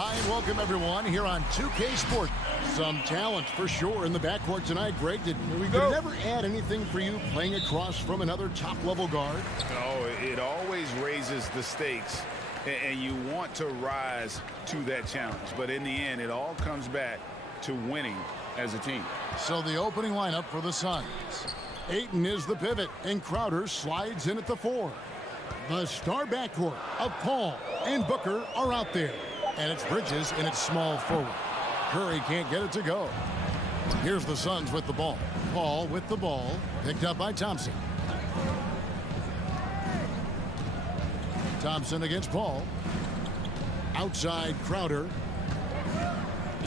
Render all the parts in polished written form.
Hi, and welcome everyone here on 2K Sports. Some talent for sure in the backcourt tonight, Greg. Did it ever add anything for you playing across from another top-level guard? Oh, it always raises the stakes, and you want to rise to that challenge. But in the end, it all comes back to winning as a team. So the opening lineup for the Suns. Ayton is the pivot, and Crowder slides in at the 4. The star backcourt of Paul and Booker are out there. And it's Bridges in its small forward. Curry can't get it to go. Here's the Suns with the ball. Paul with the ball, picked up by Thompson. Thompson against Paul. Outside Crowder.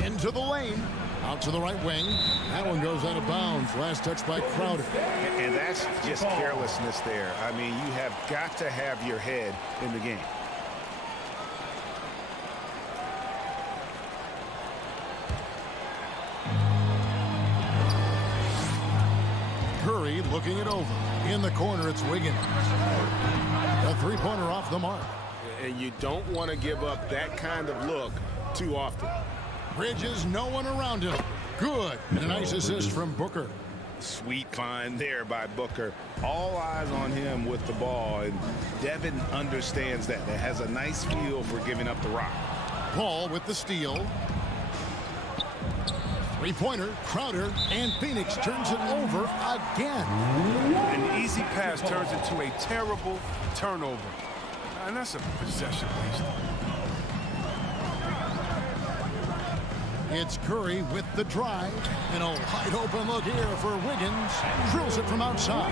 Into the lane. Out to the right wing. That one goes out of bounds. Last touch by Crowder. And that's just carelessness there. I mean, you have got to have your head in the game. Curry looking it over. In the corner, it's Wiggins. A three-pointer off the mark. And you don't want to give up that kind of look too often. Bridges, no one around him. Good. And a nice assist from Booker. Sweet find there by Booker. All eyes on him with the ball, and Devin understands that. It has a nice feel for giving up the rock. Paul with the steal. Three-pointer, Crowder, and Phoenix turns it over again. An easy pass turns into a terrible turnover. And that's a possession waste. It's Curry with the drive. And a wide open look here for Wiggins. Drills it from outside.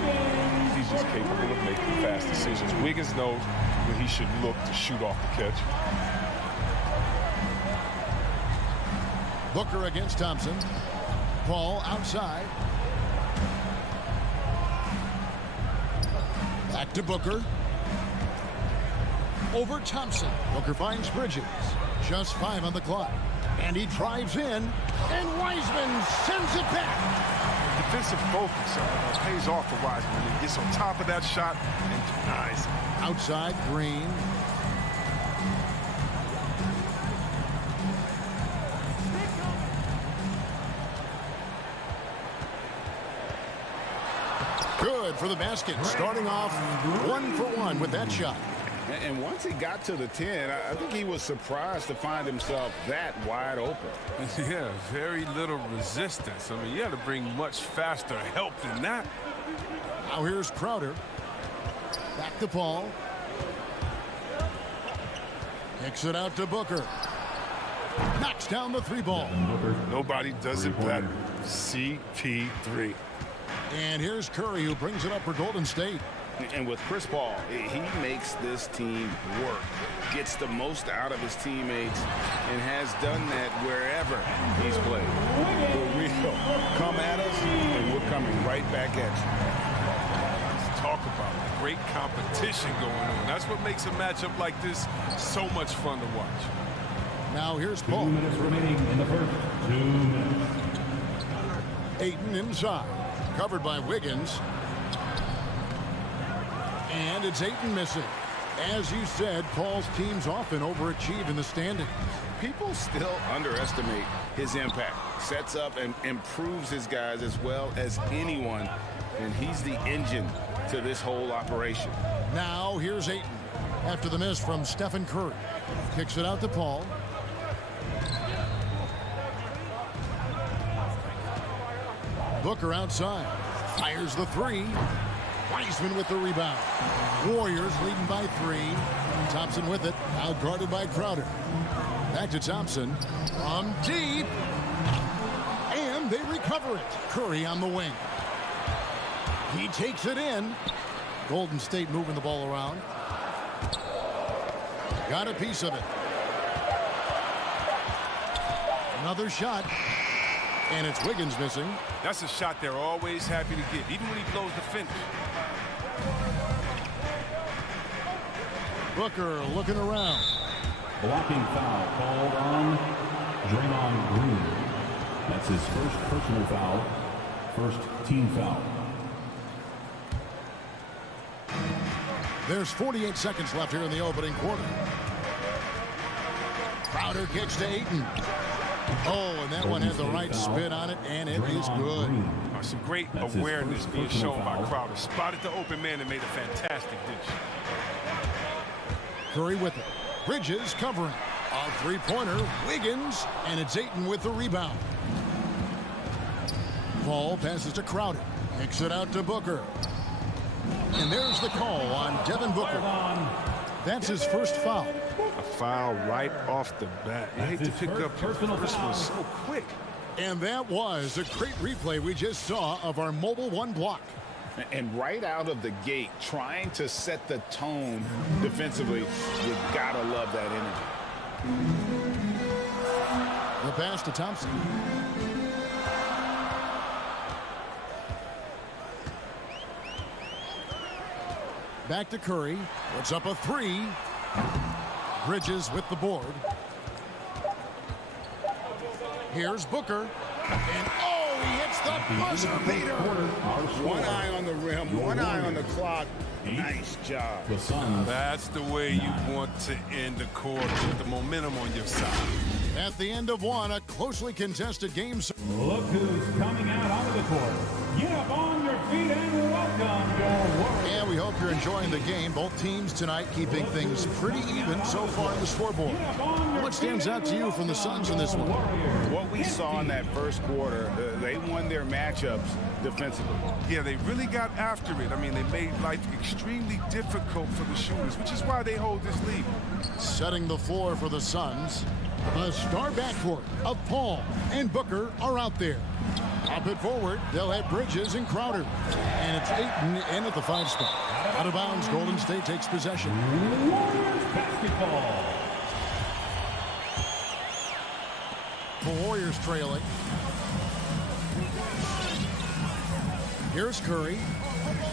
He's just capable of making fast decisions. Wiggins knows when he should look to shoot off the catch. Booker against Thompson. Paul outside. Back to Booker. Over Thompson. Booker finds Bridges. Just 5 on the clock. And he drives in. And Wiseman sends it back. Defensive focus pays off for Wiseman. He gets on top of that shot and denies it. Outside, Green. Good for the basket. Starting off 1 for 1 with that shot. And once he got to the 10, I think he was surprised to find himself that wide open. Yeah, very little resistance. I mean, you got to bring much faster help than that. Now here's Crowder. Back to Paul. Kicks it out to Booker. Knocks down the 3-ball. Nobody does it better. CP3. And here's Curry, who brings it up for Golden State. And with Chris Paul, he makes this team work, gets the most out of his teammates, and has done that wherever he's played. For real, come at us, and we're coming right back at you. Let's talk about the great competition going on. That's what makes a matchup like this so much fun to watch. Now here's Paul. 2 minutes remaining in the first. 2 minutes. Ayton inside. Covered by Wiggins. And it's Ayton missing. As you said, Paul's teams often overachieve in the standings. People still underestimate his impact. Sets up and improves his guys as well as anyone. And he's the engine to this whole operation. Now here's Ayton. After the miss from Stephen Curry. Kicks it out to Paul. Booker outside. Fires the 3. Wiseman with the rebound. Warriors leading by 3. Thompson with it. Out guarded by Crowder. Back to Thompson. From deep. And they recover it. Curry on the wing. He takes it in. Golden State moving the ball around. Got a piece of it. Another shot. And it's Wiggins missing. That's a shot they're always happy to get, even when he blows the finish. Booker looking around. Blocking foul called on Draymond Green. That's his first personal foul. First team foul. There's 48 seconds left here in the opening quarter. Crowder kicks to Ayton. Oh, and that one had the right spin on it, and it is good. Some great That's his awareness first being personal shown by foul. Crowder. Spotted the open man and made a fantastic dish. Curry with it. Bridges covering. A three-pointer. Wiggins, and it's Ayton with the rebound. Paul passes to Crowder. Kicks it out to Booker. And there's the call on Devin Booker. That's his first foul. A foul right off the bat. You hate to pick up your first one so quick. And that was a great replay we just saw of our Mobile One block. And right out of the gate, trying to set the tone defensively, you gotta love that energy. The pass to Thompson. Back to Curry. Puts up a three. Bridges with the board. Here's Booker. And oh, he hits the buzzer beater. One eye on the rim, one eye on the clock. Nice job. The Suns. That's the way you want to end the quarter, with the momentum on your side. At the end of one, a closely contested game. Look who's coming out onto the court. Get up on your feet and welcome your Warriors. And we hope you're enjoying the game. Both teams tonight keeping things pretty even so far on the scoreboard. What stands out to you from the Suns in this one? What we saw in that first quarter, they won their matchups defensively. Yeah, they really got after it. I mean, they made life extremely difficult for the shooters, which is why they hold this lead. Setting the floor for the Suns. The star backcourt of Paul and Booker are out there. Up it forward, they'll have Bridges and Crowder. And it's Ayton in at the 5 spot. Out of bounds, Golden State takes possession. Warriors basketball. The Warriors trailing. Here's Curry.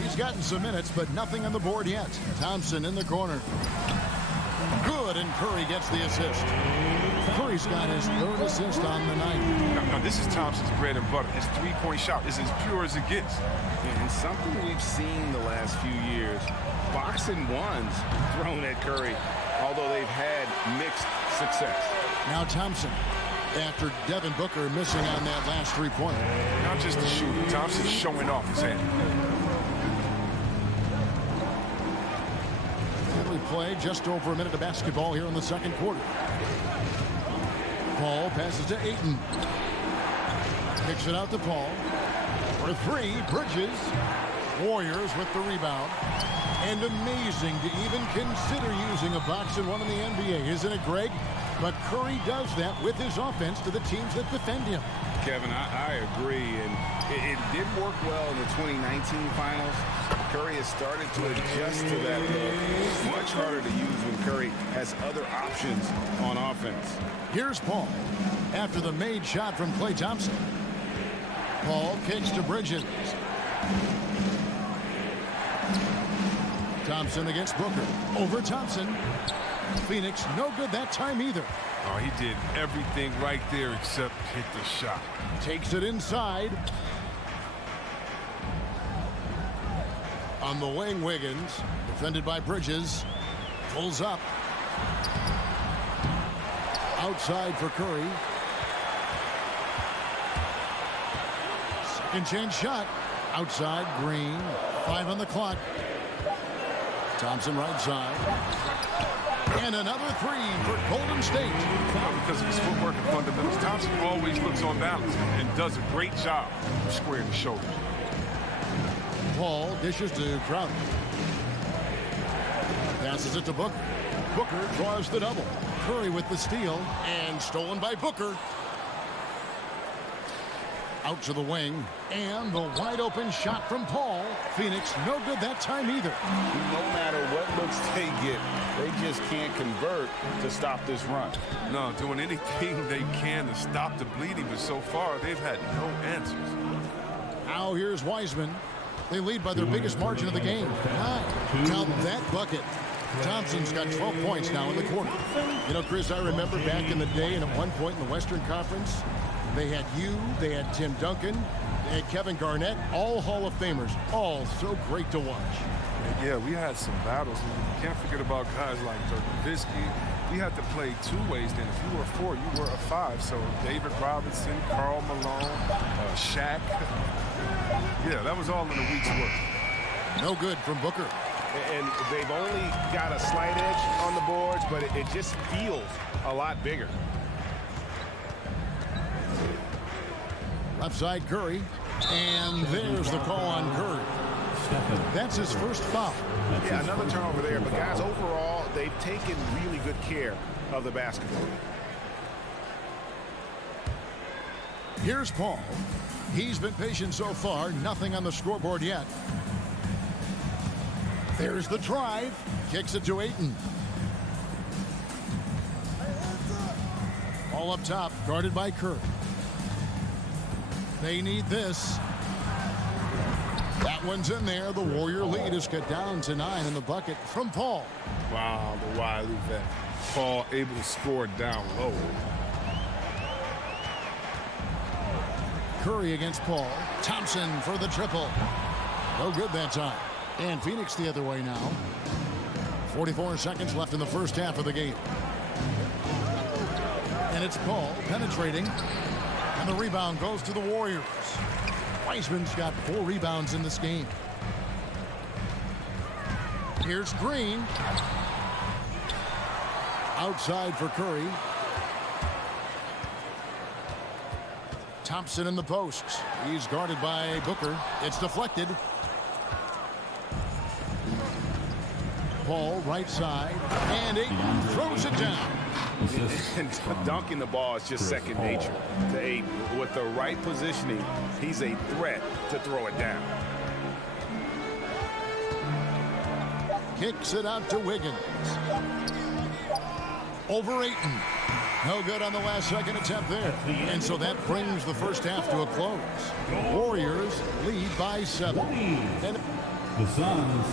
He's gotten some minutes, but nothing on the board yet. Thompson in the corner. Good, and Curry gets the assist. Curry's got his 3rd assist on the night. Now, this is Thompson's bread and butter. His three-point shot is as pure as it gets. And something we've seen the last few years, boxing ones thrown at Curry, although they've had mixed success. Now Thompson, after Devin Booker missing on that last three-pointer. Not just the shooter. Thompson's showing off his hand. And we play just over a minute of basketball here in the second quarter. Paul passes to Ayton. Kicks it out to Paul. For 3, Bridges. Warriors with the rebound. And amazing to even consider using a box and one in the NBA, isn't it, Greg? But Curry does that with his offense to the teams that defend him. Kevin, I agree, and it did work well in the 2019 finals. Curry has started to adjust to that look. Much harder to use when Curry has other options on offense. Here's Paul after the made shot from Klay Thompson. Paul kicks to Bridges. Thompson against Booker. Over Thompson. Phoenix no good that time either. Oh, he did everything right there except hit the shot. Takes it inside. On the wing, Wiggins. Defended by Bridges. Pulls up. Outside for Curry. Second chance shot. Outside, Green. 5 on the clock. Thompson right side. And another 3 for Golden State. Because of his footwork and fundamentals, Thompson always looks on balance and does a great job of squaring the shoulders. Paul dishes to Crowder. Passes it to Booker. Booker draws the double. Curry with the steal, and stolen by Booker. Out to the wing, and the wide open shot from Paul. Phoenix no good that time either. No matter what looks they get, they just can't convert to stop this run. No, doing anything they can to stop the bleeding, but so far they've had no answers. Now here's Wiseman. They lead by their biggest margin of the game, 9. Now that bucket. Thompson's got 12 points now in the quarter. You know, Chris, I remember back in the day, and at one point in the Western Conference, they had they had Tim Duncan, they had Kevin Garnett, all Hall of Famers, all so great to watch. Yeah, we had some battles. You can't forget about guys like Dirk Nowitzki, We had to play two ways then. If you were a 4, you were a 5. So David Robinson, Karl Malone, Shaq. Yeah, that was all in a week's work. No good from Booker. And they've only got a slight edge on the boards, but it just feels a lot bigger. Left side Curry. And there's the call on Curry. That's his first foul. Yeah, another turnover there. But, guys, overall, they've taken really good care of the basketball. Here's Paul. He's been patient so far. Nothing on the scoreboard yet. There's the drive. Kicks it to Ayton. All up top, guarded by Curry. They need this. That one's in there. The Warrior lead is cut down to 9 in the bucket from Paul. Wow, the wily vet. Paul able to score down low. Curry against Paul. Thompson for the triple. No good that time. And Phoenix the other way now. 44 seconds left in the first half of the game. And it's Paul penetrating. And the rebound goes to the Warriors. Wiseman's got 4 rebounds in this game. Here's Green. Outside for Curry. Thompson in the post. He's guarded by Booker. It's deflected. Paul right side. And Ayton throws it down. And dunking the ball is just second nature to Ayton. With the right positioning, he's a threat to throw it down. Kicks it out to Wiggins. Over Ayton. No good on the last second attempt there. And so that brings the first half to a close. Warriors lead by 7. And The Suns.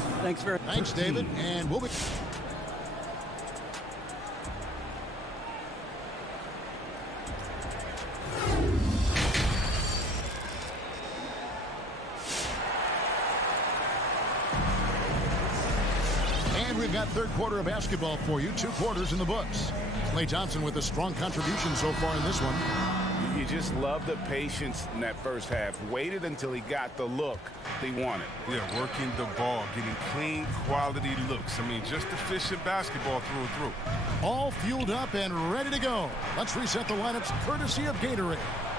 thanks, David. And we'll be... And we've got third quarter of basketball for you. 2 quarters in the books. Klay Thompson with a strong contribution so far in this one. You just love the patience in that first half. Waited until he got the look he wanted. Yeah, working the ball, getting clean, quality looks. I mean, just efficient basketball through and through. All fueled up and ready to go. Let's reset the lineups courtesy of Gatorade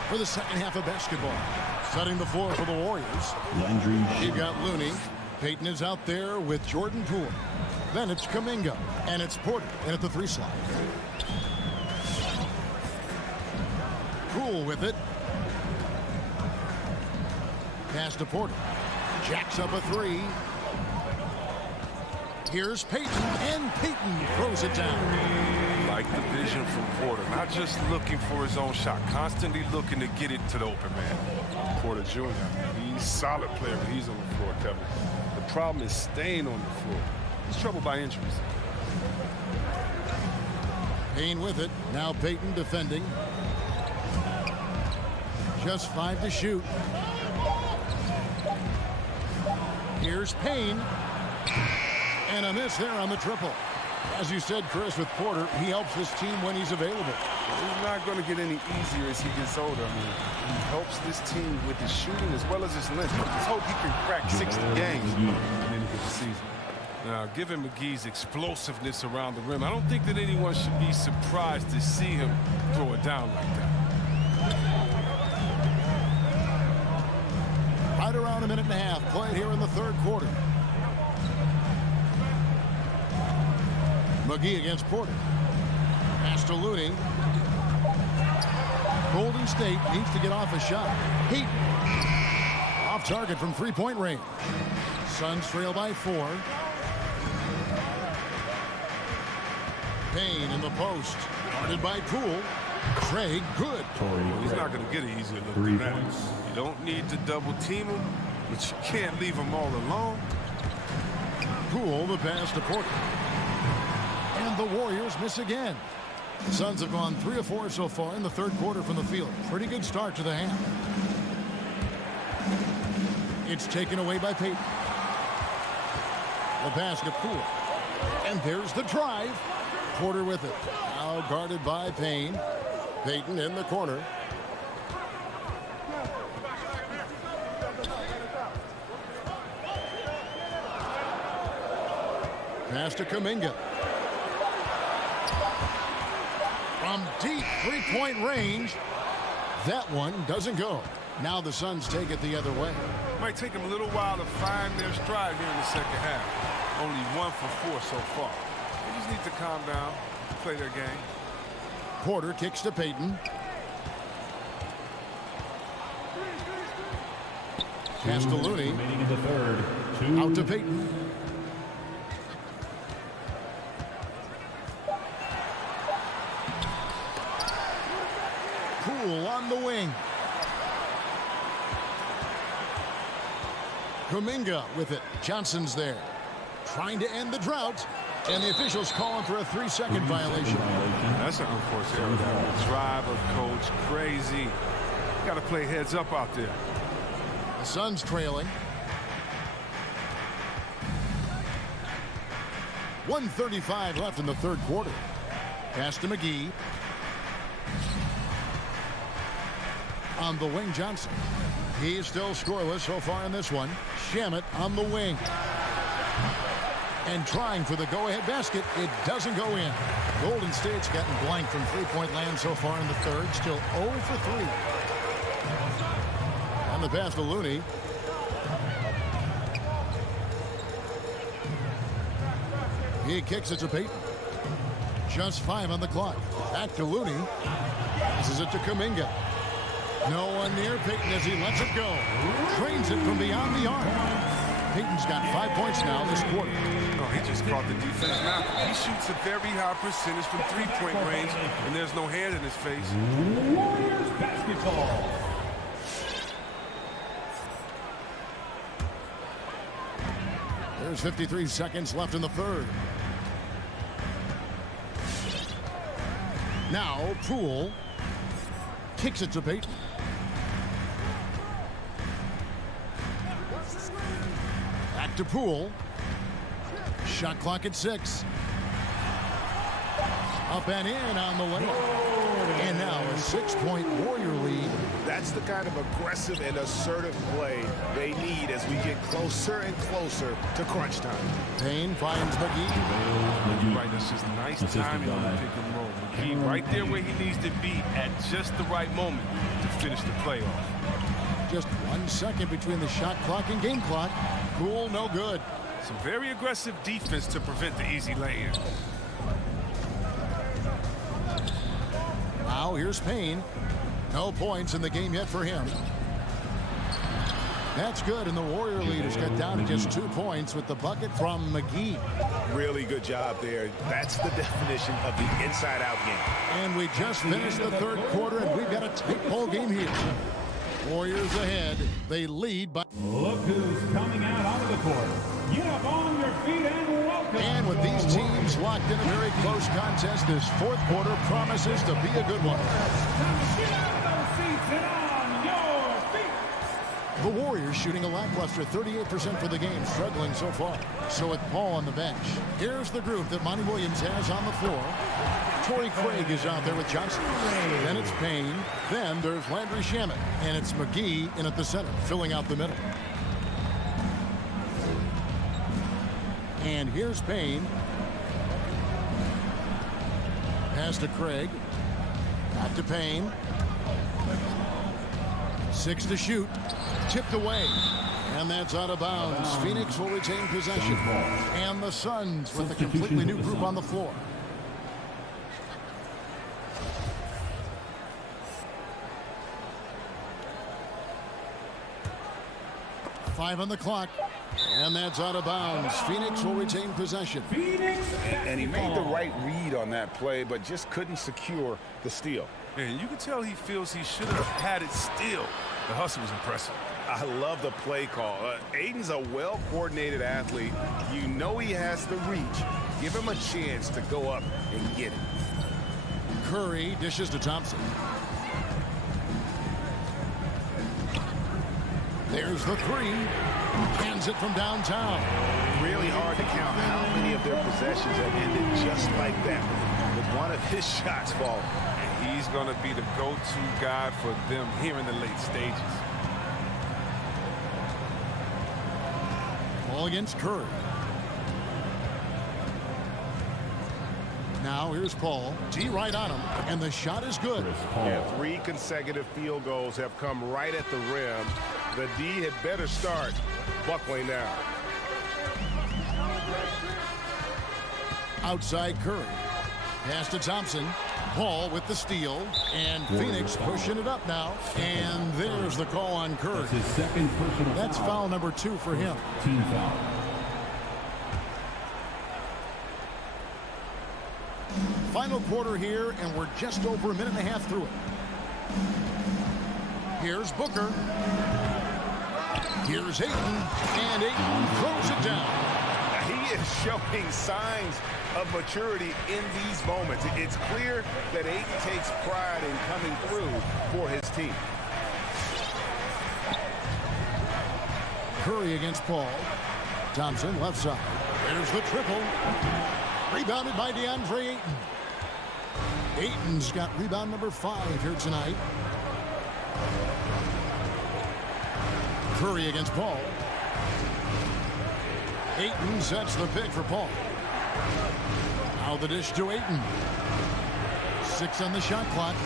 for the second half of basketball. Setting the floor for the Warriors. Landry. You've got Looney. Payton is out there with Jordan Poole. Then it's Kuminga. And it's Porter in at the 3 slot. Poole with it. Pass to Porter. Jacks up a 3. Here's Payton. And Payton throws it down. Like the vision from Porter, not just looking for his own shot, constantly looking to get it to the open man. Porter Jr., he's a solid player when he's on the floor, Kevin. The problem is staying on the floor. He's troubled by injuries. Payne with it. Now Payton defending. Just 5 to shoot. Here's Payne. And a miss there on the triple. As you said, Chris, with Porter, he helps this team when he's available. He's not going to get any easier as he gets older. I mean, he helps this team with his shooting as well as his length. Let's hope he can crack 60 games at the end of the season. Now, given McGee's explosiveness around the rim, I don't think that anyone should be surprised to see him throw it down like that. Right around a minute and a half played here in the third quarter. McGee against Porter. Pass to Looney. Golden State needs to get off a shot. Heat. Off target from 3-point range. Suns trail by 4. Payne in the post. Guarded by Poole. Trey good. He's not going to get an easier look 3 than that. points. You don't need to double team him, but you can't leave him all alone. Poole the pass to Porter. And the Warriors miss again. The Suns have gone 3 of 4 so far in the third quarter from the field. Pretty good start to the half. It's taken away by Payton. The pass to Poole. And there's the drive. Porter with it. Now guarded by Payne. Payton in the corner. Pass to Kuminga. From deep three-point range. That one doesn't go. Now the Suns take it the other way. Might take them a little while to find their stride here in the second half. Only 1 for 4 so far. They just need to calm down, play their game. Porter kicks to Payton. Pass to Looney. Remaining in the third. Out to Payton. Poole on the wing. Kuminga with it. Johnson's there. Trying to end the drought. And the officials calling for a 3-second violation. That's an unforced error. That driver, coach, crazy. Got to play heads up out there. The Suns trailing. 1:35 left in the third quarter. Pass to McGee. On the wing, Johnson. He's still scoreless so far in this one. Shamet on the wing. And trying for the go-ahead basket. It doesn't go in. Golden State's gotten blank from three-point land so far in the third. Still 0 for 3. And the pass to Looney. He kicks it to Payton. Just 5 on the clock. Back to Looney. Passes it to Kuminga. No one near Payton as he lets it go. Trains it from beyond the arc. Payton's got 5 points now this quarter. No, he just caught the defense now. He shoots a very high percentage from three-point range, and there's no hand in his face. Warriors basketball. There's 53 seconds left in the third. Now Poole kicks it to Payton. Back to Poole. Shot clock at 6. Up and in on the way. And now a 6-point Warrior lead. That's the kind of aggressive and assertive play they need as we get closer and closer to crunch time. Payne finds McGee. Right, that's just nice timing on the pick and roll. McGee right there where he needs to be at just the right moment to finish the playoff. Just 1 second between the shot clock and game clock. Poole no good. Some very aggressive defense to prevent the easy lay-in. Now here's Payne. No points in the game yet for him. That's good, and the Warrior lead is cut down to just 2 points with the bucket from McGee. Really good job there. That's the definition of the inside-out game. And we just finished the third quarter, and we've got a tight ball game here. Warriors ahead. They lead by... Look who's coming out onto the court. Get up on your feet and welcome. And with these teams locked in a very close contest, this fourth quarter promises to be a good one. Get out of those seats and on your feet. The Warriors shooting a lackluster 38% for the game, struggling so far. So with Paul on the bench, here's the group that Monty Williams has on the floor. Torrey Craig is out there with Johnson. Then it's Payne. Then there's Landry Shamet. And it's McGee in at the center, filling out the middle. And here's Payne. Pass to Craig. Back to Payne. 6 to shoot. Tipped away. And that's out of bounds. Phoenix will retain possession. And the Suns with a completely new group on the floor. Five on the clock. And that's out of bounds. Phoenix will retain possession. And he made the right read on that play, but just couldn't secure the steal. And you can tell he feels he should have had it still. The hustle was impressive. I love the play call. Aiden's a well-coordinated athlete. You know he has the reach. Give him a chance to go up and get it. Curry dishes to Thompson. There's the three. Hands it from downtown. really hard to count how many of their possessions have ended just like that, with one of his shots falling. And he's going to be the go-to guy for them here in the late stages. Ball against Curry. Now here's Paul. D right on him, and the shot is good. Yeah, 3 consecutive field goals have come right at the rim. The D had better start buckling down. Outside Curry. Pass to Thompson. Paul with the steal, and Phoenix pushing it up now. And there's the call on Curry. That's his second personal That's foul number 2 for him. Team foul. Final quarter here, and we're just over a minute and a half through it. Here's Booker. Here's Ayton, and Ayton throws it down. He is showing signs of maturity in these moments. It's clear that Ayton takes pride in coming through for his team. Curry against Paul. Thompson left side. There's the triple. Rebounded by DeAndre Ayton. Ayton's got rebound number 5 here tonight. Curry against Paul. Ayton sets the pick for Paul. Now the dish to Ayton. 6 on the shot clock.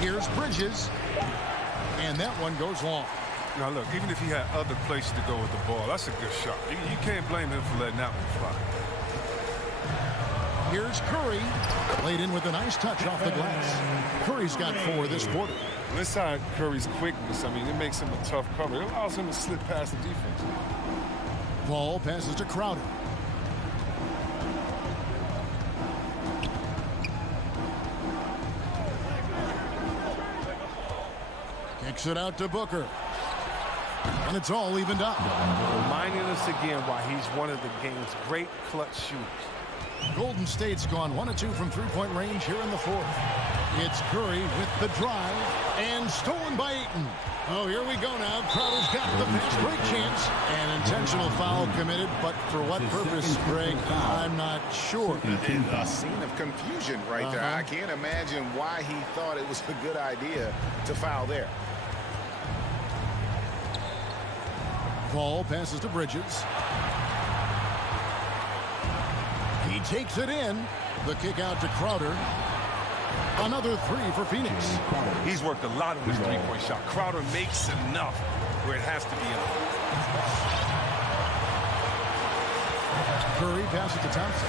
Here's Bridges. And that one goes long. Now, look, even if he had other places to go with the ball, that's a good shot. You can't blame him for letting that one fly. Here's Curry. Played in with a nice touch off the glass. Curry's got 4 this quarter. Inside Curry's quickness, I mean, it makes him a tough cover. It allows him to slip past the defense. Paul passes to Crowder. Kicks it out to Booker. And it's all evened up. Reminding us again why he's one of the game's great clutch shooters. Golden State's gone 1 of 2 from three-point range here in the 4th. It's Curry with the drive and stolen by Ayton. Oh, here we go now. Crowder's got the fast break chance. An intentional foul committed, but for what purpose, Greg, I'm not sure. A scene of confusion right there. I can't imagine why he thought it was a good idea to foul there. Paul passes to Bridges. He takes it in. The kick out to Crowder. Another 3 for Phoenix. He's worked a lot on his three-point shot. Crowder makes enough where it has to be enough. Curry passes to Thompson.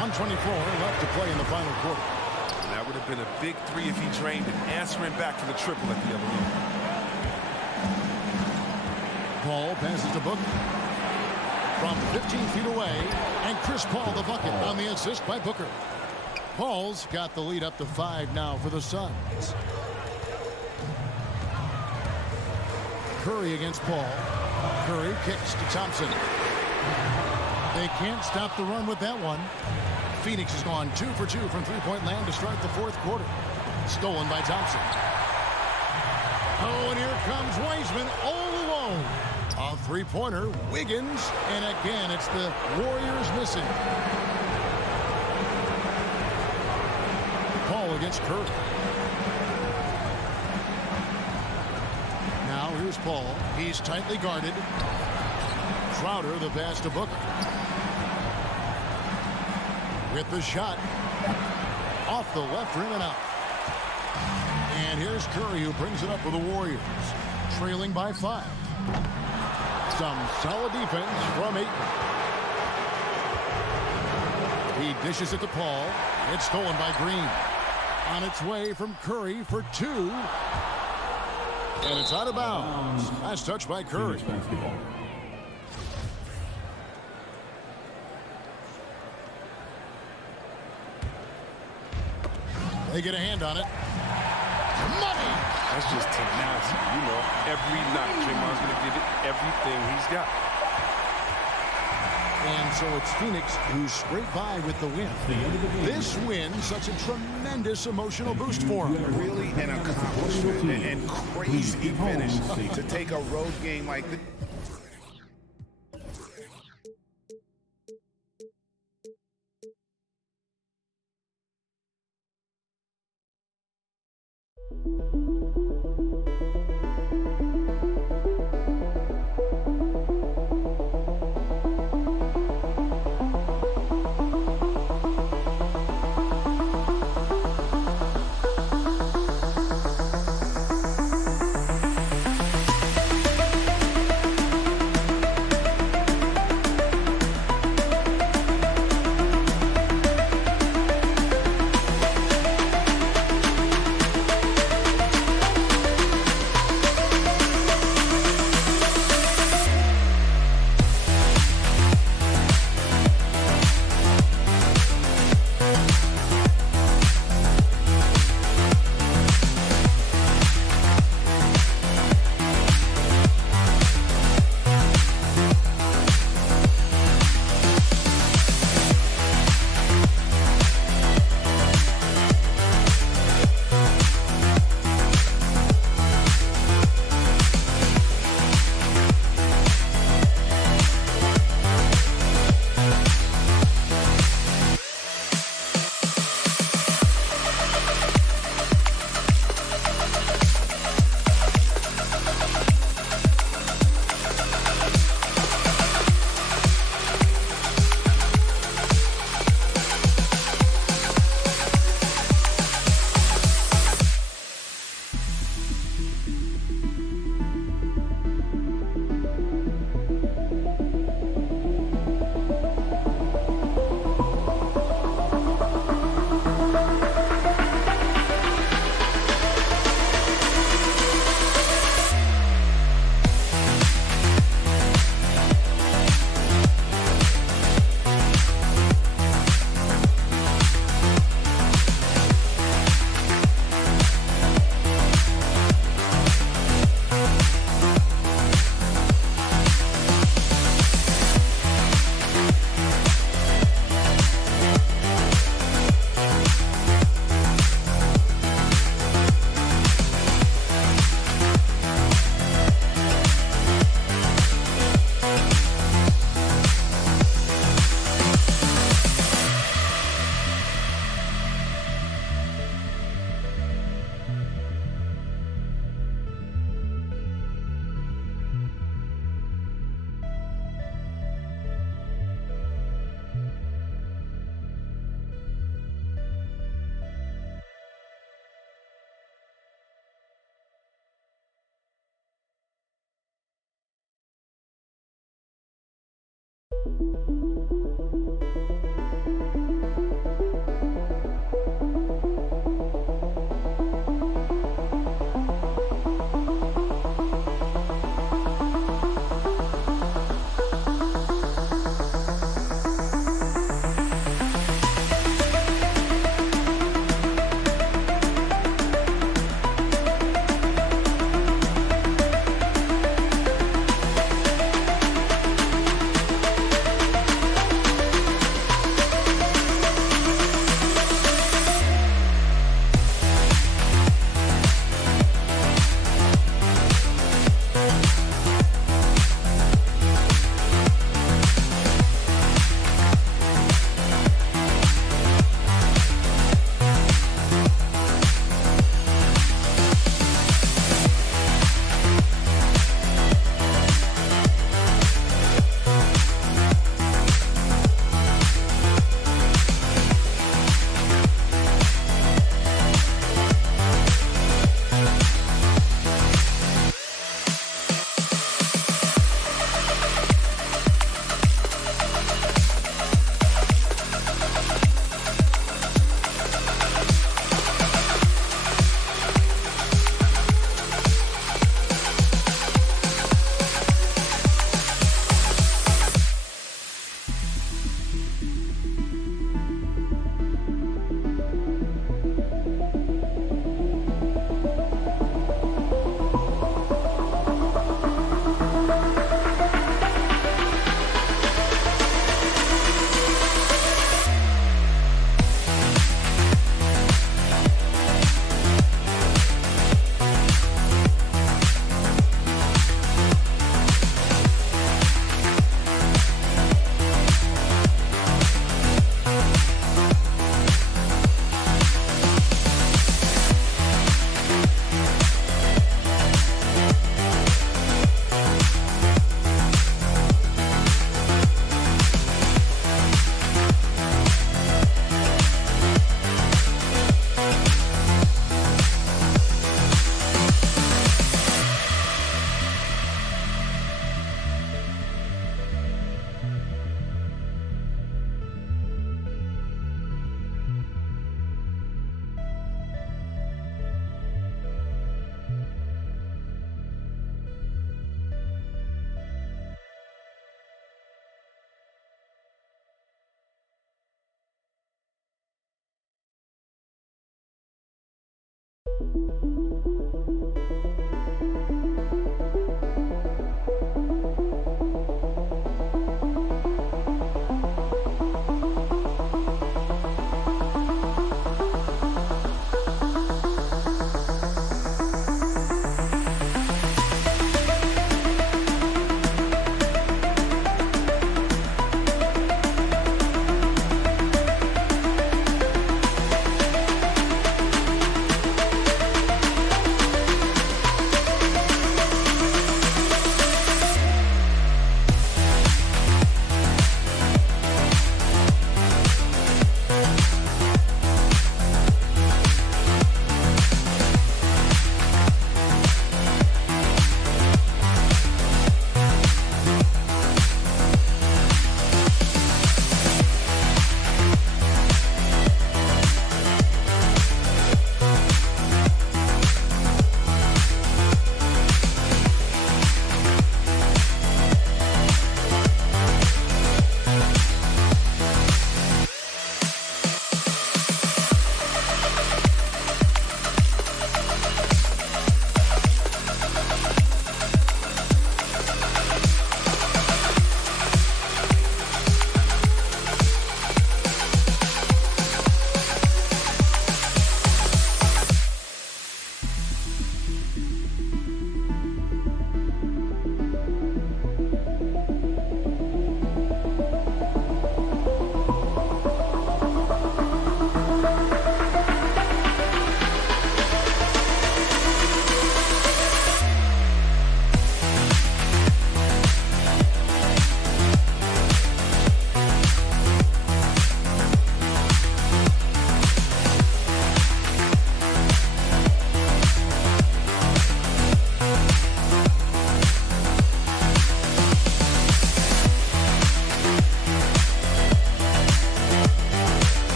1:24 left to play in the final quarter. And that would have been a big 3 if he drained it, answering back for the triple at the other end. Paul passes to Booker. From 15 feet away, and Chris Paul the bucket on the assist by Booker. Paul's got the lead up to 5 now for the Suns. Curry against Paul. Curry kicks to Thompson. They can't stop the run with that one. Phoenix has gone 2 for 2 from three-point land to start the 4th quarter. Stolen by Thompson. Oh, and here comes Wiseman all alone. A three-pointer, Wiggins, and again, it's the Warriors missing. Paul against Curry. Now here's Paul. He's tightly guarded. Crowder, the pass to Booker. With the shot. Off the left rim and out. And here's Curry, who brings it up for the Warriors. Trailing by 5. Some solid defense from Ayton. He dishes it to Paul. It's stolen by Green. On its way from Curry for 2. And it's out of bounds. Last touch by Curry. They get a hand on it. Money! That's just tenacity. You know, every night Draymond's going to give it everything he's got. And so it's Phoenix who scraped by with the win. This win, such a tremendous emotional boost for them. Really an accomplishment and crazy finish to take a road game like this.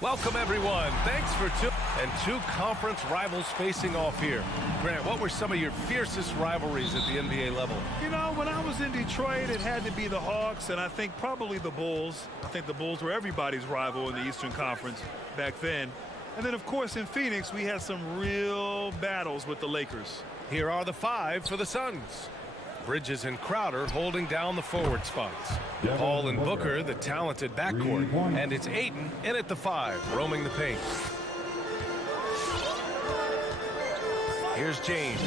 Welcome, everyone. Thanks for two conference rivals facing off here. Grant, what were some of your fiercest rivalries at the NBA level? You know, when I was in Detroit, it had to be the Hawks, and I think probably the Bulls. I think the Bulls were everybody's rival in the Eastern Conference back then. And then, of course, in Phoenix, we had some real battles with the Lakers. Here are the 5 for the Suns. Bridges and Crowder holding down the forward spots. Paul and Booker, the talented backcourt. And it's Ayton in at the 5, roaming the paint. Here's James.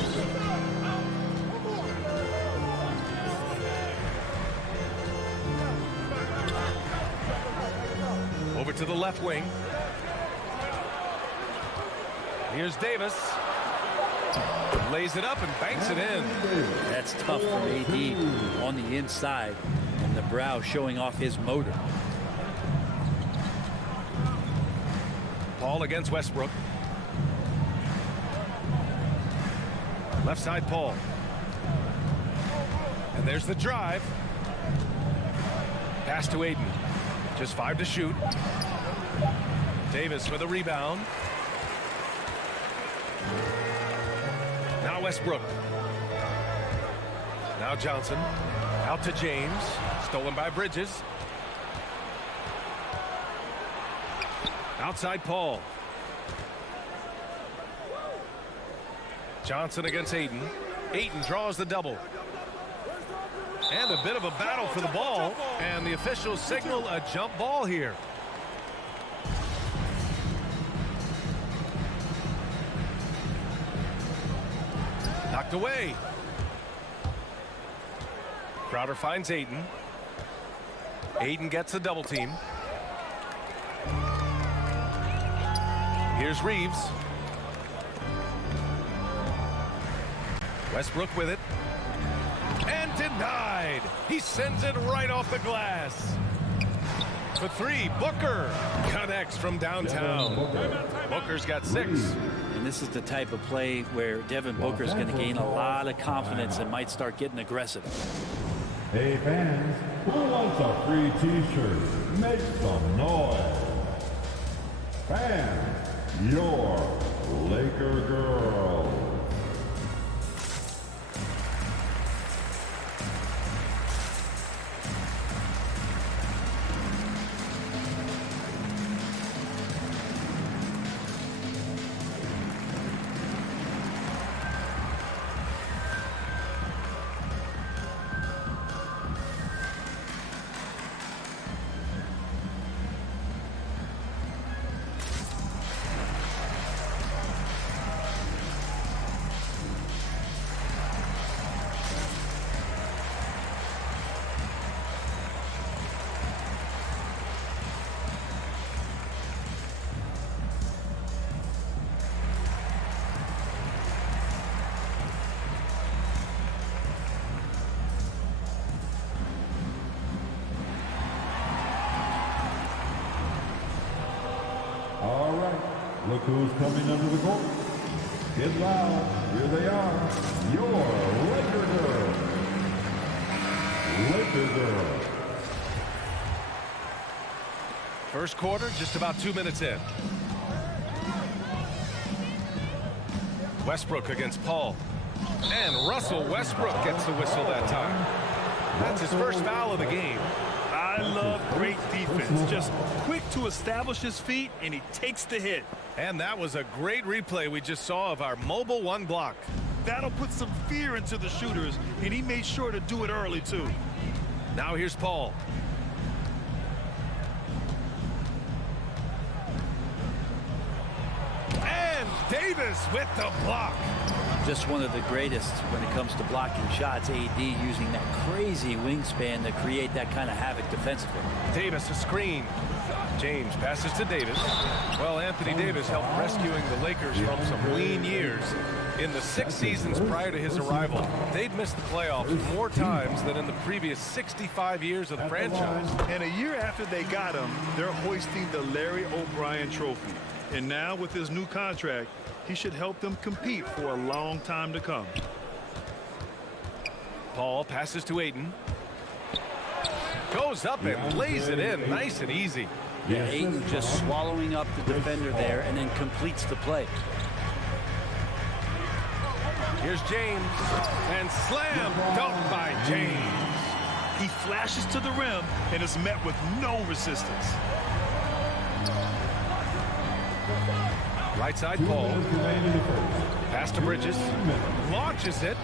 Over to the left wing. Here's Davis. Lays it up and banks it in. That's tough for AD on the inside, and the brow showing off his motor. Paul against Westbrook. Left side Paul. And there's the drive. Pass to Ayton. Just 5 to shoot. Davis for the rebound. Now Westbrook. Now Johnson. Out to James. Stolen by Bridges. Outside Paul. Johnson against Ayton. Ayton draws the double. And a bit of a battle for the ball. And the officials signal a jump ball here. Knocked away. Crowder finds Ayton. Ayton gets a double team. Here's Reeves. Westbrook with it. And denied. He sends it right off the glass. For 3, Booker connects from downtown. Booker's got 6. And this is the type of play where Devin Booker's going to gain a lot of confidence and might start getting aggressive. Hey fans, who wants a free t-shirt? Make some noise. Fans, your Laker girl. All right, look who's coming under the court. Get loud, here they are, your Laker girl. Laker girl. First quarter, just about 2 minutes in. Westbrook against Paul. And Russell Westbrook gets the whistle that time. That's his first foul of the game. I love great defense. Just quick to establish his feet, and he takes the hit. And that was a great replay we just saw of our mobile 1 block. That'll put some fear into the shooters, and he made sure to do it early, too. Now here's Paul. And Davis with the block. Just one of the greatest when it comes to blocking shots. AD using that crazy wingspan to create that kind of havoc defensively. Davis a screen. James passes to Davis. Well, Anthony Davis helped rescuing the Lakers from some lean years. In the 6 seasons prior to his arrival, they'd missed the playoffs more times than in the previous 65 years of the franchise. And a year after they got him, they're hoisting the Larry O'Brien Trophy. And now with his new contract, he should help them compete for a long time to come. Paul passes to Ayton. Goes up and lays it in nice and easy. Yeah, Ayton just swallowing up the defender there and then completes the play. Here's James, and slam dunk by James. He flashes to the rim and is met with no resistance. Right side Paul. Pass to Bridges. Launches it.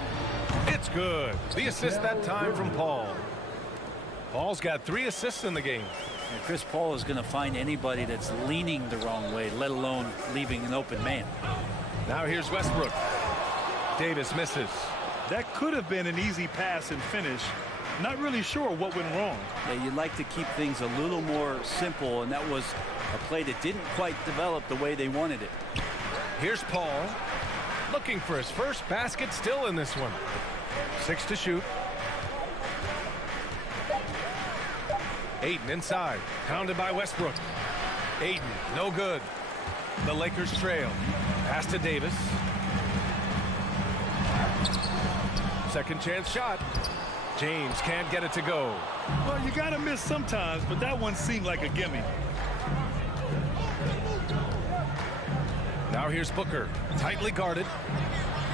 It's good. The assist that time from Paul. Paul's got 3 assists in the game. And Chris Paul is going to find anybody that's leaning the wrong way, let alone leaving an open man. Now here's Westbrook. Davis misses. That could have been an easy pass and finish. Not really sure what went wrong. Yeah, you'd like to keep things a little more simple, and that was a play that didn't quite develop the way they wanted it. Here's Paul. Looking for his first basket, still in this one. 6 to shoot. Ayton inside. Pounded by Westbrook. Ayton, no good. The Lakers trail. Pass to Davis. Second chance shot. James can't get it to go. Well, you got to miss sometimes, but that one seemed like a gimme. Now here's Booker. Tightly guarded.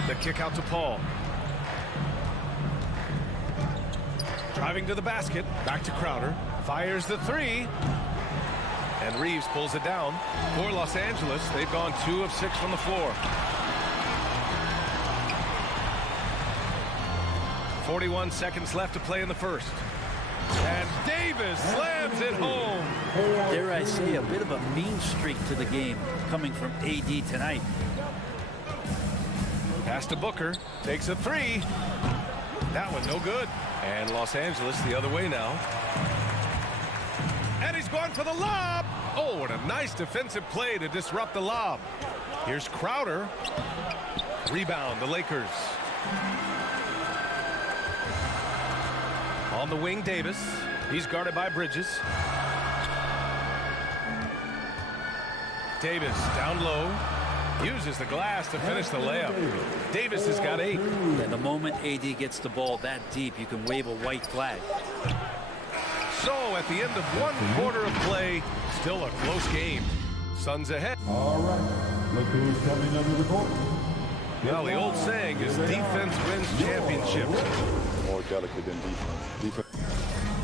The kick out to Paul. Driving to the basket. Back to Crowder. Fires the 3. And Reeves pulls it down. For Los Angeles, they've gone 2 of 6 from the floor. 41 seconds left to play in the first. And Davis slams it home. Dare I say, a bit of a mean streak to the game coming from AD tonight. Pass to Booker. Takes a 3. That one no good. And Los Angeles the other way now. And he's going for the lob. Oh, what a nice defensive play to disrupt the lob. Here's Crowder. Rebound, the Lakers. On the wing, Davis. He's guarded by Bridges. Davis down low. Uses the glass to finish the layup. Davis has got 8. And the moment AD gets the ball that deep, you can wave a white flag. So at the end of 1 quarter of play, still a close game. Suns ahead. All right, look who's coming under the court. Well, the old saying is defense wins championships. More delicate than defense.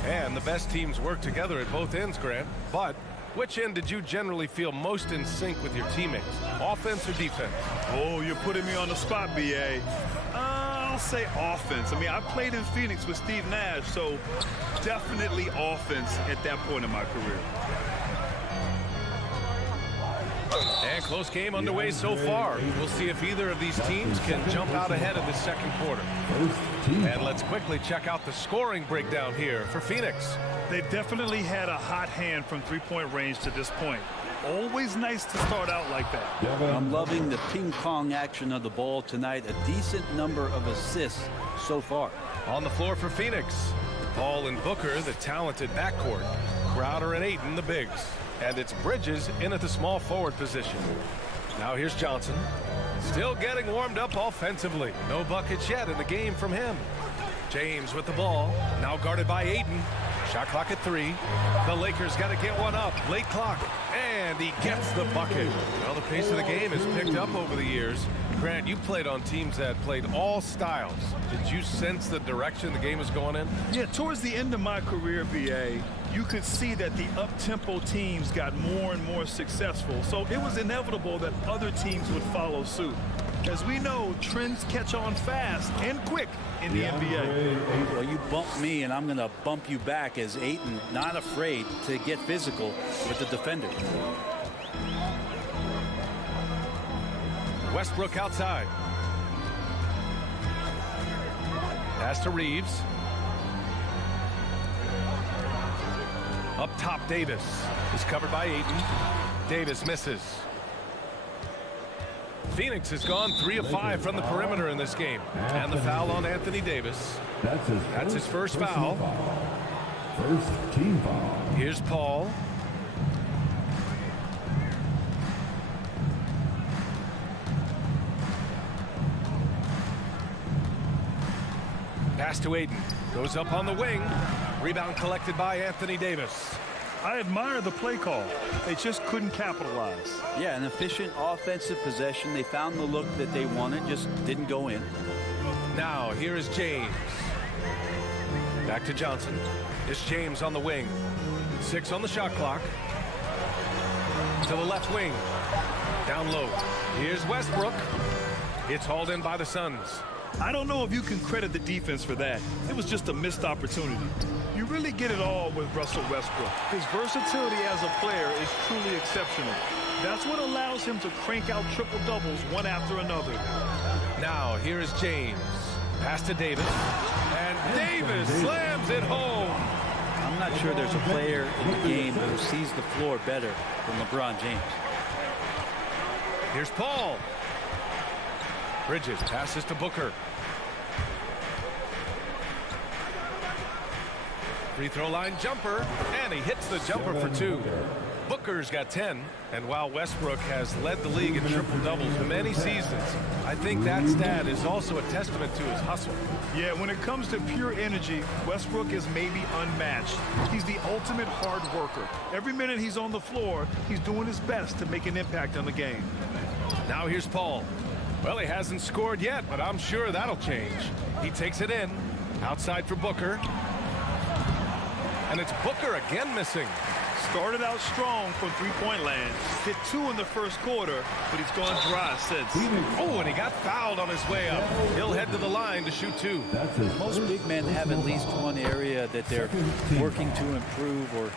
And the best teams work together at both ends, Grant. But which end did you generally feel most in sync with your teammates? Offense or defense? Oh, you're putting me on the spot, BA. I'll say offense. I mean, I played in Phoenix with Steve Nash, so definitely offense at that point in my career. And close game underway so far. We'll see if either of these teams can jump out ahead in the second quarter. And let's quickly check out the scoring breakdown here for Phoenix. They definitely had a hot hand from three-point range to this point. Always nice to start out like that. I'm loving the ping pong action of the ball tonight. A decent number of assists so far. On the floor for Phoenix, Paul and Booker, the talented backcourt. Crowder and Ayton, the bigs. And it's Bridges in at the small forward position. Now here's Johnson. Still getting warmed up offensively. No buckets yet in the game from him. James with the ball. Now guarded by Ayton. Shot clock at 3. The Lakers got to get one up. Late clock. And he gets the bucket. Well, the pace of the game has picked up over the years. Grant, you played on teams that played all styles. Did you sense the direction the game was going in? Yeah, towards the end of my career, BA, you could see that the up-tempo teams got more and more successful. So it was inevitable that other teams would follow suit. As we know, trends catch on fast and quick in the NBA. Well, you bump me, and I'm going to bump you back as Ayton not afraid to get physical with the defender. Westbrook outside. Pass to Reeves. Up top, Davis is covered by Ayton. Davis misses. Phoenix has gone 3 of 5 from the perimeter in this game. And the foul on Anthony Davis. That's his first foul. First team foul. Here's Paul. Pass to Ayton. Goes up on the wing. Rebound collected by Anthony Davis. I admire the play call. They just couldn't capitalize. Yeah, an efficient offensive possession. They found the look that they wanted, just didn't go in. Now, here is James. Back to Johnson. It's James on the wing. 6 on the shot clock. To the left wing. Down low. Here's Westbrook. It's hauled in by the Suns. I don't know if you can credit the defense for that. It was just a missed opportunity. You really get it all with Russell Westbrook. His versatility as a player is truly exceptional. That's what allows him to crank out triple-doubles one after another. Now, here is James. Pass to Davis. And Davis slams it home. I'm not sure there's a player in the game who sees the floor better than LeBron James. Here's Paul. Bridges passes to Booker. Free throw line jumper, and he hits the jumper for 2. Booker's got 10, and while Westbrook has led the league in triple-doubles many seasons, I think that stat is also a testament to his hustle. Yeah, when it comes to pure energy, Westbrook is maybe unmatched. He's the ultimate hard worker. Every minute he's on the floor, he's doing his best to make an impact on the game. Now here's Paul. Well, he hasn't scored yet, but I'm sure that'll change. He takes it in. Outside for Booker. And it's Booker again missing. Started out strong from three-point land. Hit 2 in the first quarter, but he's gone dry since. Oh, and he got fouled on his way up. He'll head to the line to shoot 2. Most big men have at least one area that they're working to improve or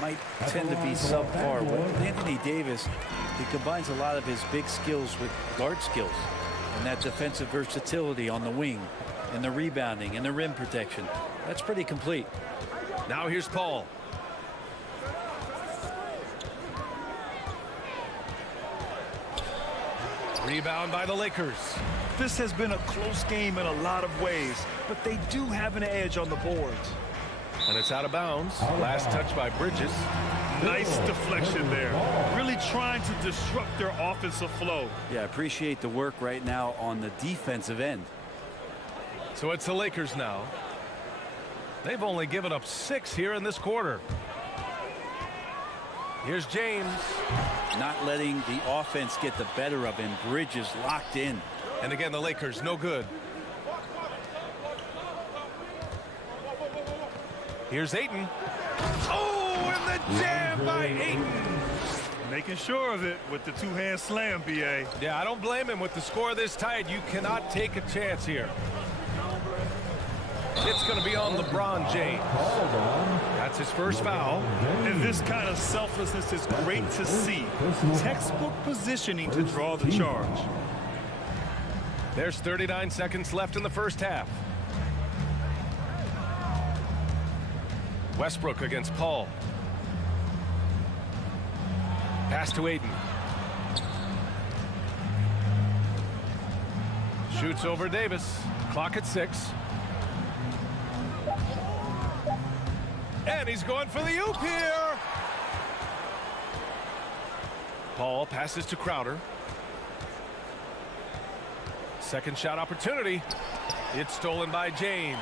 might tend to be subpar. With Anthony Davis, he combines a lot of his big skills with guard skills. And that defensive versatility on the wing, and the rebounding, and the rim protection. That's pretty complete. Now here's Paul. Rebound by the Lakers. This has been a close game in a lot of ways, but they do have an edge on the boards. And it's out of bounds. Last touch by Bridges. Nice deflection there. Really trying to disrupt their offensive flow. Yeah, appreciate the work right now on the defensive end. So it's the Lakers now. They've only given up 6 here in this quarter. Here's James. Not letting the offense get the better of him. Bridges locked in. And again, the Lakers, no good. Here's Ayton. Oh, and the jam by Ayton. Making sure of it with the two-hand slam, B.A. Yeah, I don't blame him. With the score this tight, you cannot take a chance here. It's going to be on LeBron James. That's his first foul. And this kind of selflessness is great to see. Textbook positioning to draw the charge. There's 39 seconds left in the first half. Westbrook against Paul. Pass to Ayton. Shoots over Davis. Clock at 6. And he's going for the oop here. Paul passes to Crowder. Second shot opportunity. It's stolen by James.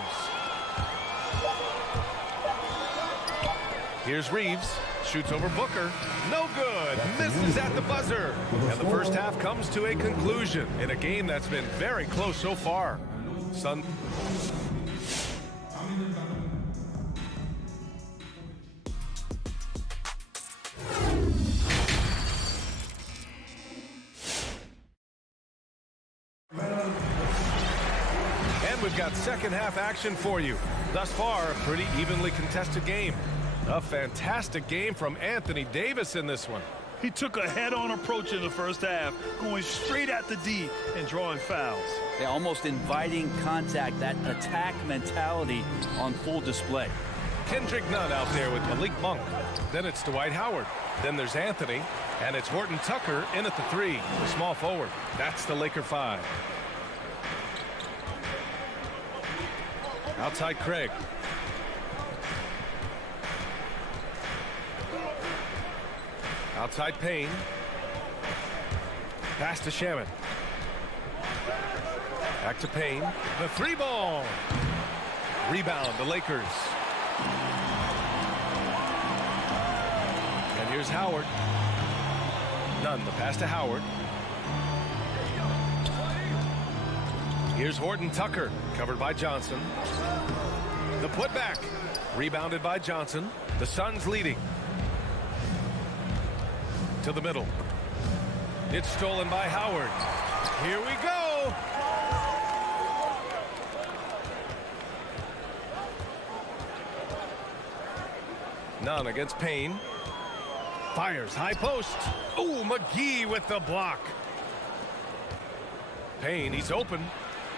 Here's Reeves. Shoots over Booker. No good. Misses at the buzzer. And the first half comes to a conclusion in a game that's been very close so far. And we've got second half action for you. Thus far, a pretty evenly contested game. A fantastic game from Anthony Davis in this one. He took a head-on approach in the first half, going straight at the D and drawing fouls. They're almost inviting contact, that attack mentality on full display. Kendrick Nunn out there with Malik Monk. Then it's Dwight Howard. Then there's Anthony. And it's Horton Tucker in at the 3, the small forward. That's the Laker 5. Outside Craig. Outside Payne. Pass to Shaman. Back to Payne. The 3-ball. Rebound, the Lakers. Here's Howard. Nunn, the pass to Howard. Here's Horton Tucker, covered by Johnson. The putback, rebounded by Johnson. The Suns leading. To the middle. It's stolen by Howard. Here we go. Nunn against Payne. Fires, high post. Ooh, McGee with the block. Payne, he's open.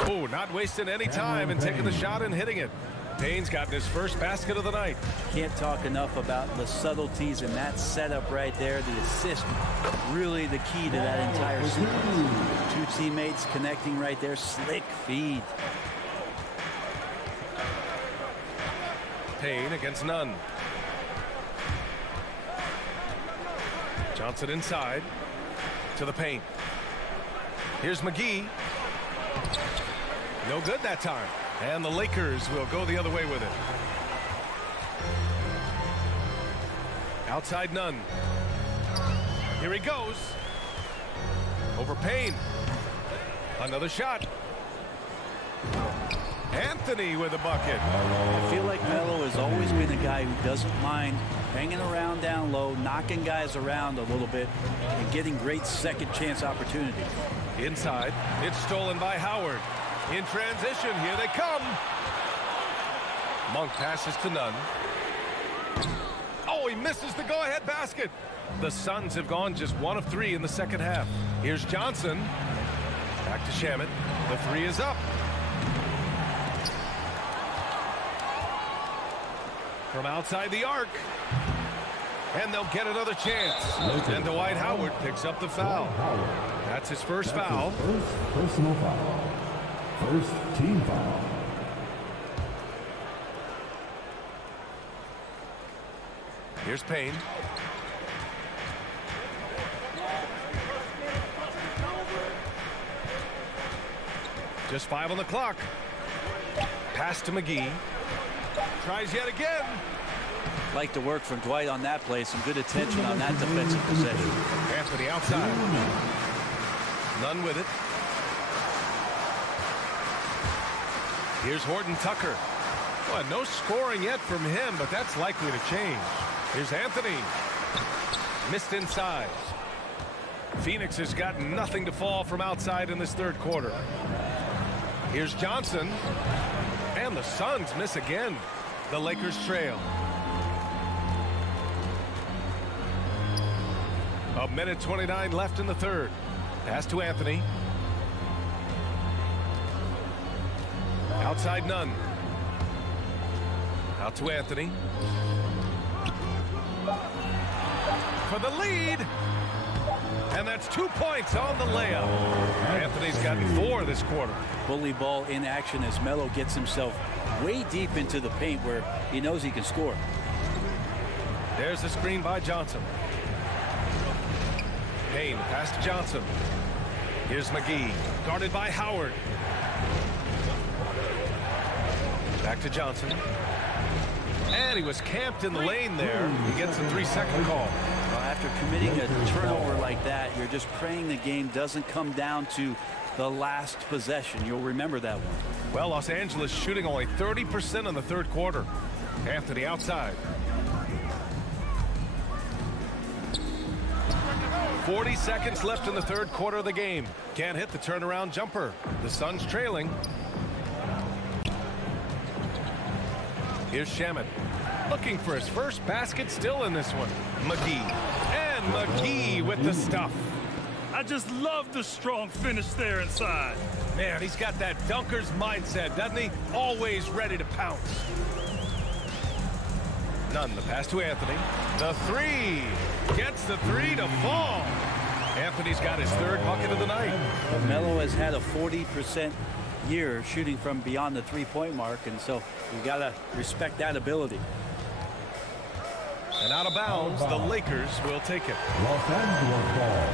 Oh, not wasting any time and taking the shot and hitting it. Payne's gotten his first basket of the night. Can't talk enough about the subtleties in that setup right there. The assist, really the key to that entire sequence. Two teammates connecting right there. Slick feed. Payne against Nunn. Johnson inside to the paint. Here's McGee. No good that time. And the Lakers will go the other way with it. Outside Nunn. Here he goes. Over Payne. Another shot. Anthony with a bucket. I feel like Melo has always been a guy who doesn't mind hanging around down low, knocking guys around a little bit, and getting great second chance opportunities. Inside, it's stolen by Howard. In transition, here they come. Monk passes to Nunn. Oh, he misses the go-ahead basket. The Suns have gone just 1 of 3 in the second half. Here's Johnson. Back to Shamet. The three is up. From outside the arc. And they'll get another chance. And Dwight Howard picks up the foul. That's his first foul. First personal foul. First team foul. Here's Payne. Just 5 on the clock. Pass to McGee. Tries yet again. Like the work from Dwight on that play. Some good attention on that defensive possession. Anthony outside. Nunn with it. Here's Horton Tucker. Well, no scoring yet from him, but that's likely to change. Here's Anthony. Missed inside. Phoenix has got nothing to fall from outside in this third quarter. Here's Johnson. And the Suns miss again. The Lakers trail. A minute 29 left in the third. Pass to Anthony. Outside Nunn. Out to Anthony. For the lead. And that's 2 points on the layup. Anthony's gotten 4 this quarter. Bully ball in action as Melo gets himself way deep into the paint where he knows he can score. There's the screen by Johnson. Payne, pass to Johnson. Here's McGee, guarded by Howard. Back to Johnson. And he was camped in the lane there. He gets a 3-second call. Well, after committing a turnover like that, you're just praying the game doesn't come down to the last possession. You'll remember that one. Well, Los Angeles shooting only 30% in the third quarter. Anthony outside. 40 seconds left in the third quarter of the game. Can't hit the turnaround jumper. The Suns trailing. Here's Shamet. Looking for his first basket still in this one. McGee. And McGee with the stuff. I just love the strong finish there inside. Man, he's got that dunker's mindset, doesn't he? Always ready to pounce. Nunn, the pass to Anthony. The three. Gets the three to fall. Anthony's got his third bucket of the night. But Melo has had a 40% year shooting from beyond the three-point mark, and so you got to respect that ability. And out of bounds, the Lakers will take it. Los Angeles ball.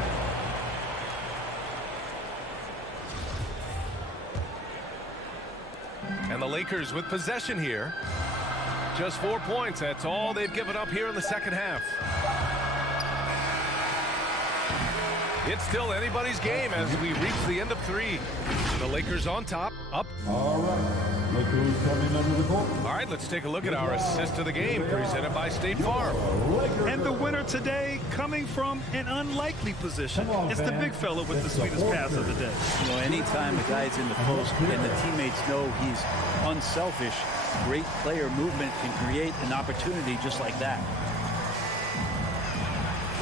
And the Lakers with possession here. Just 4 points. That's all they've given up here in the second half. It's still anybody's game as we reach the end of 3. The Lakers on top, up. All right, look who's coming under the court. All right, let's take a look at our assist of the game presented by State Farm. And the winner today coming from an unlikely position. It's the big fella with the sweetest pass of the day. You know, anytime a guy's in the post and the teammates know he's unselfish, great player movement can create an opportunity just like that.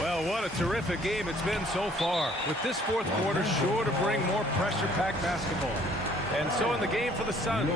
Well, what a terrific game it's been so far. With this fourth quarter sure to bring more pressure-packed basketball. And so in the game for the Suns,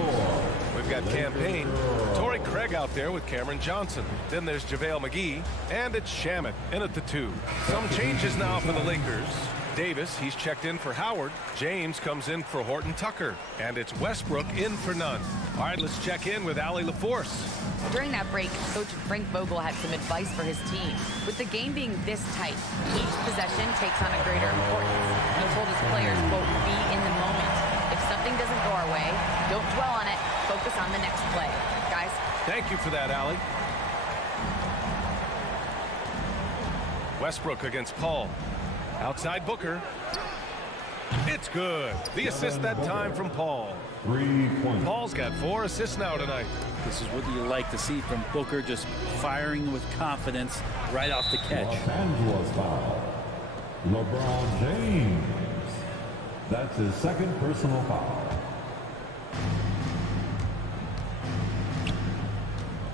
we've got Campaign, Torrey Craig out there with Cameron Johnson. Then there's JaVale McGee, and it's Shamet in at the 2. Some changes now for the Lakers. Davis, he's checked in for Howard. James comes in for Horton Tucker. And it's Westbrook in for none. All right, let's check in with Allie LaForce. During that break, Coach Frank Vogel had some advice for his team. With the game being this tight, each possession takes on a greater importance. He told his players, quote, be in the moment. If something doesn't go our way, don't dwell on it. Focus on the next play. Guys. Thank you for that, Allie. Westbrook against Paul. Outside Booker. It's good. The assist that time from Paul. 3 points. Paul's got 4 assists now tonight. This is what you like to see from Booker, just firing with confidence right off the catch. Los Angeles foul. LeBron James. That's his second personal foul.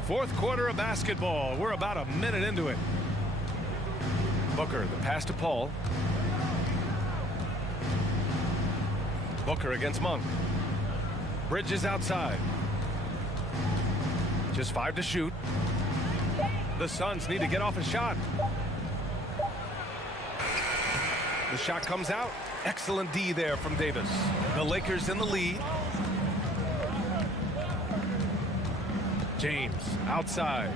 Fourth quarter of basketball. We're about a minute into it. Booker, the pass to Paul. Booker against Monk. Bridges outside. Just 5 to shoot. The Suns need to get off a shot. The shot comes out. Excellent D there from Davis. The Lakers in the lead. James outside.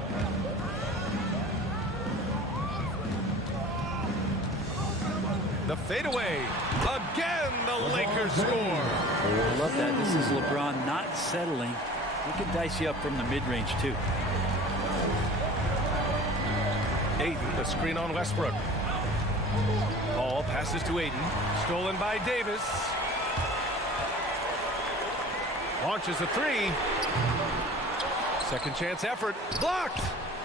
The fadeaway. Again, the Lakers score. I love that. This is LeBron not settling. He can dice you up from the mid-range, too. Ayton, the screen on Westbrook. Paul passes to Ayton. Stolen by Davis. Launches a 3. Second chance effort. Blocked.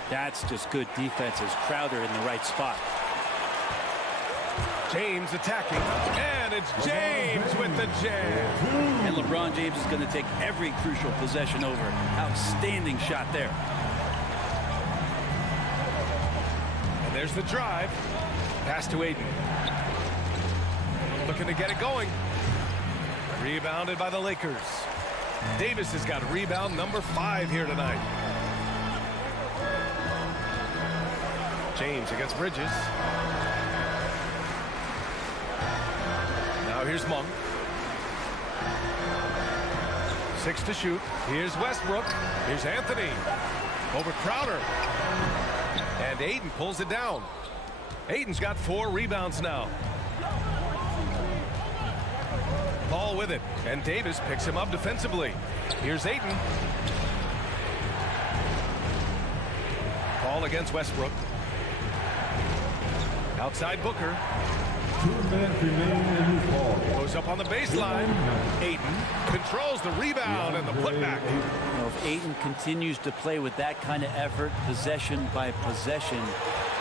That's just good defense as Crowder in the right spot. James attacking, and it's James with the jam. And LeBron James is going to take every crucial possession over. Outstanding shot there. And there's the drive. Pass to Ayton. Looking to get it going. Rebounded by the Lakers. Davis has got rebound number 5 here tonight. James against Bridges. Now here's Monk. 6 to shoot. Here's Westbrook. Here's Anthony. Over Crowder. And Ayton pulls it down. Ayton's got 4 rebounds now. Paul with it. And Davis picks him up defensively. Here's Ayton. Paul against Westbrook. Outside Booker. 2 minutes remaining in this ball game. Goes up on the baseline. Ayton controls the rebound and the putback. You know, if Ayton continues to play with that kind of effort, possession by possession,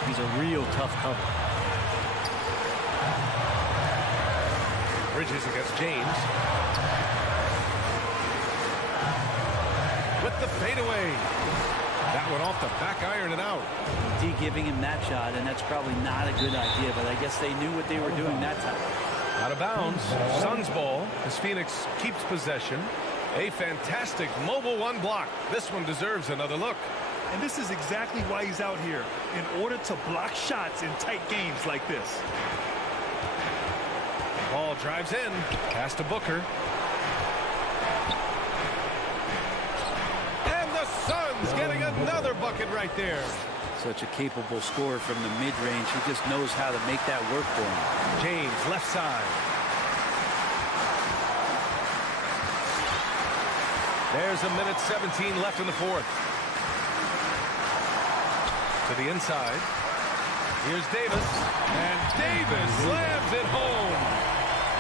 he's a real tough cover. Bridges against James. With the fadeaway. That one off the back iron and out. D giving him that shot, and that's probably not a good idea, but I guess they knew what they were doing that time. Out of bounds. Suns ball as Phoenix keeps possession. A fantastic mobile 1 block. This one deserves another look. And this is exactly why he's out here, in order to block shots in tight games like this. Ball drives in. Pass to Booker. And the Suns getting another bucket right there. Such a capable scorer from the mid-range. He just knows how to make that work for him. James left side. There's a minute 17 left in the fourth. To the inside. Here's Davis. And Davis slams drives it home.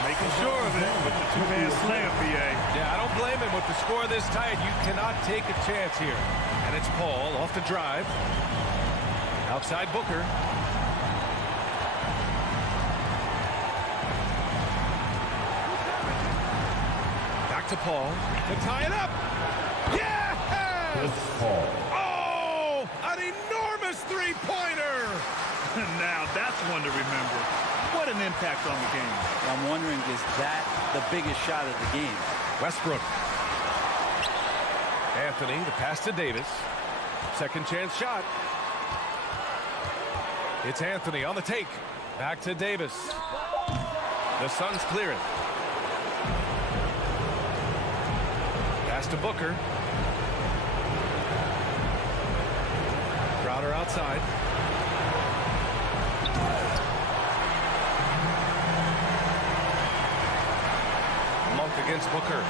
Making sure of it with the two-hand slam, BA. Yeah, I don't blame him with the score this tight. You cannot take a chance here. And it's Paul off the drive. Outside Booker. Back to Paul to tie it up. Yes! Oh, an enormous three-pointer. Now that's one to remember. What an impact on the game. I'm wondering, is that the biggest shot of the game? Westbrook. Anthony, the pass to Davis. Second chance shot. It's Anthony on the take. Back to Davis. The Suns clear it. Pass to Booker. Crowder outside. Monk against Booker.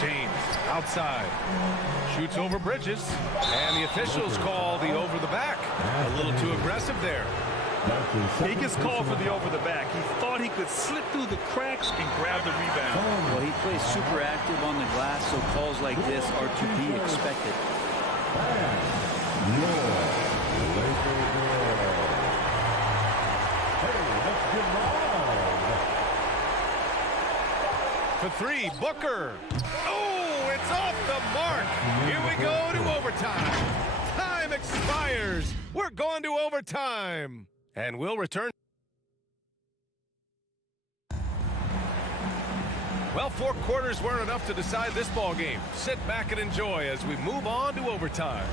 James outside. Shoots over Bridges. And the officials call the over the back. A little too aggressive there. He gets called for the over the back. He thought he could slip through the cracks and grab the rebound. Well, he plays super active on the glass, so calls like this are to be expected. For three, Booker. Oh, it's off the mark. Here we go to overtime. Time expires. We're going to overtime. And we'll return. Well, 4 quarters weren't enough to decide this ball game. Sit back and enjoy as we move on to overtime.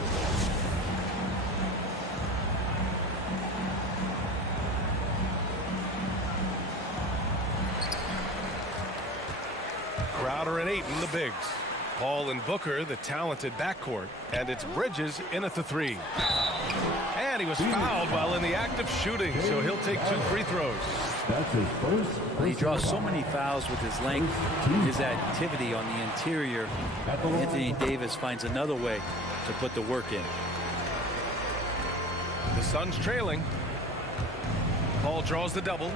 Crowder and Ayton, the bigs. Paul and Booker, the talented backcourt. And it's Bridges in at the three. And he was fouled while in the act of shooting, so he'll take 2 free throws. That's his first. He draws so many fouls with his length and his activity on the interior. Anthony Davis finds another way to put the work in. The Suns trailing. Paul draws the double.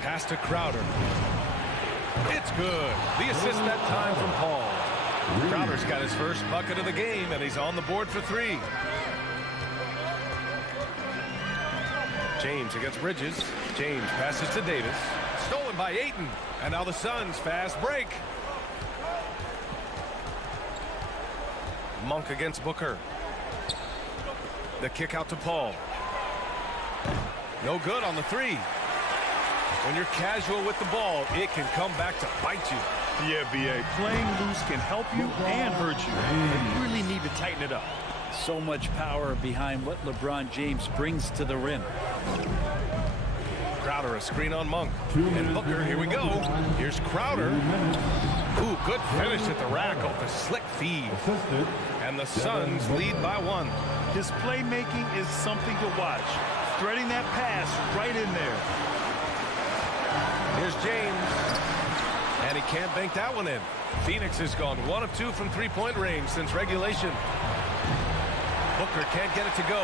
Pass to Crowder. It's good. The assist that time from Paul. Crowder's got his first bucket of the game, and he's on the board for 3. James against Bridges. James passes to Davis. Stolen by Ayton. And now the Suns fast break. Monk against Booker. The kick out to Paul. No good on the 3. When you're casual with the ball, it can come back to bite you. Yeah, BA. Playing loose can help you and hurt you. You really need to tighten it up. So much power behind what LeBron James brings to the rim. Crowder, a screen on Monk. And Booker, here we go. Here's Crowder. Ooh, good finish at the rack off the slick feed. And the Suns lead by 1. His playmaking is something to watch. Threading that pass right in there. Here's James. And he can't bank that one in. Phoenix has gone 1 of 2 from three-point range since regulation. Booker can't get it to go.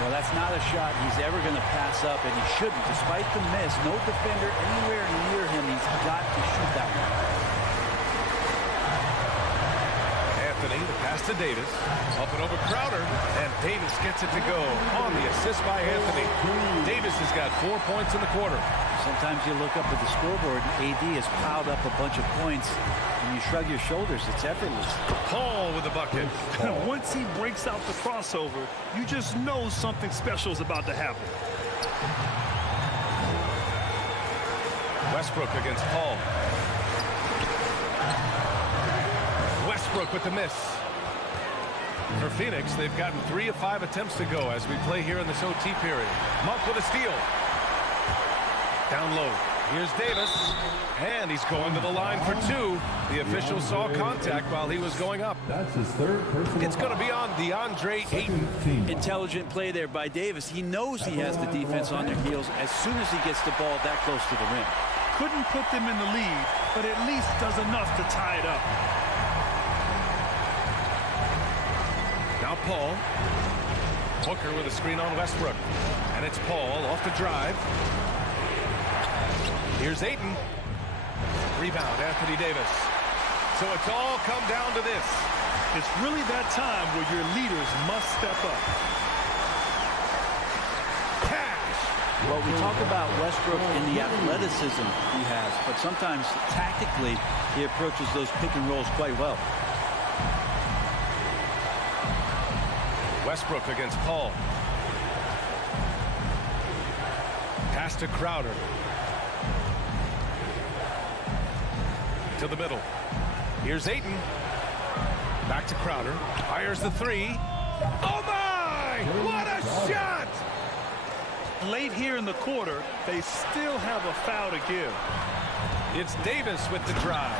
Well, that's not a shot he's ever going to pass up, and he shouldn't. Despite the miss, no defender anywhere near him. He's got to shoot that one. Anthony, the pass to Davis. Up and over Crowder. And Davis gets it to go on the assist by Anthony. Davis has got 4 points in the quarter. Sometimes you look up at the scoreboard and AD has piled up a bunch of points and you shrug your shoulders. It's effortless. Paul with the bucket. Once he breaks out the crossover, you just know something special is about to happen. Westbrook against Paul. Westbrook with the miss. For Phoenix, they've gotten 3 of 5 attempts to go as we play here in this OT period. Monk with a steal. Down low. Here's Davis. And he's going to the line for 2. The official saw contact while he was going up. That's his third personal. It's going to be on DeAndre Ayton. Intelligent play there by Davis. He knows he has the defense on their heels as soon as he gets the ball that close to the rim. Couldn't put them in the lead, but at least does enough to tie it up. Now Paul. Booker with a screen on Westbrook. And it's Paul off the drive. Here's Ayton. Rebound, Anthony Davis. So it's all come down to this. It's really that time where your leaders must step up. Well, we talk about Westbrook and the athleticism he has, but sometimes tactically he approaches those pick and rolls quite well. Westbrook against Paul. Pass to Crowder. To the middle. Here's Ayton. Back to Crowder. Fires the three. Oh my! What a shot! Late here in the quarter, they still have a foul to give. It's Davis with the drive.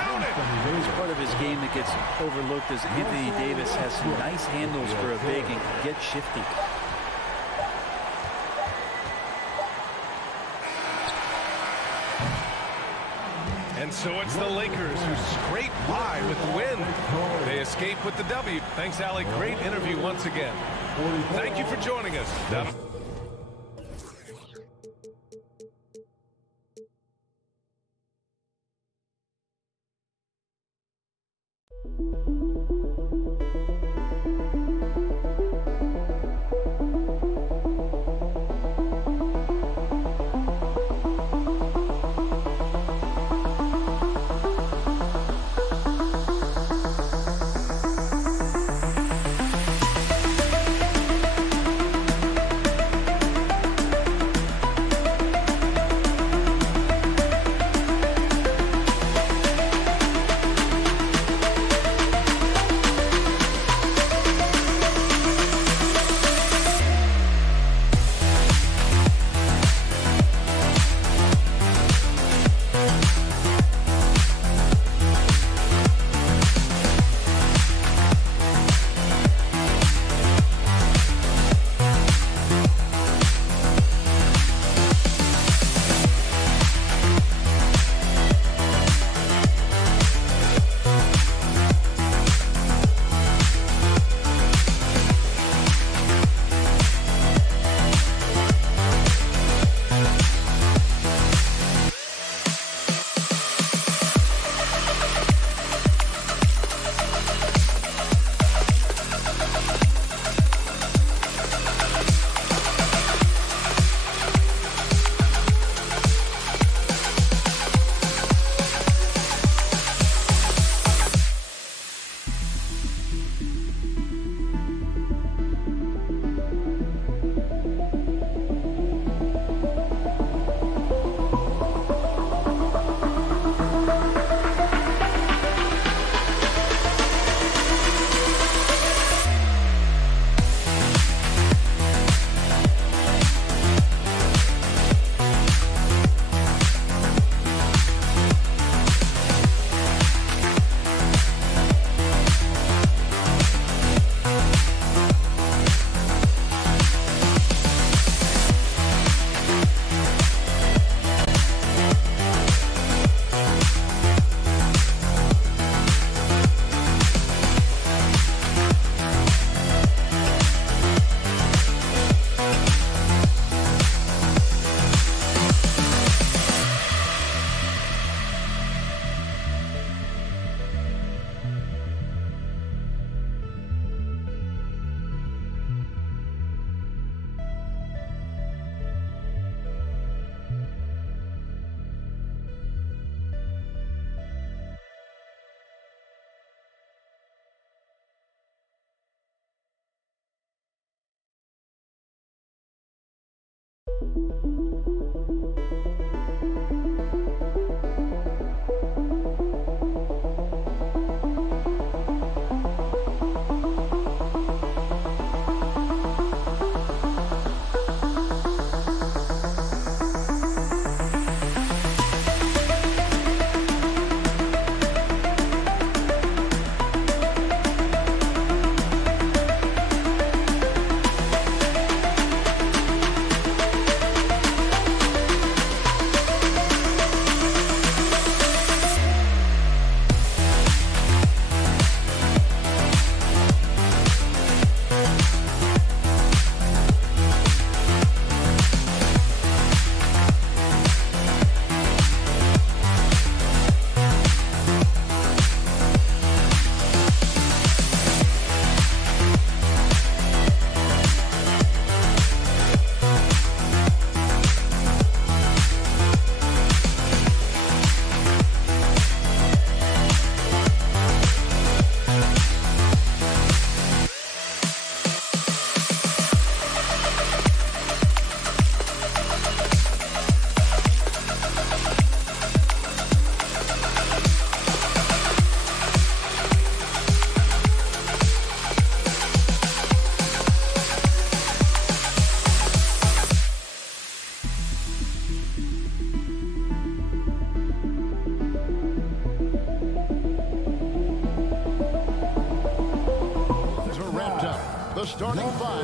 Count it! It's part of his game that gets overlooked as Anthony Davis has some nice handles for a big and can get shifty. And so it's the Lakers who scrape by with the win. They escape with the W. Thanks, Allie. Great interview once again. Thank you for joining us.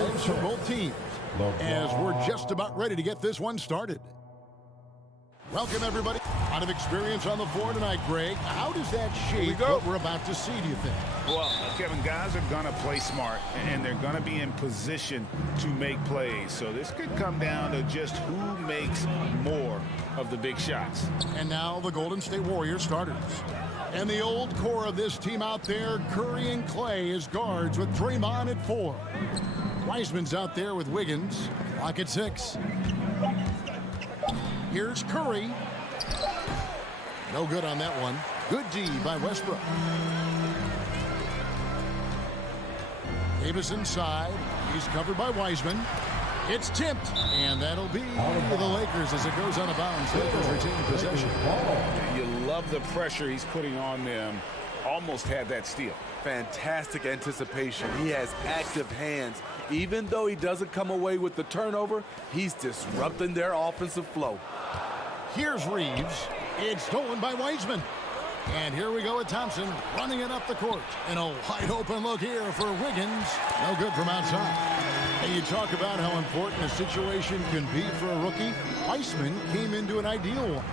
drives for both teams as we're just about ready to get this one started. Welcome, everybody. A lot of experience on the floor tonight, Greg. How does that shape what we're about to see, do you think? Well, Kevin, guys are going to play smart, and they're going to be in position to make plays. So this could come down to just who makes more of the big shots. And now the Golden State Warriors starters. And the old core of this team out there, Curry and Clay as guards with Draymond at 4. Wiseman's out there with Wiggins. Clock at 6. Here's Curry. No good on that one. Good D by Westbrook. Davis inside. He's covered by Wiseman. It's tipped, and that'll be the Lakers as it goes out of bounds. Lakers retain possession. You love the pressure he's putting on them. Almost had that steal. Fantastic anticipation. He has active hands. Even though he doesn't come away with the turnover, he's disrupting their offensive flow. Here's Reeves. It's stolen by Wiseman. And here we go with Thompson running it up the court. And a wide open look here for Wiggins. No good from outside. And you talk about how important a situation can be for a rookie. Wiseman came into an ideal one.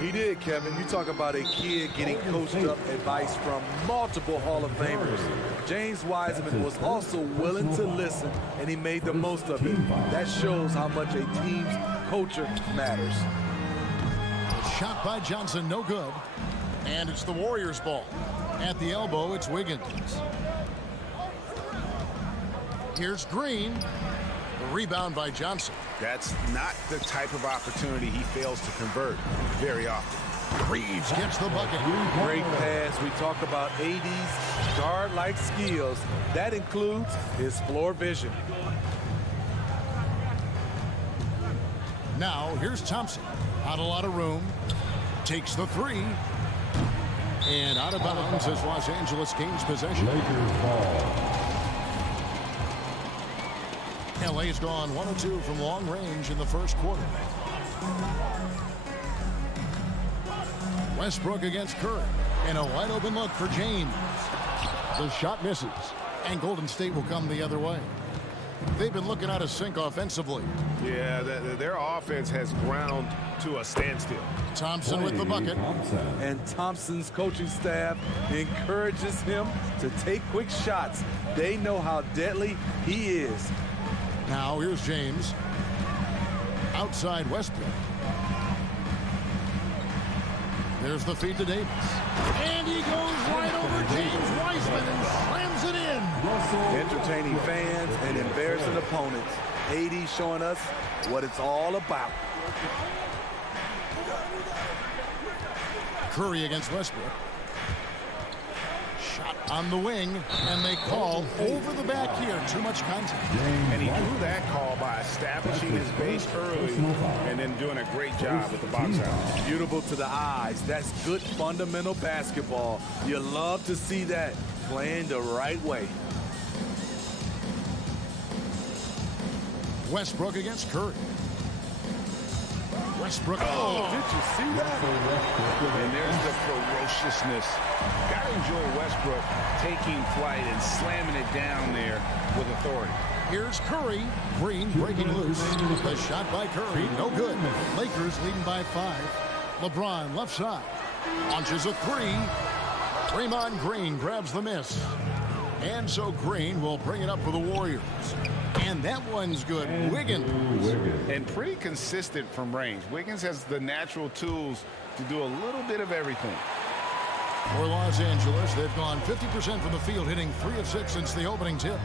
He did, Kevin. You talk about a kid getting coached up advice from multiple Hall of Famers. James Wiseman was also willing to listen, and he made the most of it. That shows how much a team's culture matters. Shot by Johnson, no good. And it's the Warriors' ball. At the elbow, it's Wiggins. Here's Green. The rebound by Johnson. That's not the type of opportunity he fails to convert very often. Reeves gets the bucket. Great pass. We talk about AD's guard-like skills. That includes his floor vision. Now, here's Thompson. Not a lot of room. Takes the 3. And out of bounds as Los Angeles gains possession. Lakers ball. LA's gone 1 of 2 from long range in the first quarter. Westbrook against Curry. And a wide open look for James. The shot misses. And Golden State will come the other way. They've been looking out of sync offensively. Yeah, their offense has ground to a standstill. Thompson with the bucket. And Thompson's coaching staff encourages him to take quick shots. They know how deadly he is. Now here's James. Outside Westbrook. There's the feed to Davis. And he goes right over James Wiseman and slams it in. Entertaining fans and embarrassing opponents. AD showing us what it's all about. Curry against Westbrook. Shot on the wing, and they call over the back here. Too much contact. And he drew that call by establishing his base early and then doing a great job with the box out. Beautiful to the eyes. That's good fundamental basketball. You love to see that playing the right way. Westbrook against Curry. Westbrook. Oh, did you see that? And there's the ferociousness. Gotta enjoy Westbrook taking flight and slamming it down there with authority. Here's Curry. Green breaking loose. The shot by Curry. No good. Lakers leading by 5. LeBron left side. Launches a 3. Draymond Green grabs the miss. And so Green will bring it up for the Warriors. And that one's good. Wiggins. And pretty consistent from range. Wiggins has the natural tools to do a little bit of everything. For Los Angeles, they've gone 50% from the field, hitting 3 of 6 since the opening tip.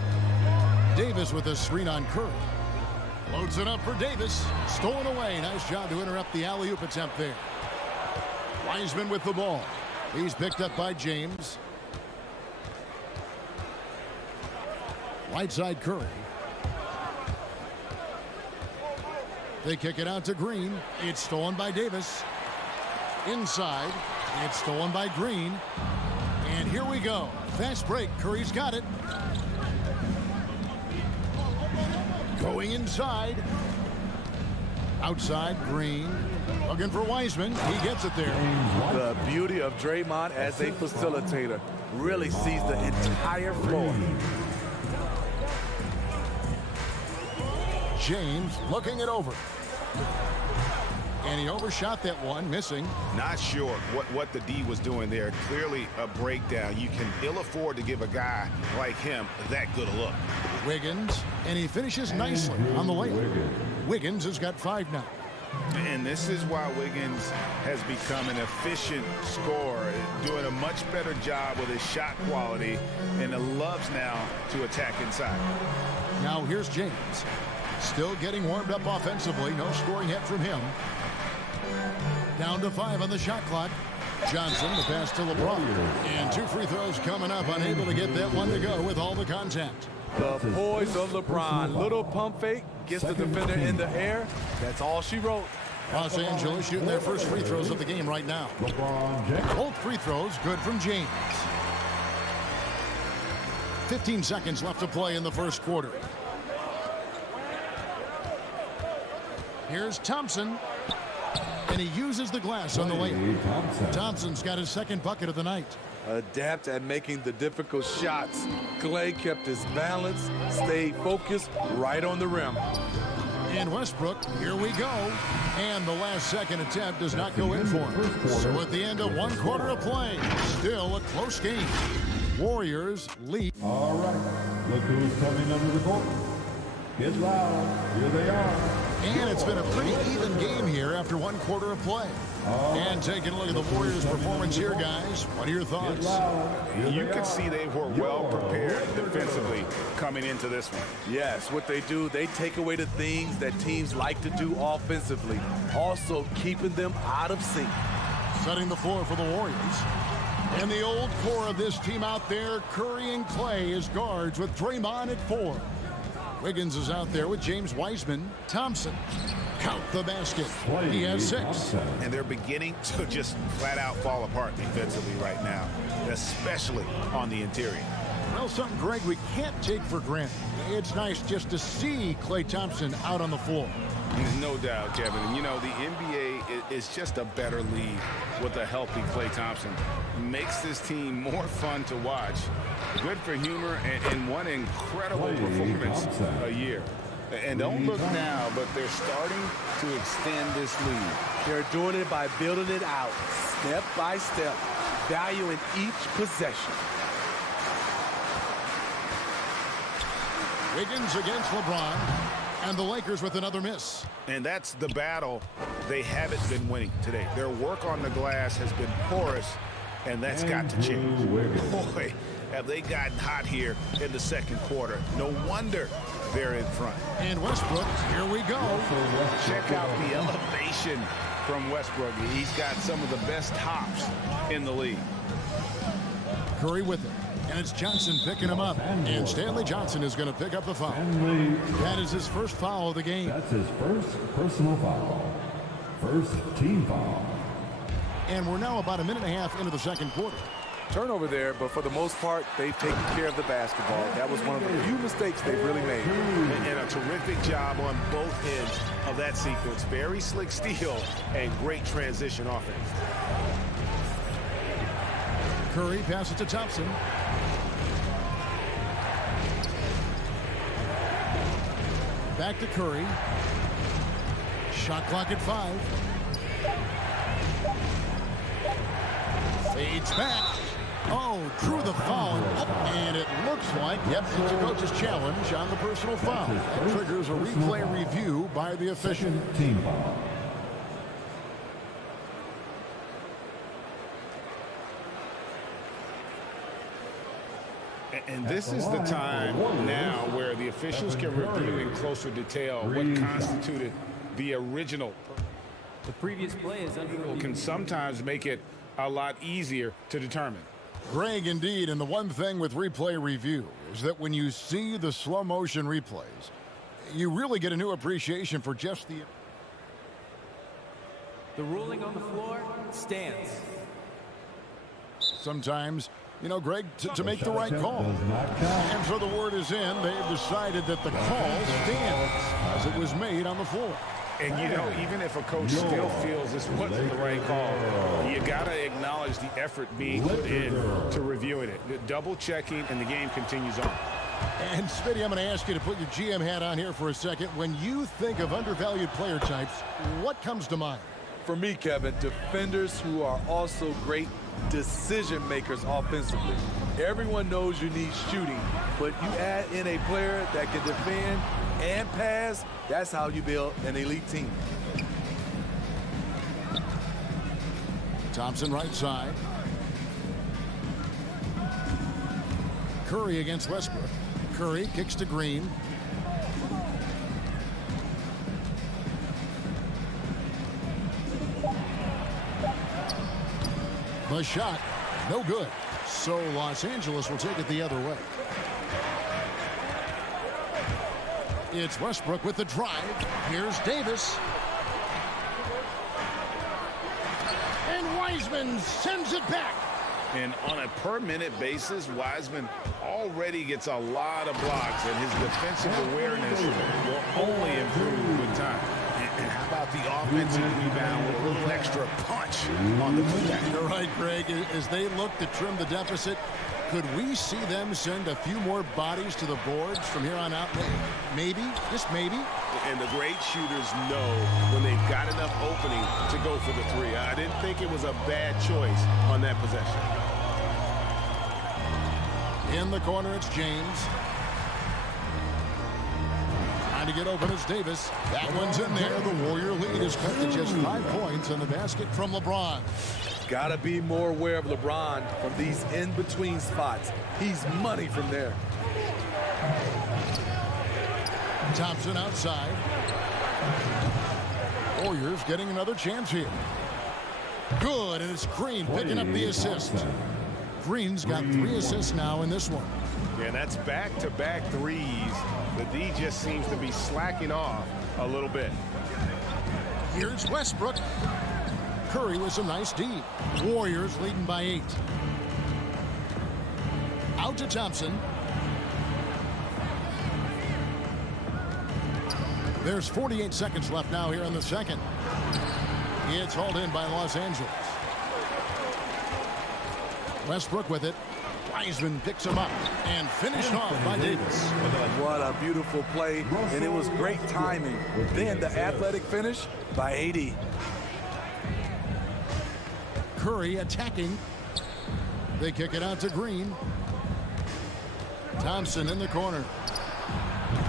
Davis with a screen on Curry. Loads it up for Davis. Stolen away. Nice job to interrupt the alley-oop attempt there. Wiseman with the ball. He's picked up by James. Right side Curry. They kick it out to Green. It's stolen by Davis. Inside. It's stolen by Green. And here we go. Fast break. Curry's got it. Going inside. Outside Green. Looking for Wiseman. He gets it there. The beauty of Draymond as a facilitator. Really sees the entire floor. James looking it over. And he overshot that one, missing. Not sure what the D was doing there. Clearly a breakdown. You can ill afford to give a guy like him that good a look. Wiggins, and he finishes nicely on the layup. Wiggins has got 5 now. And this is why Wiggins has become an efficient scorer, doing a much better job with his shot quality, and loves now to attack inside. Now here's James. Still getting warmed up offensively. No scoring yet from him. Down to 5 on the shot clock. Johnson, the pass to LeBron. And 2 free throws coming up. Unable to get that one to go with all the contact. The poise of LeBron. Little pump fake. Gets the defender in the air. That's all she wrote. Los Angeles shooting their first free throws of the game right now. Both free throws good from James. 15 seconds left to play in the first quarter. Here's Thompson. And he uses the glass on the layup. Thompson's got his second bucket of the night. Adapt at making the difficult shots. Clay kept his balance, stayed focused right on the rim. And Westbrook, here we go. And the last second attempt does not go in for him. So at the end of 1 quarter of play, still a close game. Warriors lead. All right, look who's coming under the court. Get loud, here they are. And it's been a pretty even game here after 1 quarter of play. And taking a look at the Warriors' performance here, guys. What are your thoughts? You can see they were well prepared defensively coming into this one. Yes, what they do, they take away the things that teams like to do offensively. Also keeping them out of sync. Setting the floor for the Warriors. And the old core of this team out there, Curry and Clay as guards with Draymond at 4. Wiggins is out there with James Wiseman. Thompson, count the basket. He has 6. And they're beginning to just flat out fall apart defensively right now, especially on the interior. Well, something, Greg, we can't take for granted. It's nice just to see Klay Thompson out on the floor. No doubt, Kevin. And, you know, the NBA is just a better league with a healthy Klay Thompson. Makes this team more fun to watch. Good for humor and one incredible performance a year. And don't look now, but they're starting to extend this lead. They're doing it by building it out, step by step, valuing each possession. Wiggins against LeBron, and the Lakers with another miss. And that's the battle they haven't been winning today. Their work on the glass has been porous, and that's got to change. Boy, have they gotten hot here in the second quarter. No wonder they're in front. And Westbrook, here we go. Check out the elevation from Westbrook. He's got some of the best hops in the league. Curry with it. And it's Johnson picking him up. And Stanley Johnson is going to pick up the foul. That is his first foul of the game. That's his first personal foul. First team foul. And we're now about a minute and a half into the second quarter. Turnover there, but for the most part, they've taken care of the basketball. That was one of the few mistakes they've really made. And a terrific job on both ends of that sequence. Very slick steal and great transition offense. Curry passes to Thompson. Back to Curry. Shot clock at 5. Fades back. Oh, drew the foul. And it looks like, yep, it's a coach's challenge on the personal foul. That triggers a replay review by the official. Team foul. And this is the time now where the officials can review in closer detail what constituted the original. The previous play is under review. Can sometimes make it a lot easier to determine. Greg, indeed, and the one thing with replay review is that when you see the slow motion replays, you really get a new appreciation for just the... The ruling on the floor stands. Sometimes, you know, Greg, to make the right call. And so the word is in. They've decided that the call stands as it was made on the floor. And, you know, even if a coach still feels this wasn't the right call, you got to acknowledge the effort being put in to reviewing it. Double checking, and the game continues on. And Smitty, I'm going to ask you to put your GM hat on here for a second. When you think of undervalued player types, what comes to mind? For me, Kevin, defenders who are also great decision makers offensively. Everyone knows you need shooting, but you add in a player that can defend and pass, that's how you build an elite team. Thompson right side. Curry against Westbrook. Curry kicks to Green. The shot, no good. So Los Angeles will take it the other way. It's Westbrook with the drive. Here's Davis. And Wiseman sends it back. And on a per-minute basis, Wiseman already gets a lot of blocks, and his defensive awareness will only improve with time. And how about the offensive rebound with a little extra punch on the putback? You're right, Greg. As they look to trim the deficit, could we see them send a few more bodies to the boards from here on out? Maybe, just maybe. And the great shooters know when they've got enough opening to go for the three. I didn't think it was a bad choice on that possession. In the corner, it's James. Trying to get open is Davis. That one's in there. The Warrior lead is cut to just 5 points on the basket from LeBron. Got to be more aware of LeBron from these in-between spots. He's money from there. Thompson outside. Warriors getting another chance here. Good, and it's Green picking up the assist. Green's got 3 assists now in this one. Yeah, that's back-to-back threes. The D just seems to be slacking off a little bit. Here's Westbrook. Curry with some nice D. Warriors leading by 8. Out to Thompson. There's 48 seconds left now here in the second. It's hauled in by Los Angeles. Westbrook with it. Wiseman picks him up and finished off by Davis. What a beautiful play, and it was great timing. Then the athletic finish by AD. Curry attacking. They kick it out to Green. Thompson in the corner.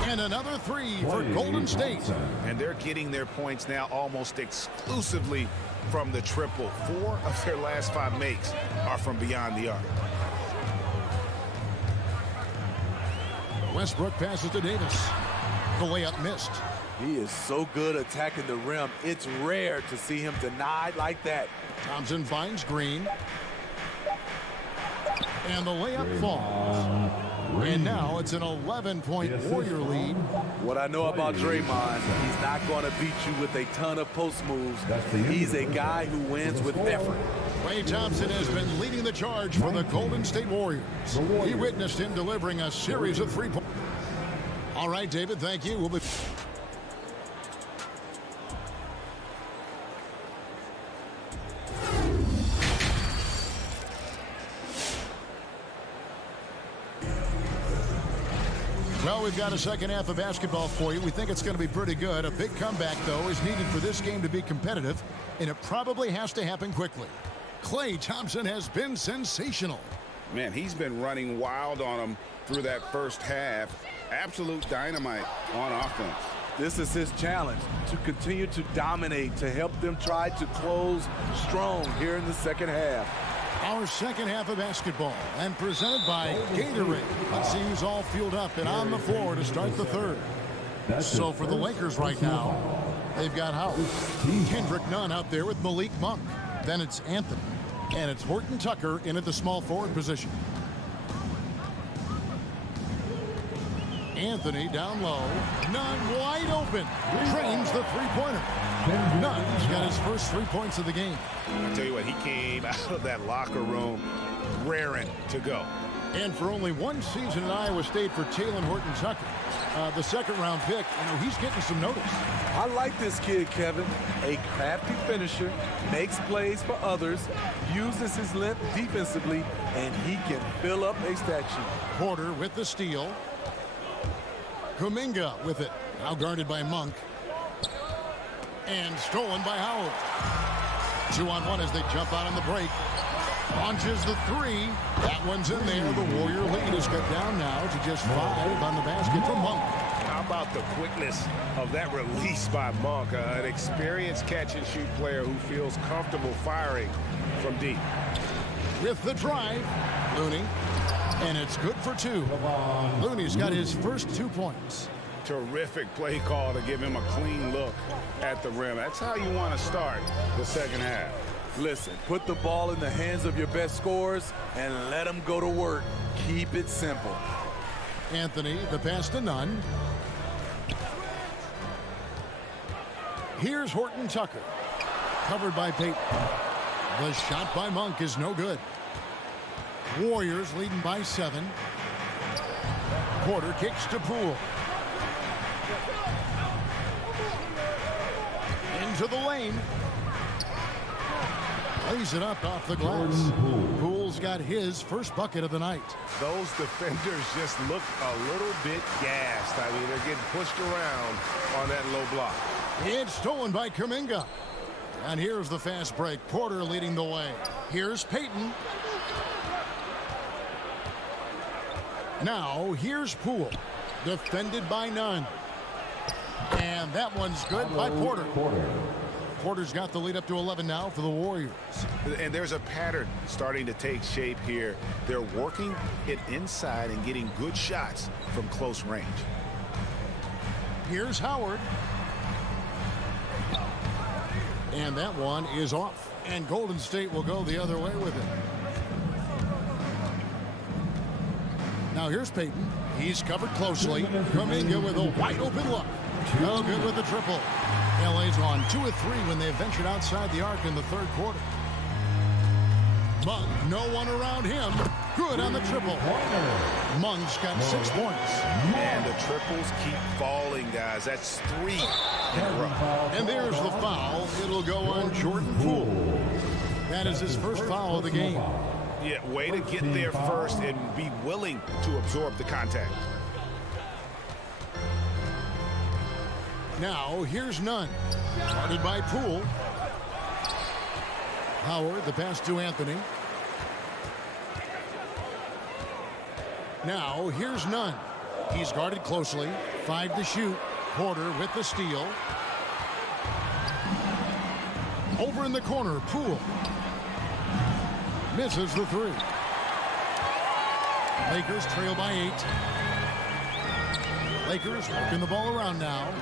And another 3 for Golden State. And they're getting their points now almost exclusively from the triple. 4 of their last 5 makes are from beyond the arc. Westbrook passes to Davis. The layup missed. He is so good attacking the rim. It's rare to see him denied like that. Thompson finds Green. And the layup falls. And now it's an 11-point Warrior lead. What I know about Draymond, he's not going to beat you with a ton of post moves. He's a guy who wins with effort. Klay Thompson has been leading the charge for the Golden State Warriors. He witnessed him delivering a series of 3 points. All right, David, thank you. We'll be... Well, we've got a second half of basketball for you. We think it's going to be pretty good. A big comeback, though, is needed for this game to be competitive, and it probably has to happen quickly. Klay Thompson has been sensational. Man, he's been running wild on them through that first half. Absolute dynamite on offense. This is his challenge, to continue to dominate, to help them try to close strong here in the second half. Our second half of basketball, and presented by Gatorade. Let's see who's all fueled up and on the floor to start the third. So for the Lakers right now, they've got House. Kendrick Nunn out there with Malik Monk. Then it's Anthony. And it's Horton Tucker in at the small forward position. Anthony down low. Nunn wide open. Drains the three-pointer. Nunn's got his first 3 points of the game. I tell you what, he came out of that locker room raring to go. And for only 1 season in Iowa State for Talen Horton Tucker, the second-round pick, he's getting some notice. I like this kid, Kevin. A crafty finisher, makes plays for others, uses his length defensively, and he can fill up a stat sheet. Porter with the steal. Kuminga with it. Now guarded by Monk. And stolen by Howard. 2-on-1 as they jump out on the break. Launches the three. That one's in there. The Warrior lead is cut down now to just 5 on the basket for Monk. How about the quickness of that release by Monk? An experienced catch-and-shoot player who feels comfortable firing from deep. With the drive, Looney. And it's good for 2. Looney's got his first 2 points. Terrific play call to give him a clean look at the rim. That's how you want to start the second half. Listen, put the ball in the hands of your best scorers and let them go to work. Keep it simple. Anthony, the pass to Nunn. Here's Horton Tucker. Covered by Payton. The shot by Monk is no good. Warriors leading by 7. Porter kicks to Poole. Into the lane. Lays it up off the glass. Poole's got his first bucket of the night. Those defenders just look a little bit gassed. I mean, they're getting pushed around on that low block. It's stolen by Kuminga. And here's the fast break. Porter leading the way. Here's Payton. Now, here's Poole. Defended by Nunn. And that one's good by Porter. Porter's got the lead up to 11 now for the Warriors. And there's a pattern starting to take shape here. They're working it inside and getting good shots from close range. Here's Howard. And that one is off. And Golden State will go the other way with it. Now here's Payton. He's covered closely. Kuminga with a wide open look. No good with the triple. LA's on 2 of 3 when they ventured outside the arc in the third quarter. Monk, no one around him. Good on the triple. Monk's got 6 points. And the triples keep falling, guys. That's 3 in a row. And there's the foul. It'll go on Jordan Poole. That is his first foul of the game. Yeah, way to get there first and be willing to absorb the contact. Now, here's Nunn. Guarded by Poole. Howard, the pass to Anthony. Now, here's Nunn. He's guarded closely. 5 to shoot. Porter with the steal. Over in the corner, Poole. Misses the 3. Lakers trail by 8. Lakers working the ball around now.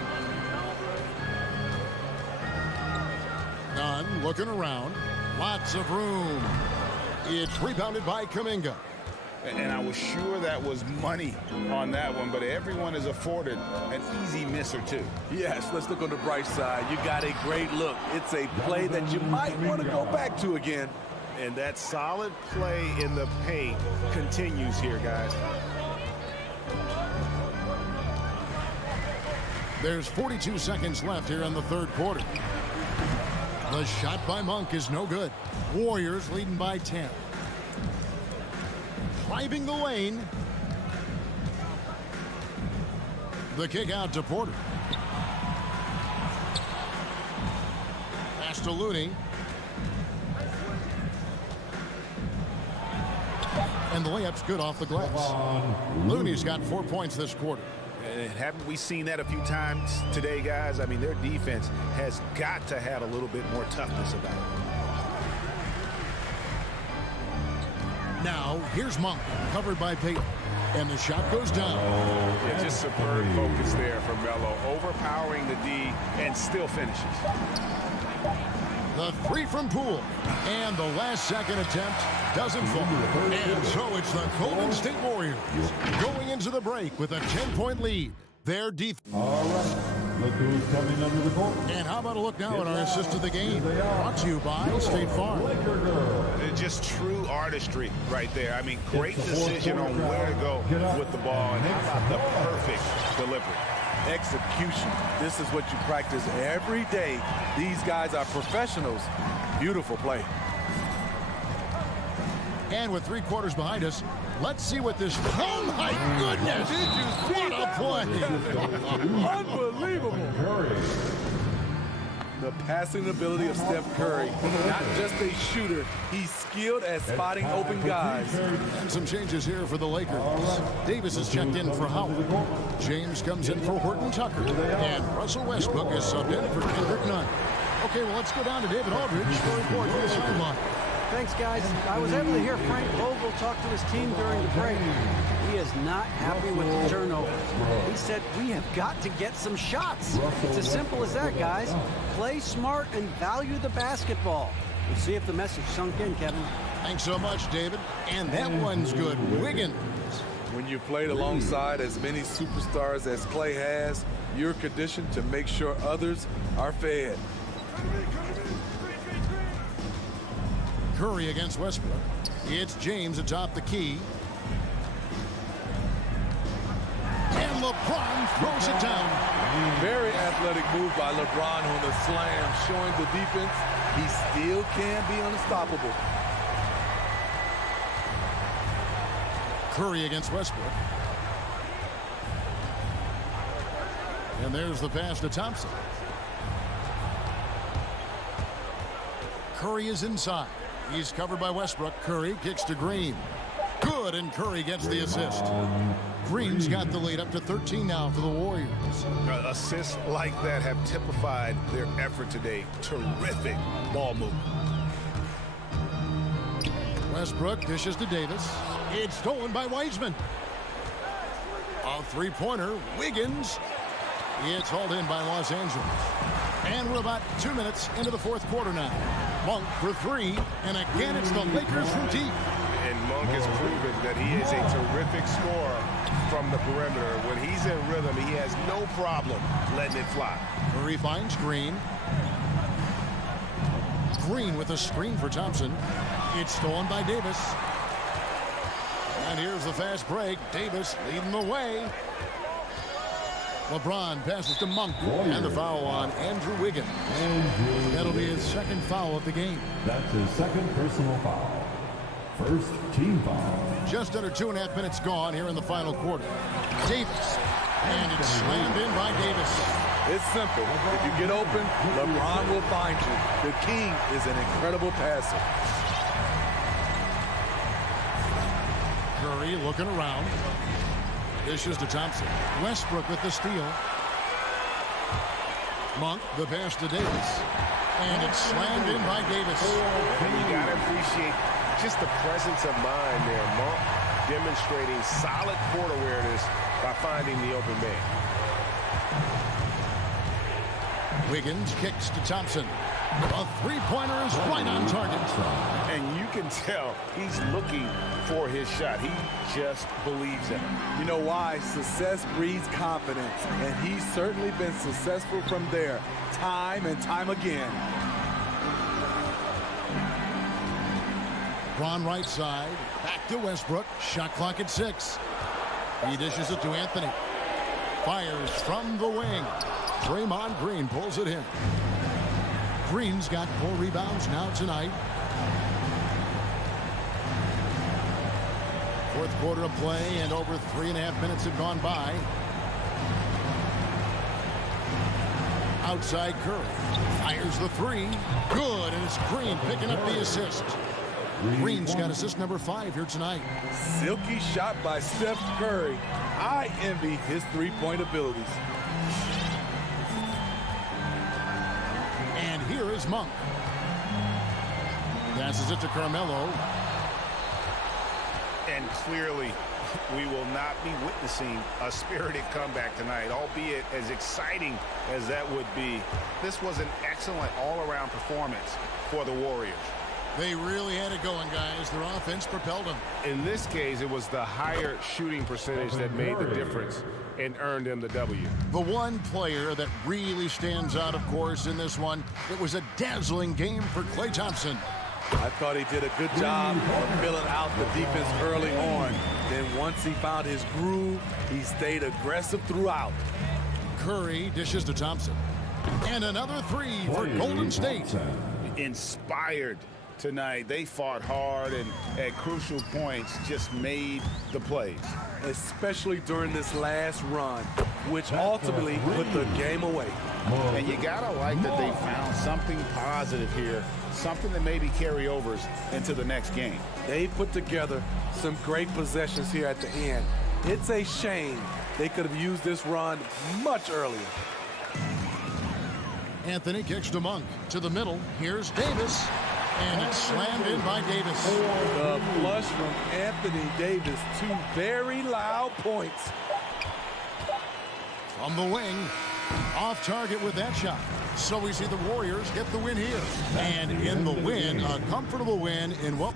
Nunn looking around. Lots of room. It's rebounded by Kuminga. And I was sure that was money on that one, but everyone is afforded an easy miss or 2. Yes, let's look on the bright side. You got a great look. It's a play that you might want to go back to again. And that solid play in the paint continues here, guys. There's 42 seconds left here in the third quarter. The shot by Monk is no good. Warriors leading by 10. Driving the lane. The kick out to Porter. Pass to Looney. And the layup's good off the glass. Looney's got 4 points this quarter. And haven't we seen that a few times today, guys? I mean, their defense has got to have a little bit more toughness about it. Now, here's Monk, covered by Payton. And the shot goes down. Yeah, just superb focus there from Melo, overpowering the D and still finishes. The 3 from Poole. And the last second attempt doesn't fall. And so it's the Golden State Warriors going into the break with a 10-point lead. Their defense. All right. Look who's coming under the court. And how about a look now at our assist of the game? Brought to you by State Farm. It's just true artistry right there. I mean, great decision on where to go with the ball. And how about the perfect delivery? Execution. This is what you practice every day. These guys are professionals. Beautiful play. And with 3 quarters behind us, Let's see what this... Oh, my goodness! What a play! Unbelievable. The passing ability of Steph Curry. Not just a shooter, he's skilled at spotting open guys. And some changes here for the Lakers. Davis is checked in for Howard. James comes in for Horton Tucker. And Russell Westbrook is subbed in for Kendrick Nunn. Okay, well, let's go down to David Aldridge for a report from the sideline. Thanks, guys. I was able to hear Frank Vogel talk to his team during the break. He is not happy with the turnovers. He said, we have got to get some shots. It's as simple as that, guys. Play smart and value the basketball. We'll see if the message sunk in, Kevin. Thanks so much, David. And that one's good. Wiggins. When you played alongside as many superstars as Clay has, you're conditioned to make sure others are fed. Curry against Westbrook. It's James atop the key. And LeBron throws it down. Very athletic move by LeBron on the slam, showing the defense he still can be unstoppable. Curry against Westbrook. And there's the pass to Thompson. Curry is inside. He's covered by Westbrook. Curry kicks to Green. Good, and Curry gets the assist. Green's got the lead up to 13 now for the Warriors. Assists like that have typified their effort today. Terrific ball movement. Westbrook dishes to Davis. It's stolen by Wiseman. A three-pointer. Wiggins. It's hauled in by Los Angeles. And we're about 2 minutes into the fourth quarter now. Monk for three, and again it's the Lakers from deep. And Monk has proven that he is a terrific scorer from the perimeter. When he's in rhythm, he has no problem letting it fly. Curry finds Green. Green with a screen for Thompson. It's stolen by Davis. And here's the fast break. Davis leading the way. LeBron passes to Monk, and the foul on Andrew Wiggins. That'll be his second foul of the game. That's his second personal foul. First team foul. Just under 2.5 minutes gone here in the final quarter. Davis, and it's slammed in by Davis. It's simple. If you get open, LeBron will find you. The king is an incredible passer. Curry looking around. Dishes to Thompson. Westbrook with the steal. Monk, the pass to Davis. And it's slammed in by Davis. And you got to appreciate just the presence of mind there. Monk demonstrating solid court awareness by finding the open man. Wiggins kicks to Thompson. A three-pointer is right on target. And you can tell he's looking for his shot. He just believes in it. You know why? Success breeds confidence, and he's certainly been successful from there, time and time again. Ron right side, back to Westbrook. Shot clock at 6. He dishes it to Anthony. Fires from the wing. Draymond Green pulls it in. Green's got 4 rebounds now tonight. Fourth quarter of play, and over 3.5 minutes have gone by. Outside Curry. Fires the three. Good, and it's Green picking up the assist. Green's got assist number 5 here tonight. Silky shot by Steph Curry. I envy his three-point abilities. And here is Monk. Passes it to Carmelo. And clearly, we will not be witnessing a spirited comeback tonight, albeit as exciting as that would be. This was an excellent all-around performance for the Warriors. They really had it going, guys. Their offense propelled them. In this case, it was the higher shooting percentage that made the difference and earned them the W. The one player that really stands out, of course, in this one, it was a dazzling game for Klay Thompson. I thought he did a good job of filling out the defense early on. Then once he found his groove, he stayed aggressive throughout. Curry dishes to Thompson. And another three for Golden State. Inspired tonight. They fought hard and at crucial points just made the plays. Especially during this last run, which ultimately put the game away. And you gotta like that they found something positive here, something that maybe carry overs into the next game. They put together some great possessions here at the end. It's a shame they could have used this run much earlier. Anthony kicks to Monk to the middle. Here's Davis, and it's slammed in by Davis. The flush from Anthony Davis, 2 very loud points. From the wing, off target with that shot. So we see the Warriors get the win here. And in the win, a comfortable win in what?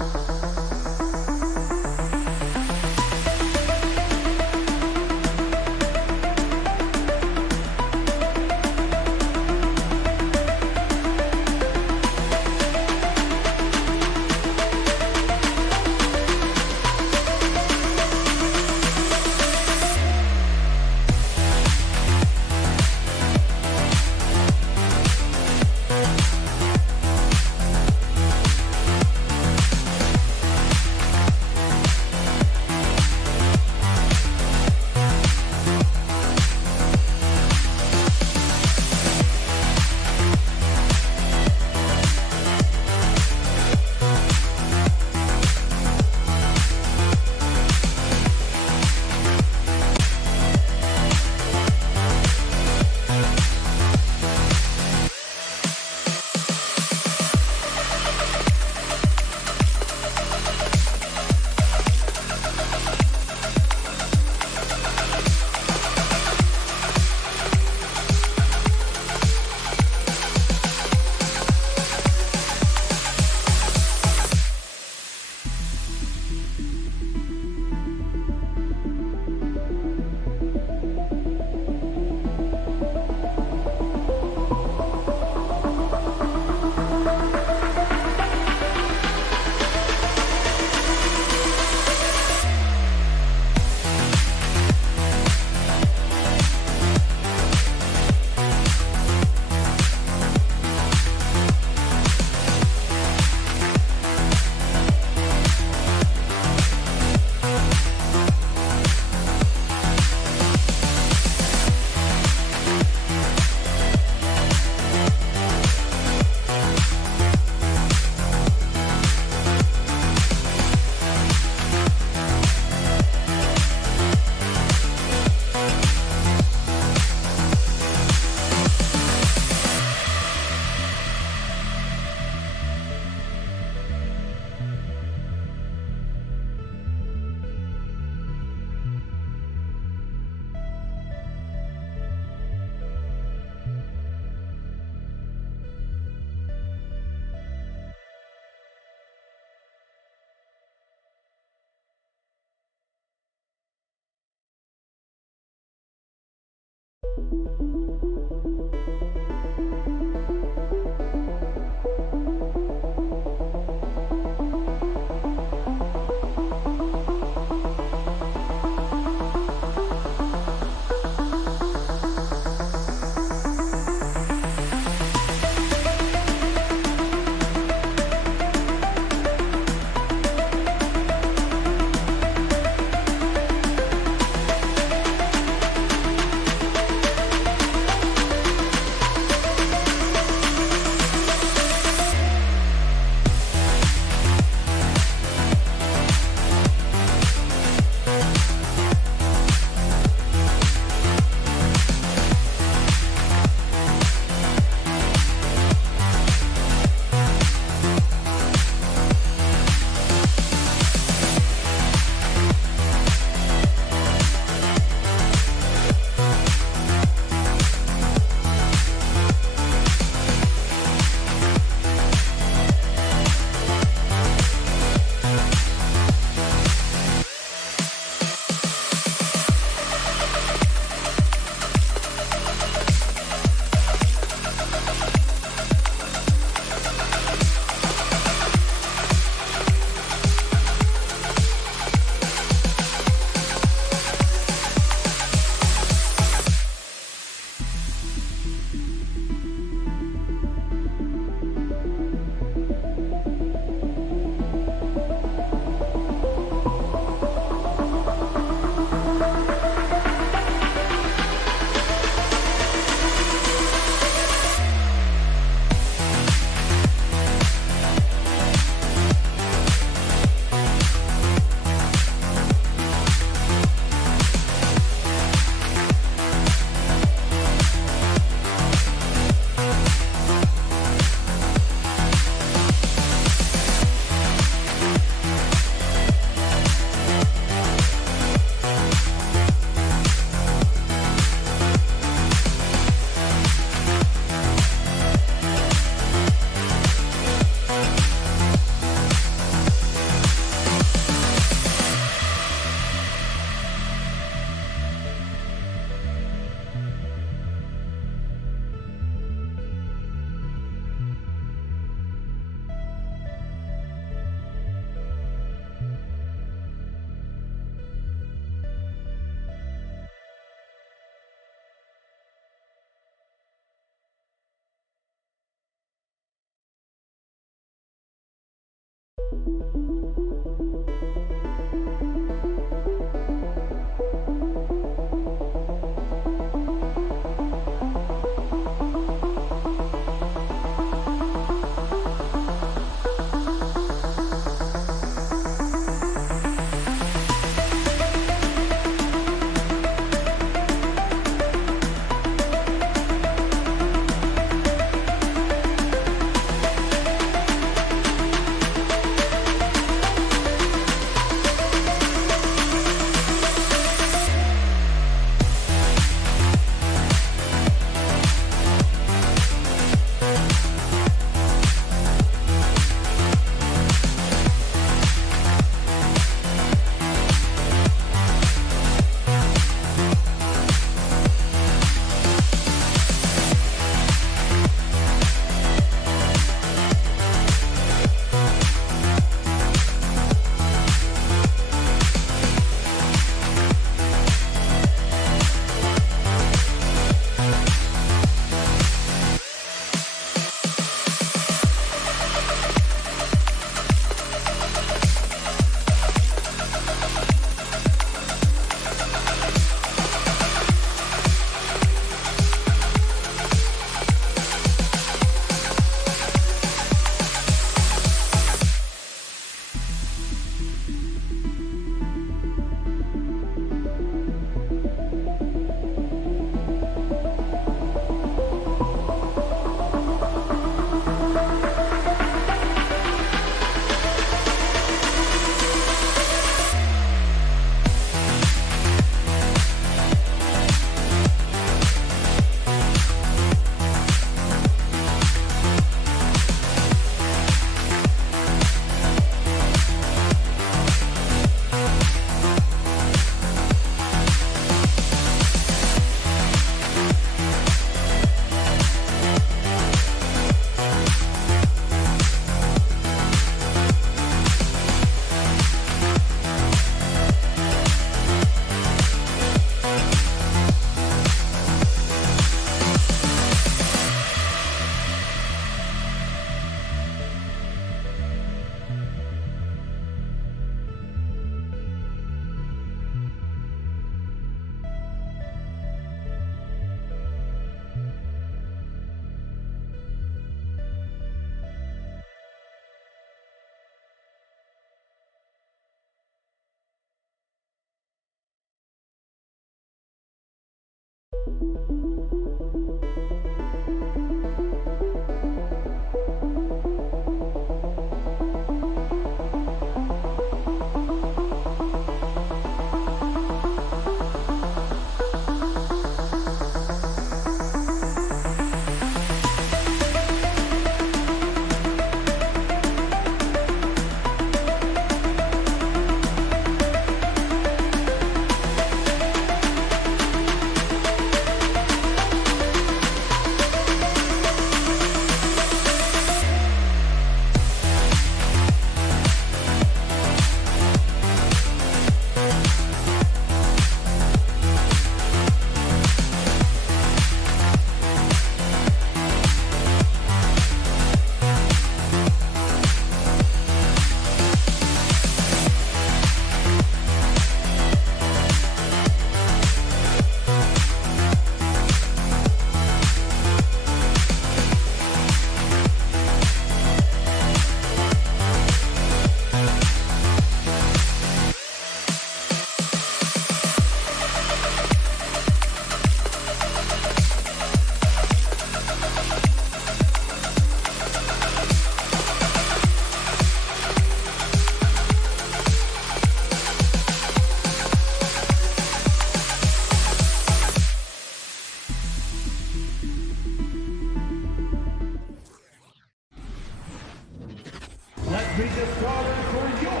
Let's meet the starters for your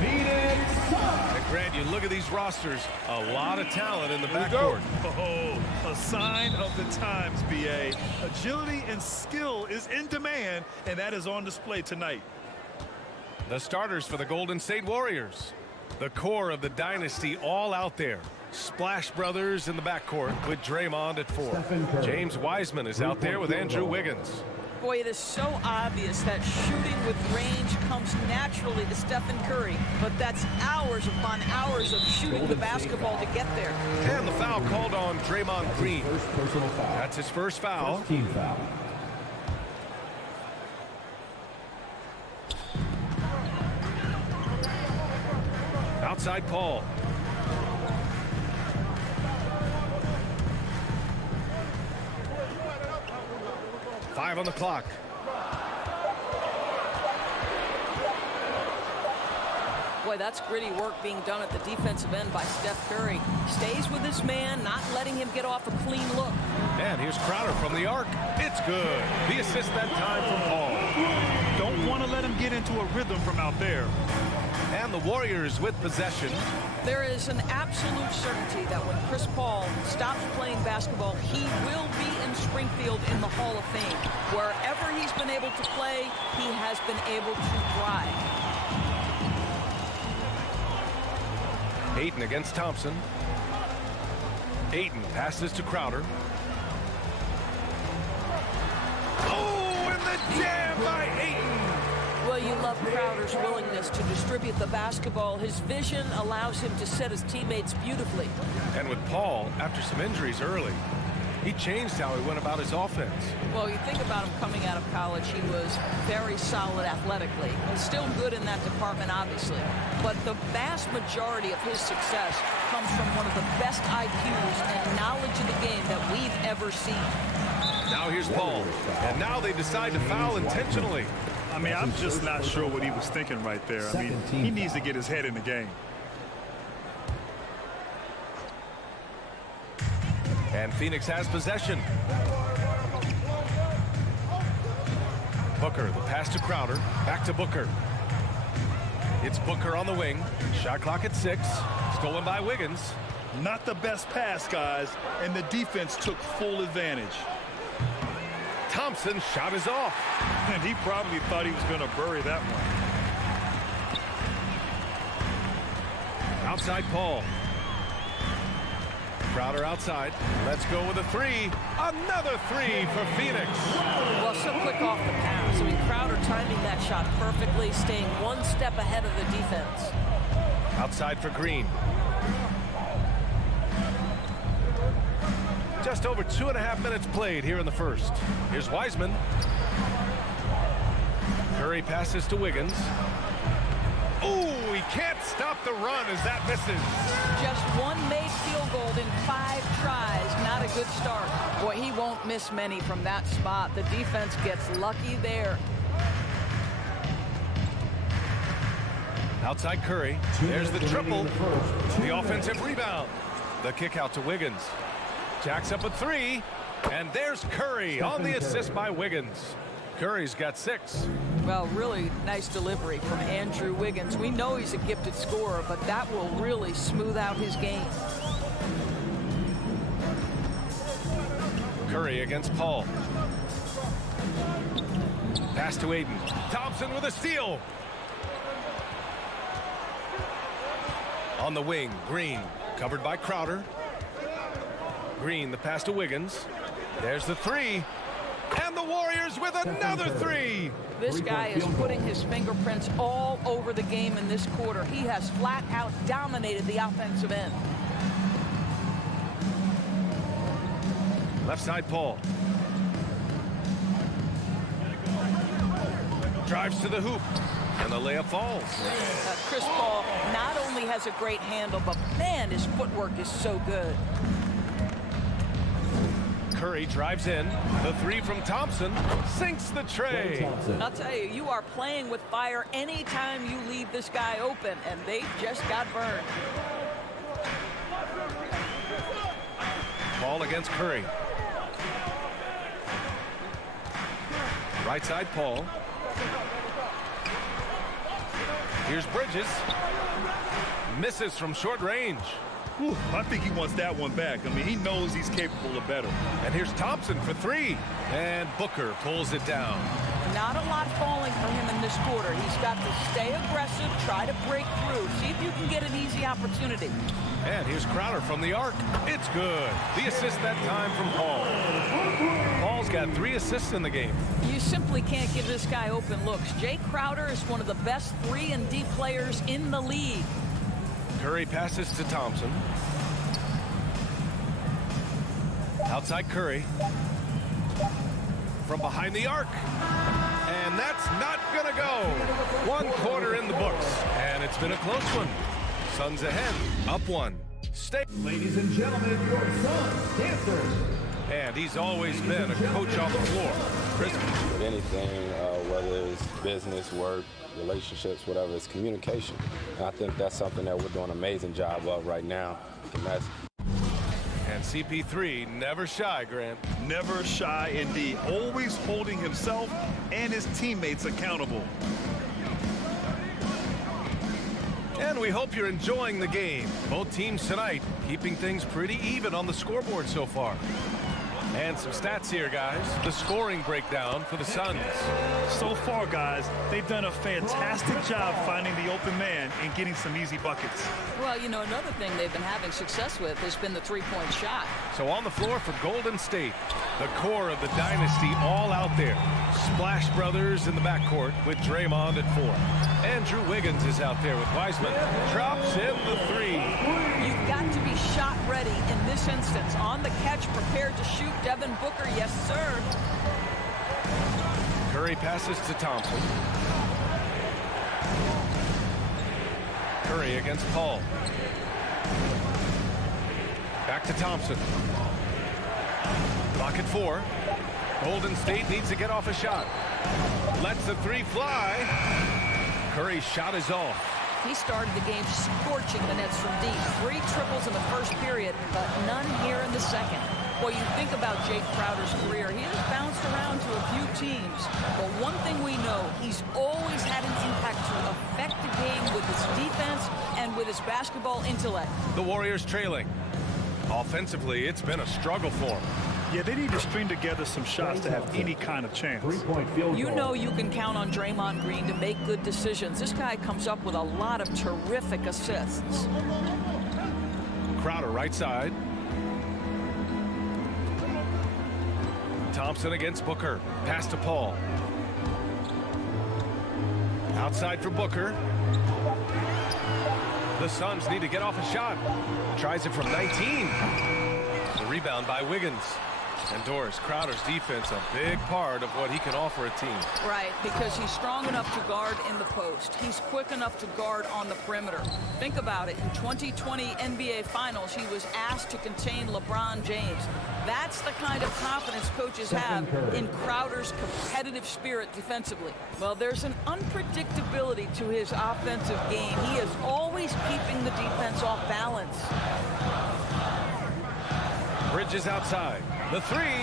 Phoenix Suns. And Grant, you look at these rosters, a lot of talent in the backcourt. Oh, a sign of the times, BA. Agility and skill is in demand, and that is on display tonight. The starters for the Golden State Warriors. The core of the dynasty all out there. Splash Brothers in the backcourt with Draymond at 4. James Wiseman is out there with Andrew Wiggins. Boy, it is so obvious that shooting with range comes naturally to Stephen Curry, but that's hours upon hours of shooting the basketball to get there. And the foul called on Draymond Green. That's his first foul. First team foul. Outside Paul. Five on the clock. Boy, that's gritty work being done at the defensive end by Steph Curry. Stays with his man, not letting him get off a clean look. And here's Crowder from the arc. It's good. The assist that time from Paul. Don't want to let him get into a rhythm from out there. And the Warriors with possession. There is an absolute certainty that when Chris Paul stops playing basketball, he will be in Springfield in the Hall of Fame. Wherever he's been able to play, he has been able to thrive. Ayton against Thompson. Ayton passes to Crowder. Oh, and the jam by Ayton. Well, you love Crowder's willingness to distribute the basketball. His vision allows him to set his teammates beautifully. And with Paul, after some injuries early, he changed how he went about his offense. Well, you think about him coming out of college, he was very solid athletically. Still good in that department, obviously. But the vast majority of his success comes from one of the best IQs and knowledge of the game that we've ever seen. Now here's Paul. And now they decide to foul intentionally. I mean, I'm just not sure what he was thinking right there. I mean, he needs to get his head in the game. And Phoenix has possession. Booker, the pass to Crowder. Back to Booker. It's Booker on the wing. Shot clock at 6. Stolen by Wiggins. Not the best pass, guys, and the defense took full advantage. Thompson's shot is off. And he probably thought he was going to bury that one. Outside Paul. Crowder outside. Let's go with a 3. Another 3 for Phoenix. Well, so quick off the pass. I mean, Crowder timing that shot perfectly, staying one step ahead of the defense. Outside for Green. Just over 2.5 minutes played here in the first. Here's Wiseman. Curry passes to Wiggins. Oh, he can't stop the run as that misses. Just one made field goal in 5 tries. Not a good start. Boy, he won't miss many from that spot. The defense gets lucky there. Outside Curry. There's the triple. The offensive rebound. The kick out to Wiggins. Jacks up a three. And there's Curry on the assist by Wiggins. Curry's got 6. Well, really nice delivery from Andrew Wiggins. We know he's a gifted scorer, but that will really smooth out his game. Curry against Paul. Pass to Aiden. Thompson with a steal. On the wing, Green, covered by Crowder. Green, the pass to Wiggins. There's the three. And the Warriors with another three. This guy is putting his fingerprints all over the game in this quarter. He has flat out dominated the offensive end. Left side, Paul. Drives to the hoop. And the layup falls. Chris Paul not only has a great handle, but man, his footwork is so good. Curry drives in. The three from Thompson sinks the tray. I'll tell you, you are playing with fire anytime you leave this guy open, and they just got burned. Paul against Curry. Right side, Paul. Here's Bridges. Misses from short range. Whew, I think he wants that one back. I mean, he knows he's capable of better. And here's Thompson for three. And Booker pulls it down. Not a lot falling for him in this quarter. He's got to stay aggressive, try to break through, see if you can get an easy opportunity. And here's Crowder from the arc. It's good. The assist that time from Paul. Paul's got 3 assists in the game. You simply can't give this guy open looks. Jay Crowder is one of the best 3-and-D players in the league. Curry passes to Thompson. Outside Curry. From behind the arc. And that's not going to go. 1 quarter in the books. And it's been a close one. Suns ahead. Up 1. Stay. Ladies and gentlemen, your Suns dancers. And he's always been a coach on the floor. Chris. With anything, whether it's business, work, relationships, whatever, it's communication. And I think that's something that we're doing an amazing job of right now. And CP3 never shy, Grant. Never shy indeed. Always holding himself and his teammates accountable. And we hope you're enjoying the game. Both teams tonight keeping things pretty even on the scoreboard so far. And some stats here, guys. The scoring breakdown for the Suns. So far, guys, they've done a fantastic job finding the open man and getting some easy buckets. Well, you know, another thing they've been having success with has been the three-point shot. So on the floor for Golden State, the core of the dynasty all out there. Splash Brothers in the backcourt with Draymond at 4. Andrew Wiggins is out there with Wiseman. Drops in the 3. You've got to be shot ready in this instance. On the catch, prepared to shoot. Devin Booker, yes, sir. Curry passes to Thompson. Curry against Paul. Back to Thompson. Clock at 4. Golden State needs to get off a shot. Lets the 3 fly. Curry's shot is off. He started the game scorching the nets from deep. 3 triples in the first period, but none here in the second. Boy, you think about Jake Crowder's career. He has bounced around to a few teams. But one thing we know, he's always had an impact to affect the game with his defense and with his basketball intellect. The Warriors trailing. Offensively, it's been a struggle for him. Yeah, they need to string together some shots to have any kind of chance. You know you can count on Draymond Green to make good decisions. This guy comes up with a lot of terrific assists. Crowder right side. Thompson against Booker. Pass to Paul. Outside for Booker. The Suns need to get off a shot. Tries it from 19. The rebound by Wiggins. And Doris, Crowder's defense, a big part of what he can offer a team. Right, because he's strong enough to guard in the post. He's quick enough to guard on the perimeter. Think about it. In 2020 NBA Finals, he was asked to contain LeBron James. That's the kind of confidence coaches have in Crowder's competitive spirit defensively. Well, there's an unpredictability to his offensive game. He is always keeping the defense off balance. Bridges outside. The three.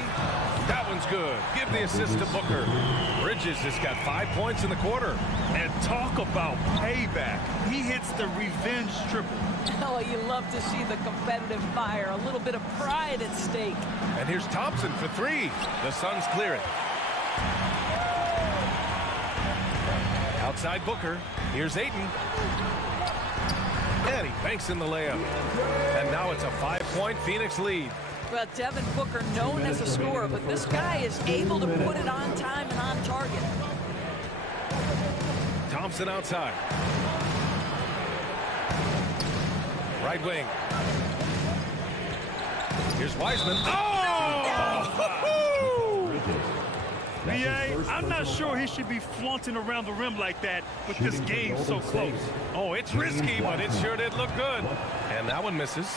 That one's good. Give the assist to Booker. Bridges has got 5 points in the quarter. And talk about payback. He hits the revenge triple. Oh, you love to see the competitive fire. A little bit of pride at stake. And here's Thompson for three. The Suns clear it. Outside Booker. Here's Ayton. And he banks in the layup. And now it's a 5-point Phoenix lead. Well, Devin Booker, known as a scorer, but this guy is able to put it on time and on target. Thompson outside. Right wing. Here's Wiseman. Oh! B.A., I'm not sure he should be flaunting around the rim like that with this game so close. Oh, it's risky, but it sure did look good. And that one misses.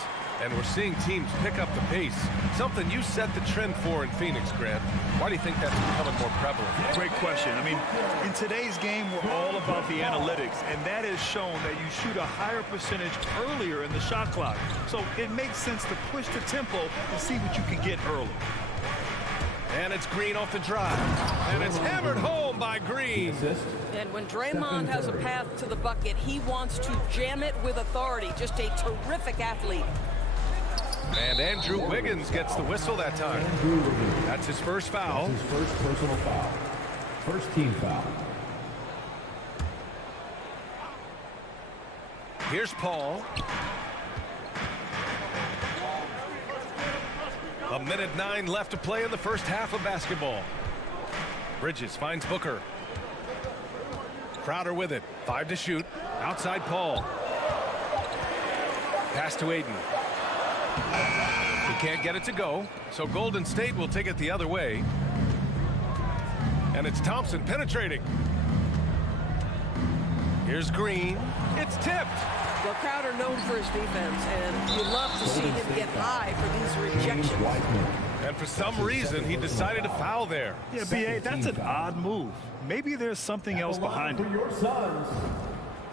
And we're seeing teams pick up the pace. Something you set the trend for in Phoenix, Grant. Why do you think that's becoming more prevalent? Great question. I mean, in today's game, we're all about the analytics, and that has shown that you shoot a higher percentage earlier in the shot clock. So it makes sense to push the tempo and see what you can get early. And it's Green off the drive. And it's hammered home by Green. And when Draymond has a path to the bucket, he wants to jam it with authority. Just a terrific athlete. And Andrew Wiggins gets the whistle that time. That's his first foul. That's his first personal foul. First team foul. Here's Paul. A minute 9 left to play in the first half of basketball. Bridges finds Booker. Crowder with it. 5 to shoot. Outside Paul. Pass to Ayton. He can't get it to go, so Golden State will take it the other way. And it's Thompson penetrating. Here's Green. It's tipped. Well, Crowder known for his defense, and you love to see him get high for these rejections. And for some reason, he decided to foul there. Yeah, B.A., that's an odd move. Maybe there's something else behind it.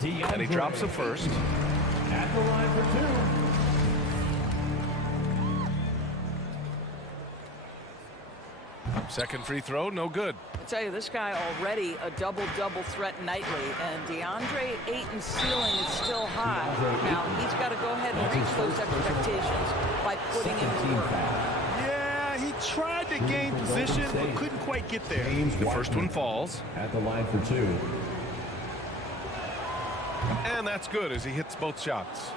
And he drops the first. At the line for two. Second free throw, no good. I tell you, this guy already a double-double threat nightly, and DeAndre Ayton's ceiling is still high. Now, he's got to go ahead and reach those expectations by putting in the work. Yeah, he tried to gain position, but couldn't quite get there. The first one falls. At the line for two. And that's good as he hits both shots.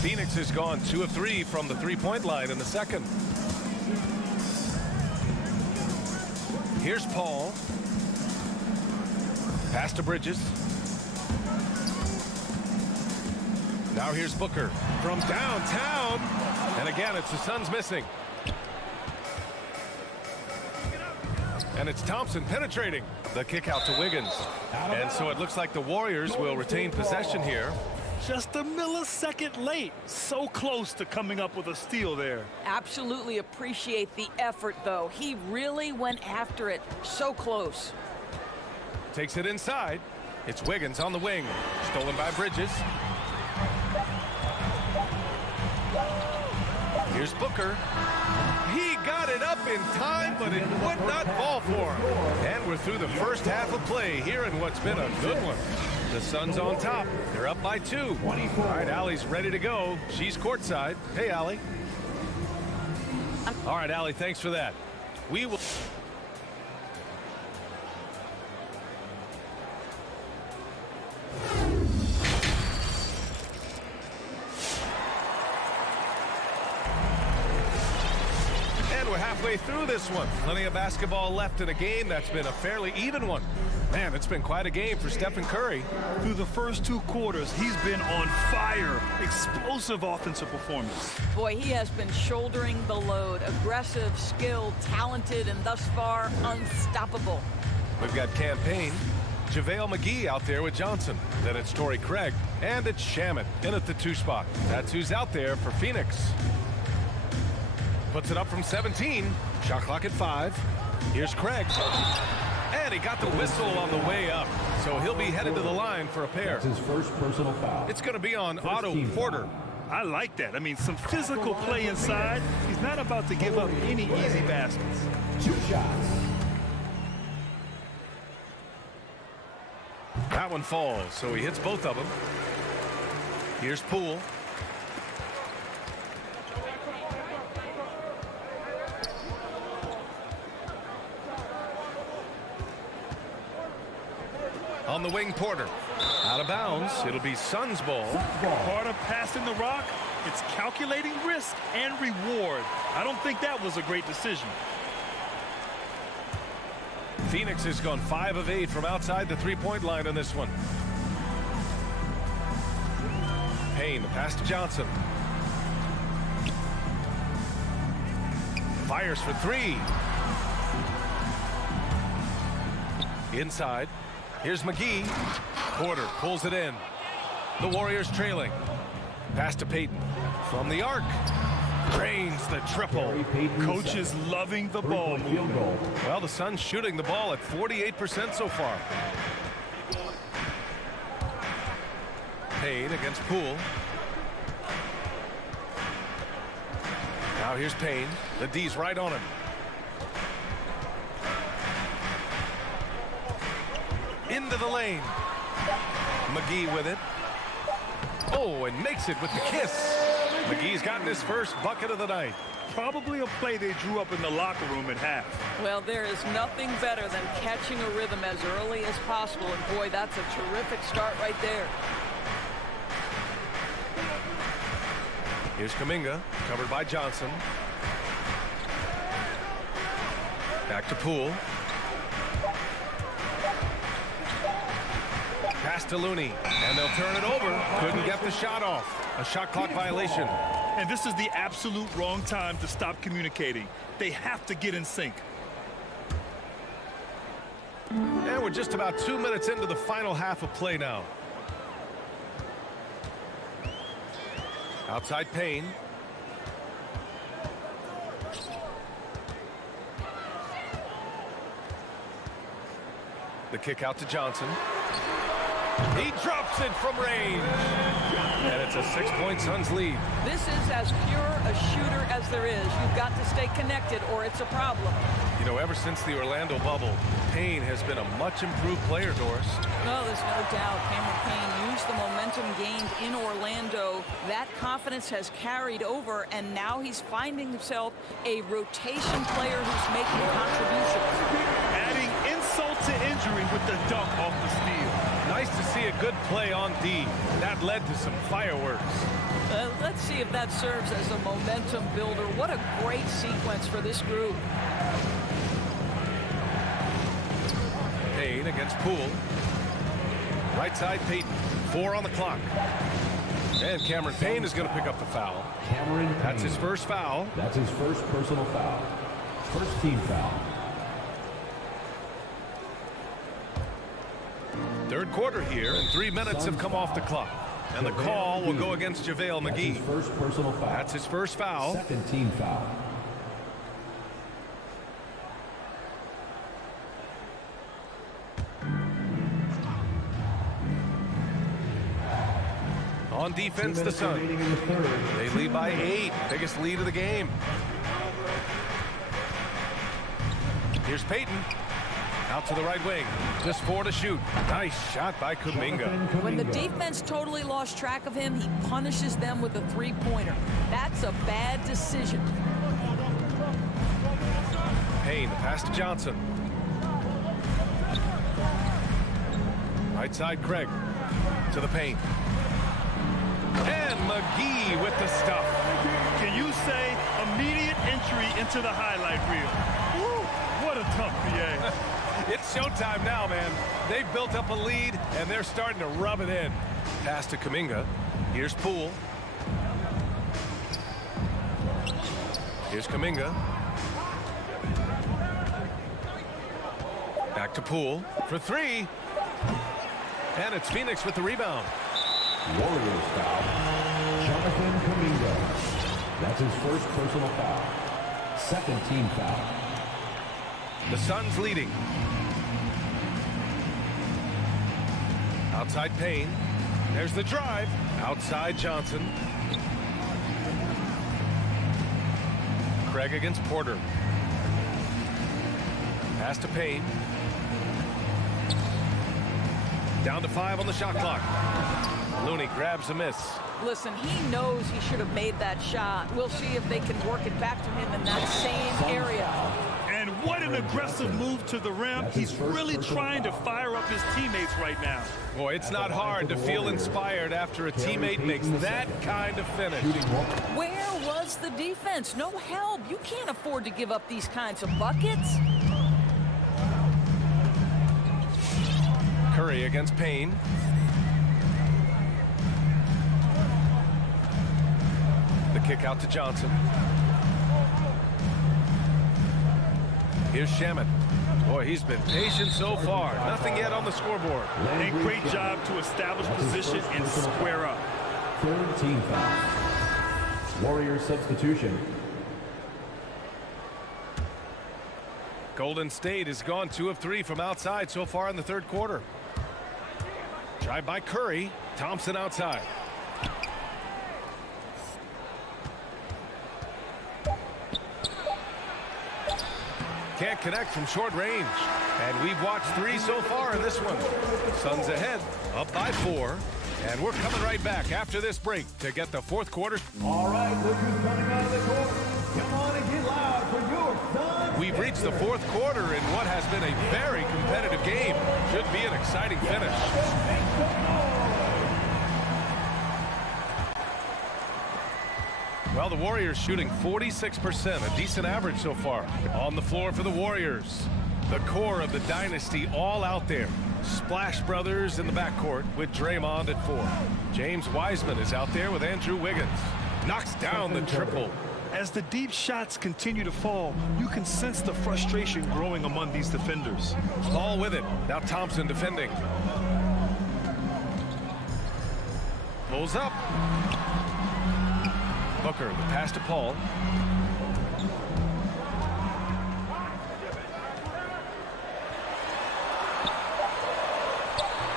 Phoenix has gone 2 of 3 from the three-point line in the second. Here's Paul. Pass to Bridges. Now here's Booker from downtown. And again, it's the Suns missing. And it's Thompson penetrating. The kick out to Wiggins. And so it looks like the Warriors will retain possession here. Just a millisecond late. So close to coming up with a steal there. Absolutely appreciate the effort, though. He really went after it. So close. Takes it inside. It's Wiggins on the wing. Stolen by Bridges. Here's Booker. He got it up in time, but it would not fall for him. And we're through the first half of play here in what's been a good one. The Suns on top. They're up by 2. All right, Allie's ready to go. She's courtside. Hey, Allie. All right, Allie, thanks for that. We will... And we're halfway through this one. Plenty of basketball left in a game that's been a fairly even one. Man, it's been quite a game for Stephen Curry. Through the first 2 quarters, he's been on fire. Explosive offensive performance. Boy, he has been shouldering the load. Aggressive, skilled, talented, and thus far, unstoppable. We've got Campaign, JaVale McGee out there with Johnson. Then it's Torrey Craig, and it's Shamet in at the 2 spot. That's who's out there for Phoenix. Puts it up from 17. Shot clock at 5. Here's Craig. And he got the whistle on the way up. So he'll be headed to the line for a pair. That's his first personal foul. It's going to be on Otto Porter. I like that. I mean, some physical play inside. He's not about to give up any easy baskets. 2 shots. That one falls, so he hits both of them. Here's Poole. On the wing, Porter. Out of bounds. It'll be Suns' ball. Part of passing the rock, it's calculating risk and reward. I don't think that was a great decision. Phoenix has gone 5 of 8 from outside the 3-point line on this one. Payne, the pass to Johnson. Fires for 3. Inside. Here's McGee. Porter pulls it in. The Warriors trailing. Pass to Payton. From the arc. Drains the triple. Coach is loving the ball movement. Well, the Suns shooting the ball at 48% so far. Payne against Poole. Now here's Payne. The D's right on him. Into the lane. McGee with it. Oh, and makes it with the kiss. McGee's gotten his first bucket of the night. Probably a play they drew up in the locker room at half. Well, there is nothing better than catching a rhythm as early as possible. And boy, that's a terrific start right there. Here's Kuminga, covered by Johnson. Back to Poole. Pass to Looney, and they'll turn it over. Couldn't get the shot off. A shot clock violation. And this is the absolute wrong time to stop communicating. They have to get in sync. And we're just about 2 minutes into the final half of play now. Outside Payne. The kick out to Johnson. He drops it from range. And it's a 6-point Suns lead. This is as pure a shooter as there is. You've got to stay connected or it's a problem. You know, ever since the Orlando bubble, Payne has been a much improved player, Doris. No, there's no doubt. Cameron Payne used the momentum gained in Orlando. That confidence has carried over, and now he's finding himself a rotation player who's making contributions. Adding insult to injury with the dunk off the steal. Nice to see a good play on D. That led to some fireworks. Let's see if that serves as a momentum builder. What a great sequence for this group. Payne against Poole. Right side Payton. 4 on the clock. And Cameron Payne is going to pick up the foul. That's his first foul. That's his first personal foul. First team foul. Third quarter here, and 3 minutes have come off the clock. And the call will go against JaVale McGee. That's his first personal foul. That's his first foul. Second team foul. On defense, the Suns. They lead by 8. Biggest lead of the game. Here's Payton. Out to the right wing. Just 4 to shoot. Nice shot by Kuminga. When the defense totally lost track of him, he punishes them with a three-pointer. That's a bad decision. Payne, pass to Johnson. Right side, Craig. To the paint. And McGee with the stuff. Can you say immediate entry into the highlight reel? Woo, what a tough PA. It's showtime now, man. They've built up a lead, and they're starting to rub it in. Pass to Kuminga. Here's Poole. Here's Kuminga. Back to Poole for three. And it's Phoenix with the rebound. Warriors foul. Jonathan Kuminga. That's his first personal foul. Second team foul. The Suns leading. Outside Payne. There's the drive. Outside Johnson. Craig against Porter. Pass to Payne. Down to 5 on the shot clock. Looney grabs a miss. Listen, he knows he should have made that shot. We'll see if they can work it back to him in that same area. And what an aggressive move to the rim. He's really trying to fire up his teammates right now. Boy, it's not hard to feel inspired after a teammate makes that kind of finish. Where was the defense? No help. You can't afford to give up these kinds of buckets. Curry against Payne. The kick out to Johnson. Here's Shamet. Boy, he's been patient so far. Nothing yet on the scoreboard. A great job to establish position and square up. Third team foul. Warriors substitution. Golden State has gone 2 of 3 from outside so far in the third quarter. Drive by Curry. Thompson outside. Can't connect from short range. And we've watched 3 so far in this one. Suns ahead, up by 4. And we're coming right back after this break to get the fourth quarter. All right, look who's coming out of the court. Come on and get loud for your Suns. We've reached the fourth quarter in what has been a very competitive game. Should be an exciting finish. Well, the Warriors shooting 46%, a decent average so far. On the floor for the Warriors. The core of the dynasty all out there. Splash Brothers in the backcourt with Draymond at 4. James Wiseman is out there with Andrew Wiggins. Knocks down the triple. As the deep shots continue to fall, you can sense the frustration growing among these defenders. Paul with it. Now Thompson defending. Pulls up. Booker, the pass to Paul.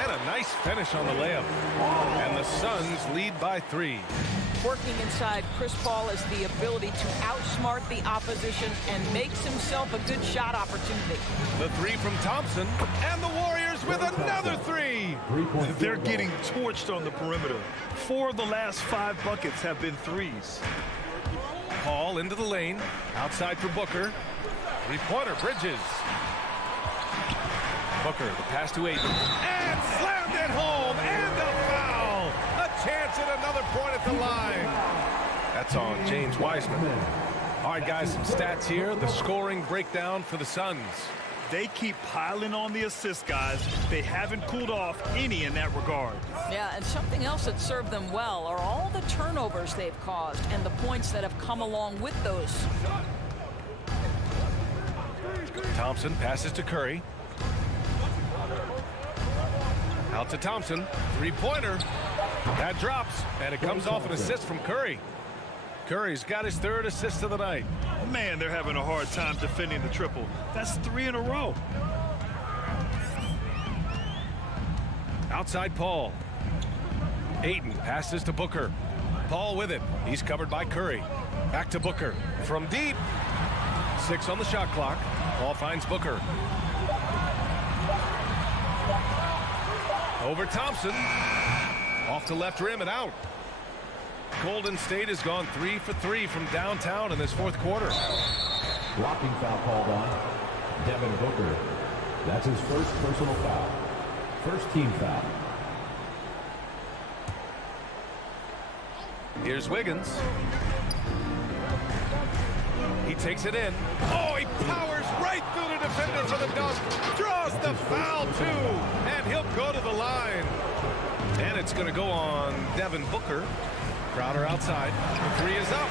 And a nice finish on the layup. And the Suns lead by 3. Working inside, Chris Paul has the ability to outsmart the opposition and makes himself a good shot opportunity. The 3 from Thompson, and the Warriors with another 3. They're getting torched on the perimeter. 4 of the last 5 buckets have been threes. Paul into the lane, outside for Booker. 3-pointer, Bridges. Booker, the pass to Ayton, and slammed it home, and a foul. A chance at another point at the line. That's on James Wiseman. All right, guys, some stats here. The scoring breakdown for the Suns. They keep piling on the assists, guys. They haven't cooled off any in that regard. Yeah, and something else that served them well are all the turnovers they've caused and the points that have come along with those. Thompson passes to Curry. Out to Thompson. 3-pointer. That drops, and it comes off an assist from Curry. Curry's got his 3rd assist of the night. Man, they're having a hard time defending the triple. That's 3 in a row. Outside Paul. Ayton passes to Booker. Paul with it. He's covered by Curry. Back to Booker. From deep. 6 on the shot clock. Paul finds Booker. Over Thompson. Off the left rim and out. Golden State has gone 3 for 3 from downtown in this fourth quarter. Blocking foul called on Devin Booker. That's his first personal foul. First team foul. Here's Wiggins. He takes it in. Oh, he powers right through the defender for the dunk. Draws the foul, too. And he'll go to the line. And it's going to go on Devin Booker. Crowder outside. The three is up.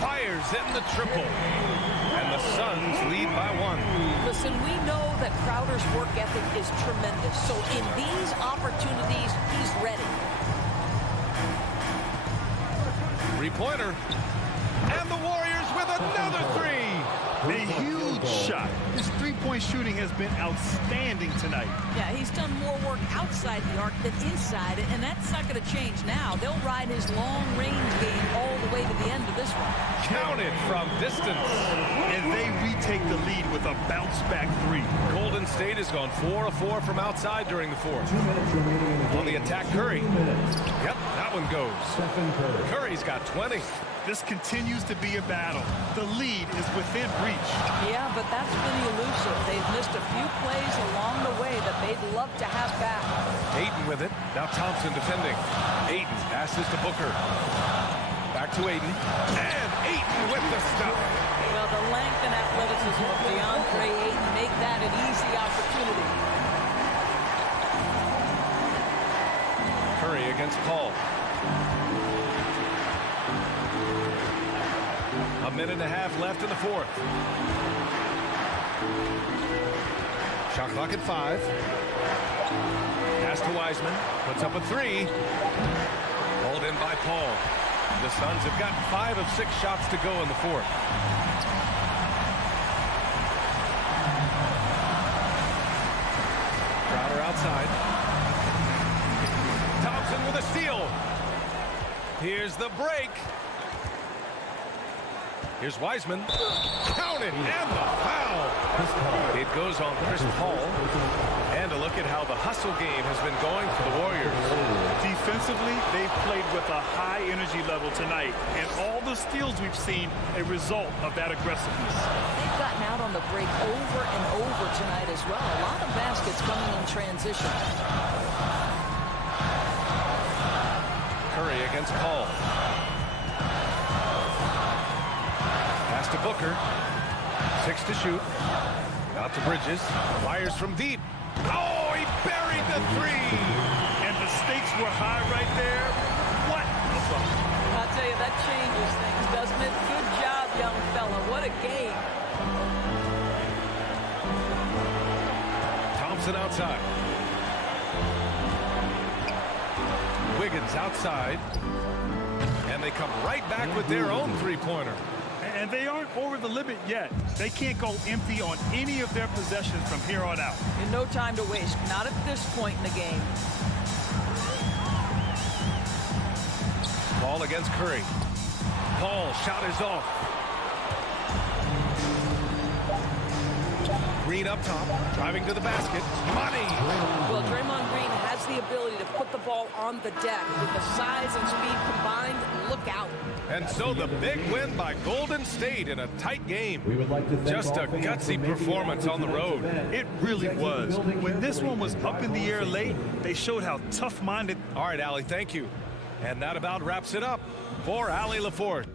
Fires in the triple. And the Suns lead by 1. Listen, we know that Crowder's work ethic is tremendous. So in these opportunities, he's ready. Three-pointer. And the Warriors with another three. A huge shot. His three-point shooting has been outstanding tonight. Yeah, he's done more work outside the arc than inside it, and that's not going to change now. They'll ride his long-range game all the way to the end of this one. Counted from distance. And they retake the lead with a bounce-back three. Golden State has gone 4 of 4 from outside during the fourth. On the attack, Curry. Yep, that one goes. Curry's got 20. This continues to be a battle. The lead is within reach. Yeah, but that's been elusive. They've missed a few plays along the way that they'd love to have back. Ayton with it. Now Thompson defending. Ayton passes to Booker. Back to Ayton. And Ayton with the stuff. Well, the length and athleticism of DeAndre Ayton make that an easy opportunity. Curry against Paul. A minute and a half left in the fourth. Shot clock at 5. Pass to Wiseman. Puts up a three. Rolled in by Paul. The Suns have got 5 of 6 shots to go in the fourth. Crowder outside. Thompson with a steal. Here's the break. Here's Wiseman. Counted and the foul. It goes on Chris Paul. And a look at how the hustle game has been going for the Warriors. Defensively, they've played with a high energy level tonight. And all the steals we've seen, a result of that aggressiveness. They've gotten out on the break over and over tonight as well. A lot of baskets coming in transition. Curry against Paul. Pass to Booker. 6 to shoot. Out to Bridges. Fires from deep. Oh, he buried the three. And the stakes were high right there. What a bucket. I'll tell you, that changes things, doesn't it? Good job, young fella. What a game. Thompson outside. Wiggins outside. And they come right back with their own three-pointer. And they aren't over the limit yet. They can't go empty on any of their possessions from here on out. And no time to waste. Not at this point in the game. Ball against Curry. Paul, shot is off. Green up top, driving to the basket. Money! Well, Draymond Green has the ability to put the ball on the deck. With the size and speed combined, look out. And so the big win by Golden State in a tight game. We would like to thank Just a all fans gutsy for making performance it on the road. It really was. When this one was up in the air late, they showed how tough-minded. All right, Allie, thank you. And that about wraps it up for Allie LaForge.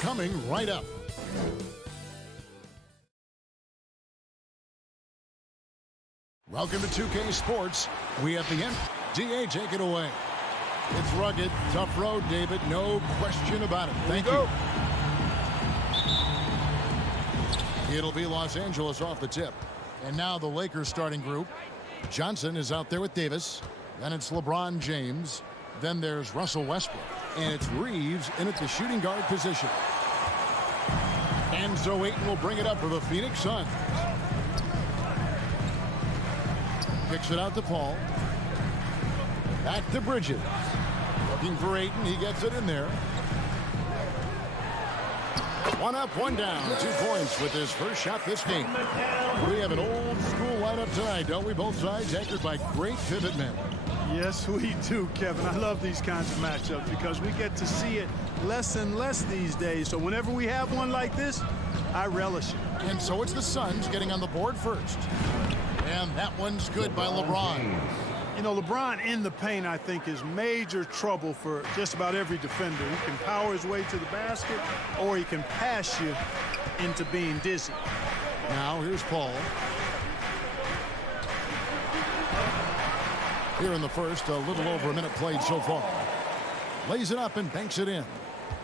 Coming right up. Welcome to 2K Sports. We at the end. DA, take it away. It's rugged, tough road, David. No question about it. Thank you. It'll be Los Angeles off the tip. And now the Lakers starting group. Johnson is out there with Davis. Then it's LeBron James. Then there's Russell Westbrook. And it's Reeves in at the shooting guard position. And so Ayton will bring it up for the Phoenix Suns. Kicks it out to Paul. Back to Bridges. Looking for Ayton. He gets it in there. One up, one down. 2 points with his first shot this game. We have an old school lineup tonight, don't we? Both sides anchored by great pivot men. Yes, we do, Kevin. I love these kinds of matchups because we get to see it less and less these days. So whenever we have one like this, I relish it. And so it's the Suns getting on the board first. And that one's good by LeBron. You know, LeBron in the paint, I think, is major trouble for just about every defender. He can power his way to the basket, or he can pass you into being dizzy. Now here's Paul. Here in the first, a little over a minute played so far. Lays it up and banks it in.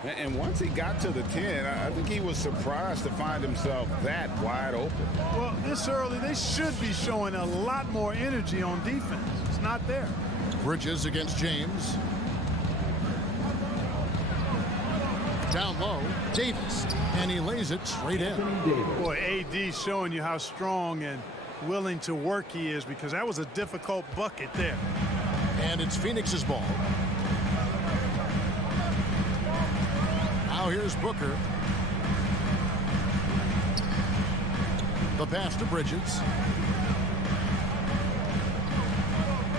And once he got to the 10, I think he was surprised to find himself that wide open. Well, this early, they should be showing a lot more energy on defense. It's not there. Bridges against James. Down low, Davis. And he lays it straight in. Boy, AD showing you how strong and willing to work he is, because that was a difficult bucket there. And it's Phoenix's ball. Now here's Booker. The pass to Bridges.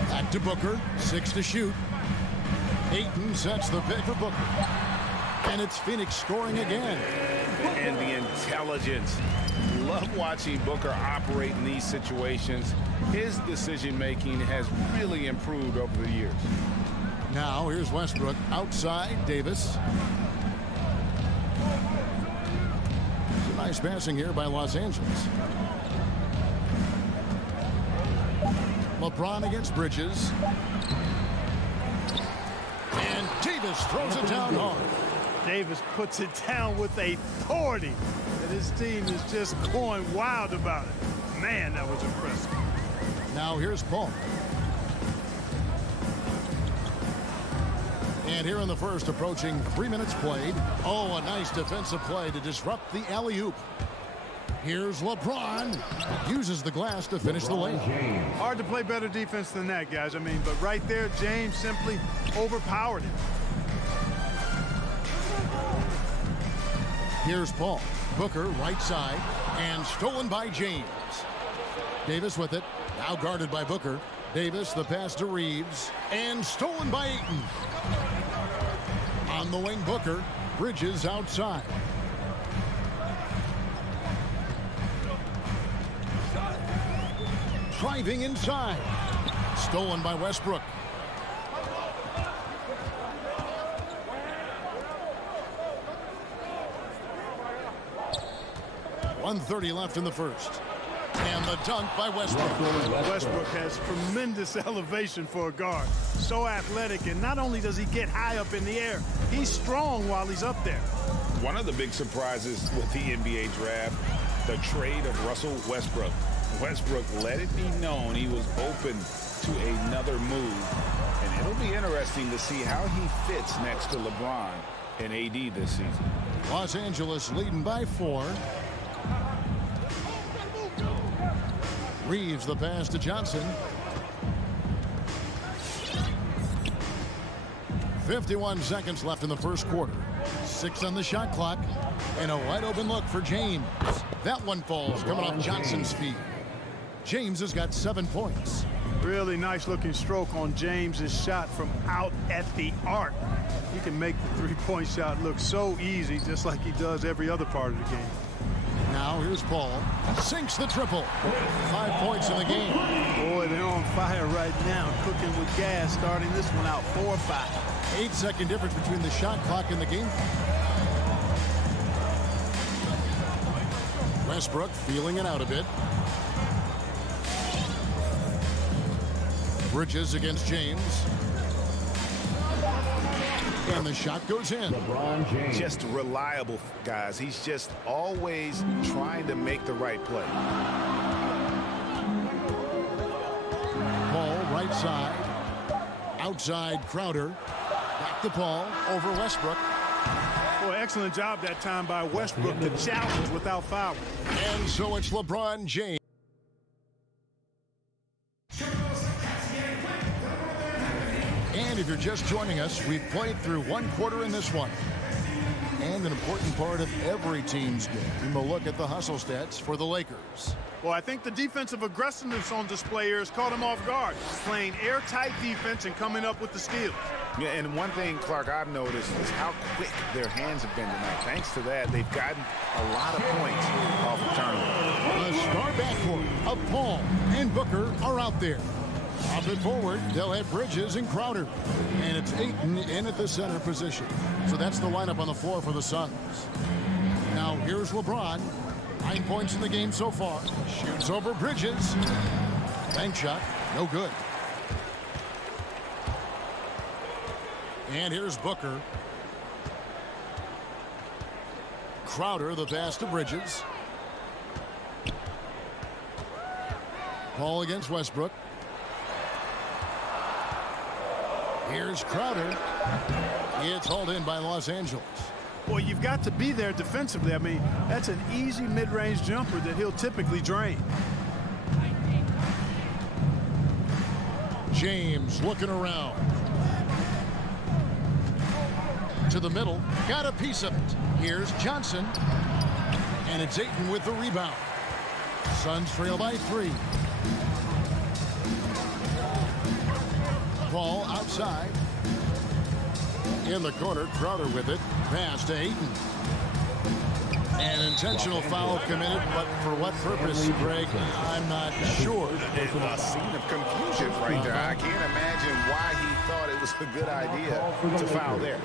Back to Booker. 6 to shoot. Ayton sets the pick for Booker. And it's Phoenix scoring again. And the intelligence. Love watching Booker operate in these situations. His decision-making has really improved over the years. Now here's Westbrook outside Davis. Nice passing here by Los Angeles. LeBron against Bridges. And Davis throws it down hard. Davis puts it down with authority. And his team is just going wild about it. Man, that was impressive. Now here's Paul. And here in the first, approaching 3 minutes played. Oh, a nice defensive play to disrupt the alley-oop. Here's LeBron. Uses the glass to finish the layup. Hard to play better defense than that, guys. I mean, but right there, James simply overpowered him. Here's Paul. Booker, right side, and stolen by James. Davis with it. Now guarded by Booker. Davis, the pass to Reeves, and stolen by Ayton. On the wing, Booker. Bridges outside. Driving inside. Stolen by Westbrook. .130 left in the first. And the dunk by Westbrook. Westbrook has tremendous elevation for a guard. So athletic, and not only does he get high up in the air, he's strong while he's up there. One of the big surprises with the NBA draft, the trade of Russell Westbrook. Westbrook let it be known he was open to another move. And it'll be interesting to see how he fits next to LeBron and AD this season. Los Angeles leading by 4. Reeves the pass to Johnson. 51 seconds left in the first quarter. 6 on the shot clock. And a wide open look for James. That one falls coming off Johnson's feet. James has got 7 points. Really nice looking stroke on James's shot from out at the arc. He can make the three-point shot look so easy, just like he does every other part of the game. Now here's Paul. Sinks the triple. 5 points in the game. Boy, they're on fire right now, cooking with gas, starting this one out 4-5. 8-second difference between the shot clock and the game. Westbrook feeling it out a bit. Bridges against James. And the shot goes in. LeBron James. Just reliable, guys. He's just always trying to make the right play. Paul right side. Outside Crowder. Back to Paul over Westbrook. Boy, excellent job that time by Westbrook to challenge without fouling. And so it's LeBron James. And if you're just joining us, we've played through 1 quarter in this one. And an important part of every team's game, we'll look at the hustle stats for the Lakers. Well, I think the defensive aggressiveness on display here has caught him off guard. Playing airtight defense and coming up with the steals. Yeah, and one thing, Clark, I've noticed is how quick their hands have been tonight. Thanks to that, they've gotten a lot of points off the turnover. The star backcourt of Paul and Booker are out there. Up and forward, they'll have Bridges and Crowder. And it's Ayton in at the center position. So that's the lineup on the floor for the Suns. Now here's LeBron. 9 points in the game so far. Shoots over Bridges. Bank shot, no good. And here's Booker. Crowder, the pass to Bridges. Paul against Westbrook. Here's Crowder. It's hauled in by Los Angeles. Well, you've got to be there defensively. I mean, that's an easy mid-range jumper that he'll typically drain. James looking around. To the middle. Got a piece of it. Here's Johnson. And it's Ayton with the rebound. Suns trail by 3. Paul outside. In the corner, Crowder with it. Pass to Ayton. An intentional foul committed, but for what purpose, Greg? I'm not sure. A scene of confusion right there. I can't imagine why he thought it was a good idea to foul there.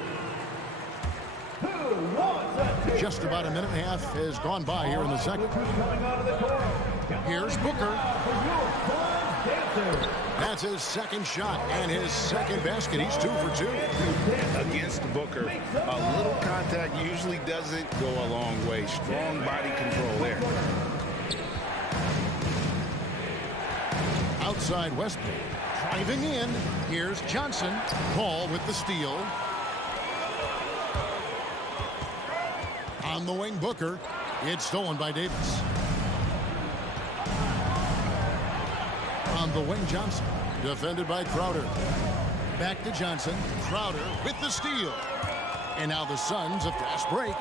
Just about a minute and a half has gone by here in the second. Here's Booker. That's his second shot and his second basket. He's 2 for 2. Against Booker, a little contact usually doesn't go a long way. Strong body control there. Outside Westbrook. Driving in. Here's Johnson. Paul with the steal. On the wing, Booker. It's stolen by Davis. On the wing, Johnson. Defended by Crowder. Back to Johnson. Crowder with the steal. And now the Suns, a fast break.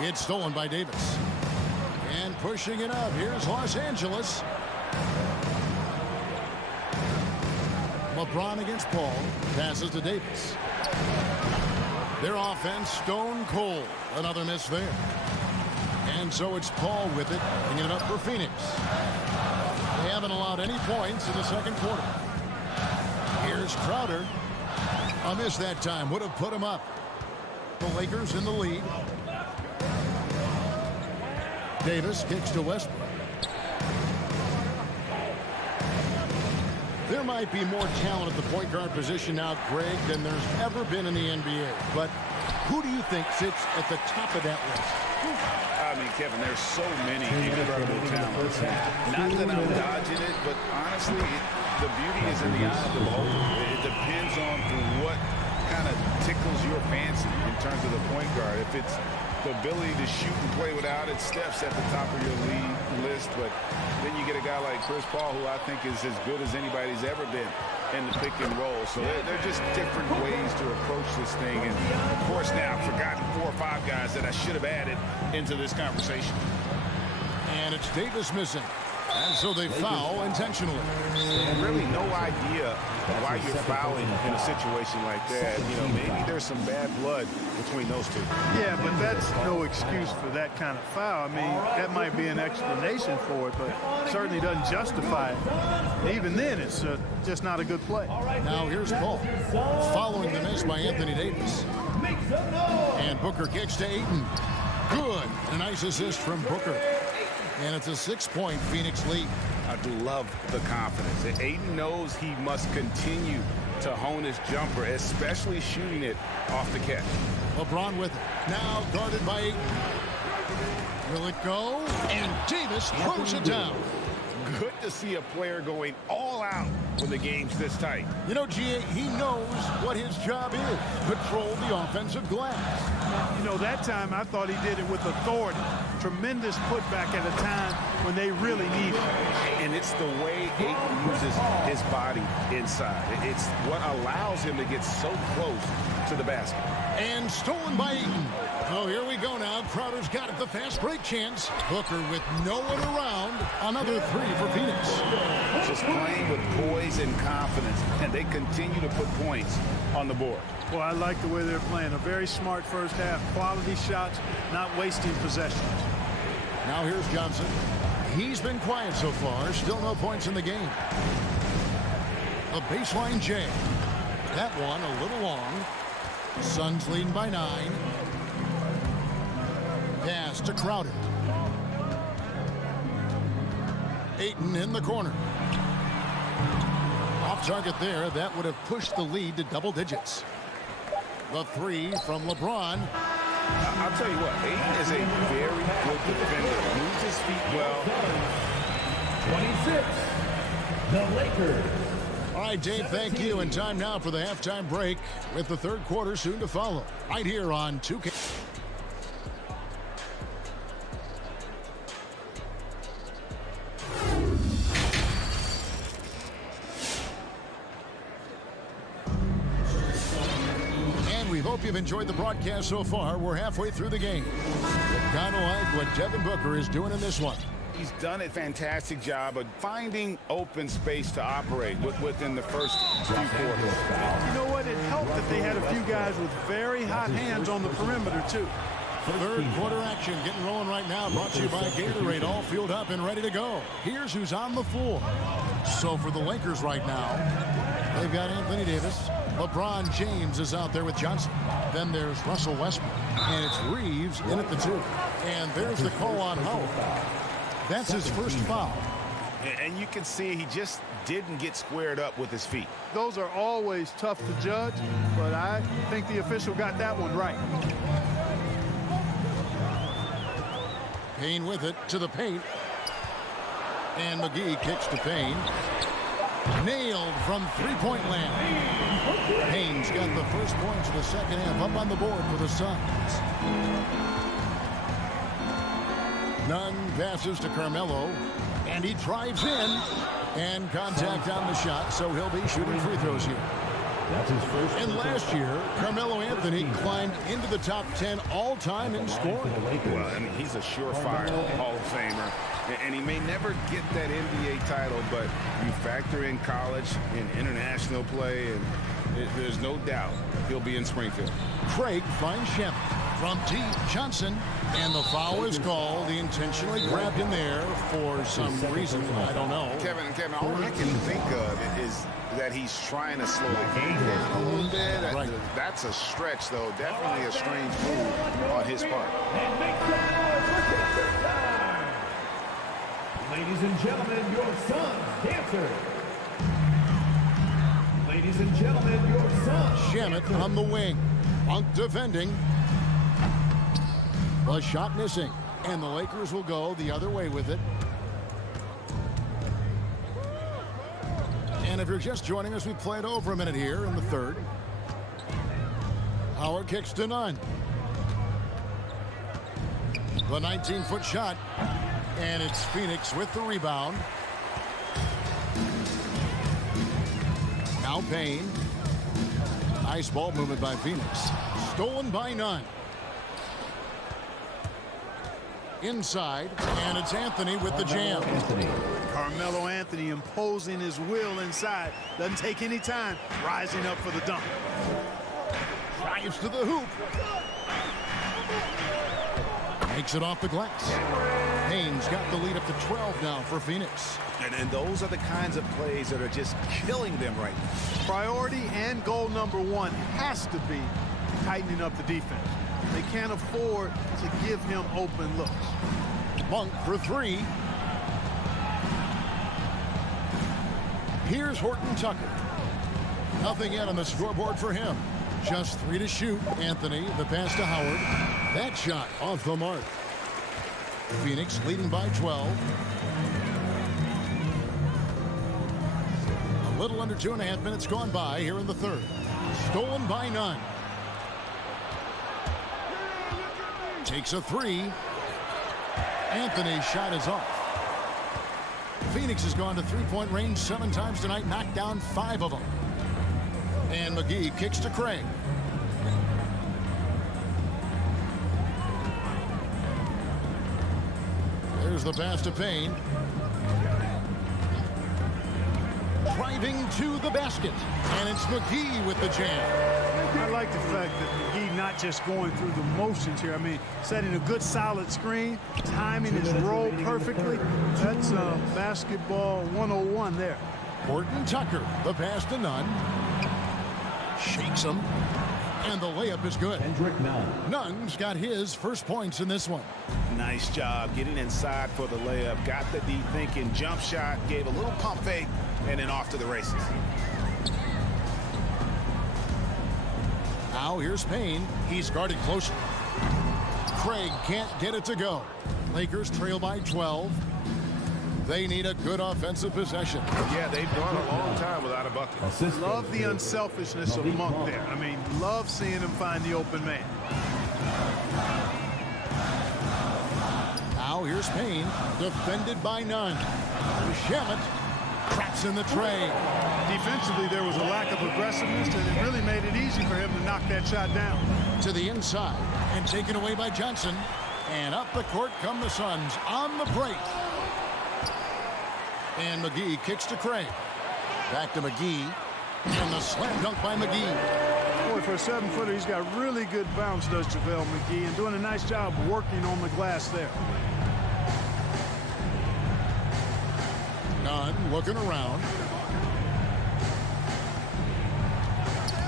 It's stolen by Davis. And pushing it up. Here's Los Angeles. LeBron against Paul. Passes to Davis. Their offense stone cold. Another miss there. And so it's Paul with it, bringing it up for Phoenix. They haven't allowed any points in the second quarter. Here's Crowder. A miss that time. Would have put him up. The Lakers in the lead. Davis kicks to Westbrook. There might be more talent at the point guard position now, Greg, than there's ever been in the NBA. But who do you think sits at the top of that list? I mean, Kevin, there's so many incredible talents. Not that I'm dodging it, but honestly, the beauty is in the eye of the beholder. It depends on what kind of tickles your fancy in terms of the point guard. If it's the ability to shoot and play without it. Steph's at the top of your league list, but then you get a guy like Chris Paul, who I think is as good as anybody's ever been in the pick and roll. So they're just different ways to approach this thing. And, of course, now I've forgotten 4 or 5 guys that I should have added into this conversation. And it's Davis missing. And so they foul intentionally. Really no idea why you're fouling in a situation like that. You know, maybe there's some bad blood between those two. Yeah, but that's no excuse for that kind of foul. I mean, that might be an explanation for it, but certainly doesn't justify it. Even then, it's just not a good play. Now here's Paul, following the miss by Anthony Davis. And Booker kicks to Ayton. Good. A nice assist from Booker. And it's a 6-point Phoenix lead. I love the confidence. Ayton knows he must continue to hone his jumper, especially shooting it off the catch. LeBron with it. Now guarded by Ayton. Will it go? And Davis throws it down. Good to see a player going all out when the game's this tight. You know, G.A., he knows what his job is. Control the offensive glass. You know, that time I thought he did it with authority. Tremendous putback at a time when they really need it. And it's the way Ayton uses his body inside. It's what allows him to get so close to the basket. And stolen by Ayton. Oh, here we go now. Crowder's got it, the fast break chance. Booker with no one around. Another 3 for Phoenix. Just playing with poise and confidence, and they continue to put points on the board. Well, I like the way they're playing. A very smart first half. Quality shots, not wasting possessions. Now here's Johnson. He's been quiet so far. Still no points in the game. A baseline jam. That one a little long. Suns leading by 9. Pass to Crowder. Ayton in the corner. Off target there. That would have pushed the lead to double digits. The 3 from LeBron. I'll tell you what, Ayton is a very good defender. Moves his feet well. 26, the Lakers. All right, Dave, thank you. And time now for the halftime break with the third quarter soon to follow. Right here on 2K. We hope you've enjoyed the broadcast so far. We're halfway through the game. Kind of like what Devin Booker is doing in this one. He's done a fantastic job of finding open space to operate within the first few quarters. You know what? It helped that they had a few guys with very hot hands on the perimeter, too. Third quarter action getting rolling right now. Brought to you by Gatorade. All fueled up and ready to go. Here's who's on the floor. So for the Lakers right now, they've got Anthony Davis. LeBron James is out there with Johnson. Then there's Russell Westbrook. And it's Reeves in at the 2. And there's the call on Howard. That's his first foul. And you can see he just didn't get squared up with his feet. Those are always tough to judge, but I think the official got that one right. Payne with it to the paint. And McGee kicks to Payne. Nailed from three-point land. Payne's got the first points of the second half up on the board for the Suns. Nunn passes to Carmelo, and he drives in, and contact on the shot, so he'll be shooting free throws here. That's his first. And last year, Carmelo Anthony climbed into the top 10 all-time in scoring. Well, I mean, he's a surefire Hall of Famer, and he may never get that NBA title, but you factor in college and international play, and there's no doubt he'll be in Springfield. Craig finds Shem from deep. Johnson, and the foul is called. He intentionally grabbed him there for some reason. I don't know. Kevin, all I can think of is that he's trying to slow the game down a little bit. Right. That's a stretch, though. Definitely a strange move on his part. Ladies and gentlemen, your Suns dancer. Ladies and gentlemen, your Suns. Shamet on the wing. Punk defending. A shot missing. And the Lakers will go the other way with it. And if you're just joining us, we played over a minute here in the third. Howard kicks to Nunn. The 19-foot shot. And it's Phoenix with the rebound. Now Payne. Nice ball movement by Phoenix. Stolen by Nunn. Inside, and it's Anthony with the jam. Carmelo Anthony imposing his will inside. Doesn't take any time. Rising up for the dunk. Drives to the hoop. Makes it off the glass. Payne's got the lead up to 12 now for Phoenix. And those are the kinds of plays that are just killing them right now. Priority and goal number one has to be tightening up the defense. They can't afford to give him open looks. Monk for three. Here's Horton Tucker. Nothing yet on the scoreboard for him. Just 3 to shoot. Anthony, the pass to Howard. That shot off the mark. Phoenix leading by 12. A little under 2.5 minutes gone by here in the third. Stolen by Nunn. Takes a three. Anthony's shot is off. Phoenix has gone to three-point range 7 times tonight, knocked down 5 of them. And McGee kicks to Craig. There's the pass to Payne. Driving to the basket. And it's McGee with the jam. I like the fact that McGee not just going through the motions here. I mean, setting a good solid screen, timing his roll perfectly. That's basketball 101 there. Horton Tucker, the pass to Nunn. Shakes him. And the layup is good. Nunn's got his first points in this one. Nice job getting inside for the layup. Got the deep thinking jump shot, gave a little pump fake, and then off to the races. Now here's Payne. He's guarded closely. Craig can't get it to go. Lakers trail by 12. They need a good offensive possession. Yeah, they've gone a long time without a bucket. Love the unselfishness of Monk there. I mean, love seeing him find the open man. Now here's Payne, defended by Nunn. Shamet traps in the tray. Defensively, there was a lack of aggressiveness, and it really made it easy for him to knock that shot down. To the inside, and taken away by Johnson. And up the court come the Suns on the break. And McGee kicks to Craig. Back to McGee. And the slam dunk by McGee. Boy, for a 7-footer, he's got really good bounce, does JaVale McGee, and doing a nice job working on the glass there. Nunn looking around.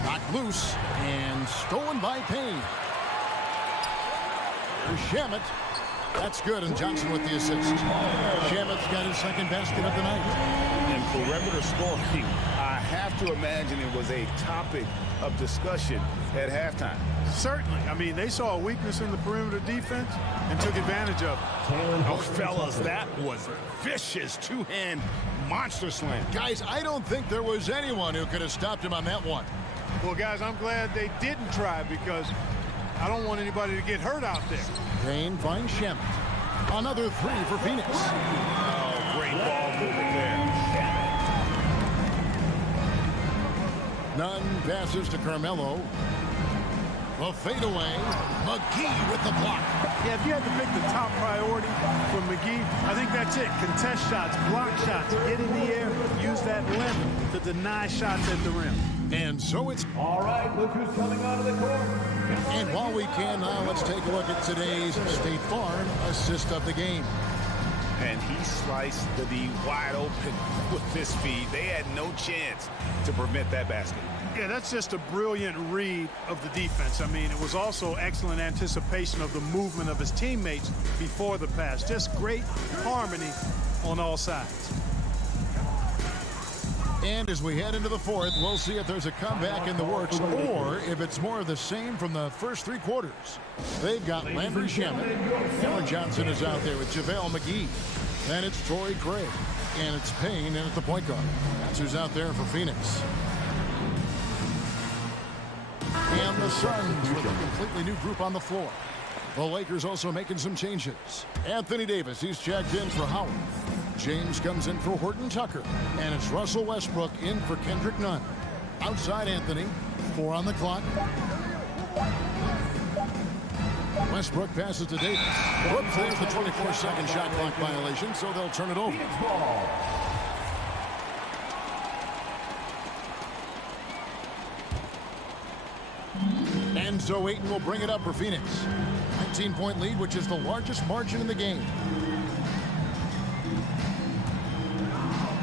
Knocked loose and stolen by Payne. There's Shamet. That's good, and Johnson with the assist. Shamet's got his second basket of the night. And perimeter scoring, I have to imagine it was a topic of discussion at halftime. Certainly. I mean, they saw a weakness in the perimeter defense and took advantage of it. Oh, fellas, that was vicious two-hand monster slam. Guys, I don't think there was anyone who could have stopped him on that one. Well, guys, I'm glad they didn't try because I don't want anybody to get hurt out there. Payne finds Shamet. Another three for Phoenix. Oh, great ball movement there. Nunn passes to Carmelo. The fadeaway. McGee with the block. Yeah, if you had to pick the top priority for McGee, I think that's it. Contest shots, block shots, get in the air, use that length to deny shots at the rim. And so it's... All right, look who's coming onto the court. And while we can now, let's take a look at today's State Farm assist of the game. And he sliced the D wide open with his feet. They had no chance to prevent that basket. Yeah, that's just a brilliant read of the defense. I mean, it was also excellent anticipation of the movement of his teammates before the pass. Just great harmony on all sides. And as we head into the fourth, we'll see if there's a comeback in the works or if it's more of the same from the first 3 quarters. They've got Landry Shamet. Cameron Johnson is out there with JaVale McGee. Then it's Torrey Craig. And it's Payne in at the point guard. That's who's out there for Phoenix. And the Suns with a completely new group on the floor. The Lakers also making some changes. Anthony Davis, he's checked in for Howard. James comes in for Horton Tucker. And it's Russell Westbrook in for Kendrick Nunn. Outside Anthony, 4 on the clock. Westbrook passes to Davis. Whoops, there's the 24-second shot clock violation, so they'll turn it over. And so Ayton will bring it up for Phoenix. 19-point lead, which is the largest margin in the game.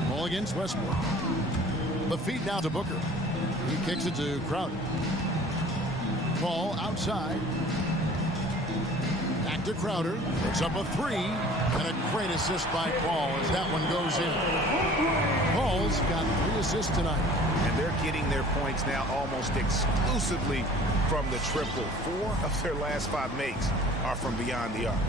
Ball against Westbrook. The feed now to Booker. He kicks it to Crowder. Ball outside. Back to Crowder. Puts up a 3. And a great assist by Paul as that one goes in. Paul's got 3 assists tonight. And they're getting their points now almost exclusively from the triple. 4 of their last 5 makes are from beyond the arc.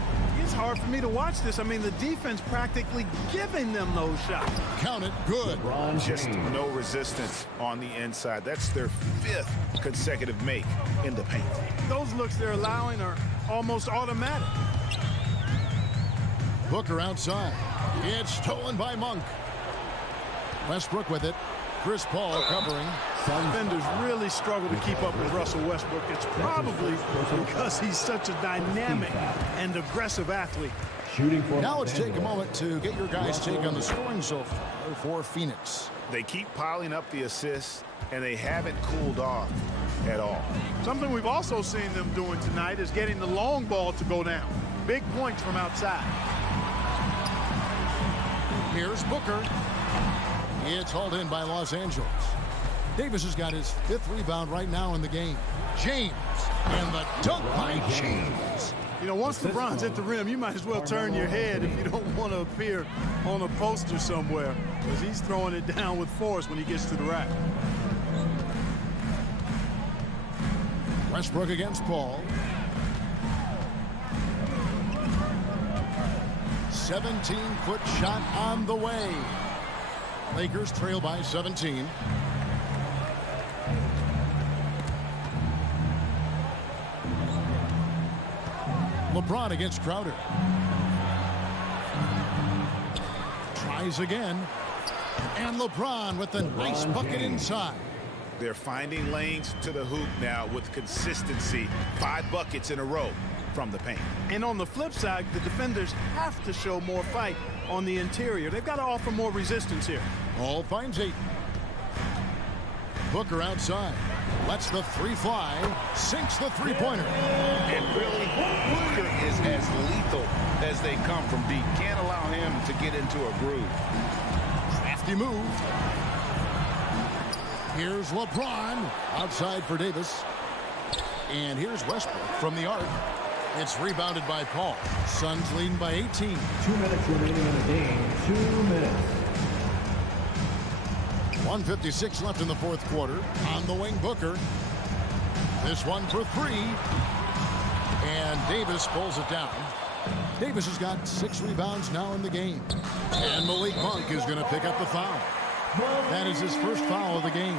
It's hard for me to watch this. I mean, the defense practically giving them those shots. Count it. Good. Just no resistance on the inside. That's their 5th consecutive make in the paint. Those looks they're allowing are almost automatic. Booker outside. It's stolen by Monk. Westbrook with it. Chris Paul covering. Defenders really struggle to keep up with Russell Westbrook. It's probably because he's such a dynamic and aggressive athlete. Now let's take a moment to get your guys' take on the scoring so far for Phoenix. They keep piling up the assists, and they haven't cooled off at all. Something we've also seen them doing tonight is getting the long ball to go down. Big points from outside. Here's Booker. It's hauled in by Los Angeles. Davis has got his 5th rebound right now in the game. James, and the dunk by James. You know, once LeBron's at the rim, you might as well turn your head if you don't want to appear on a poster somewhere, because he's throwing it down with force when he gets to the rack. Westbrook against Paul. 17-foot shot on the way. Lakers trail by 17. LeBron against Crowder. Tries again. And LeBron with a nice bucket inside. They're finding lanes to the hoop now with consistency. 5 buckets in a row from the paint. And on the flip side, the defenders have to show more fight on the interior. They've got to offer more resistance here. Paul finds Ayton. Booker outside. Lets the 3 fly. Sinks the 3-pointer. And really, Booker is as lethal as they come from deep. Can't allow him to get into a groove. Crafty move. Here's LeBron. Outside for Davis. And here's Westbrook from the arc. It's rebounded by Paul. Suns leading by 18. 2 minutes remaining in the game. 2 minutes. 1:56 left in the 4th quarter. On the wing, Booker. This one for 3. And Davis pulls it down. Davis has got 6 rebounds now in the game. And Malik Monk is going to pick up the foul. That is his first foul of the game.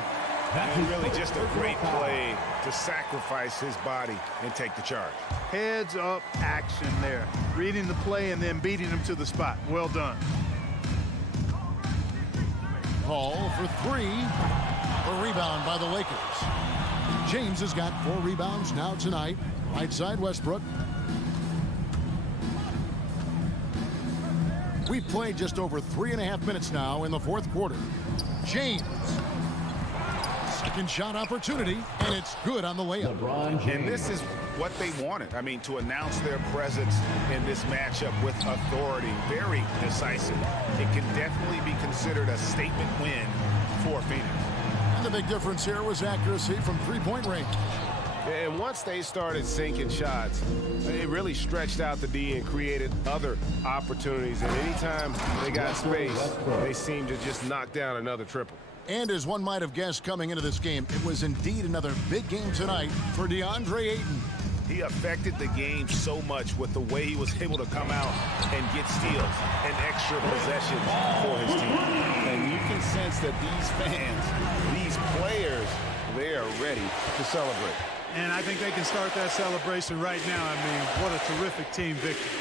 And really just a great play to sacrifice his body and take the charge. Heads up action there. Reading the play and then beating him to the spot. Well done. Paul for 3. A rebound by the Lakers. James has got 4 rebounds now tonight. Right side Westbrook. We've played just over 3.5 minutes now in the 4th quarter. James. Second shot opportunity, and it's good on the layup. And this is what they wanted. I mean, to announce their presence in this matchup with authority, very decisive. It can definitely be considered a statement win for Phoenix. And the big difference here was accuracy from 3-point range. And once they started sinking shots, it really stretched out the D and created other opportunities. And anytime they got space, they seemed to just knock down another triple. And as one might have guessed coming into this game, it was indeed another big game tonight for DeAndre Ayton. He affected the game so much with the way he was able to come out and get steals and extra possessions for his team. And you can sense that these fans, these players, they are ready to celebrate. And I think they can start that celebration right now. I mean, what a terrific team victory.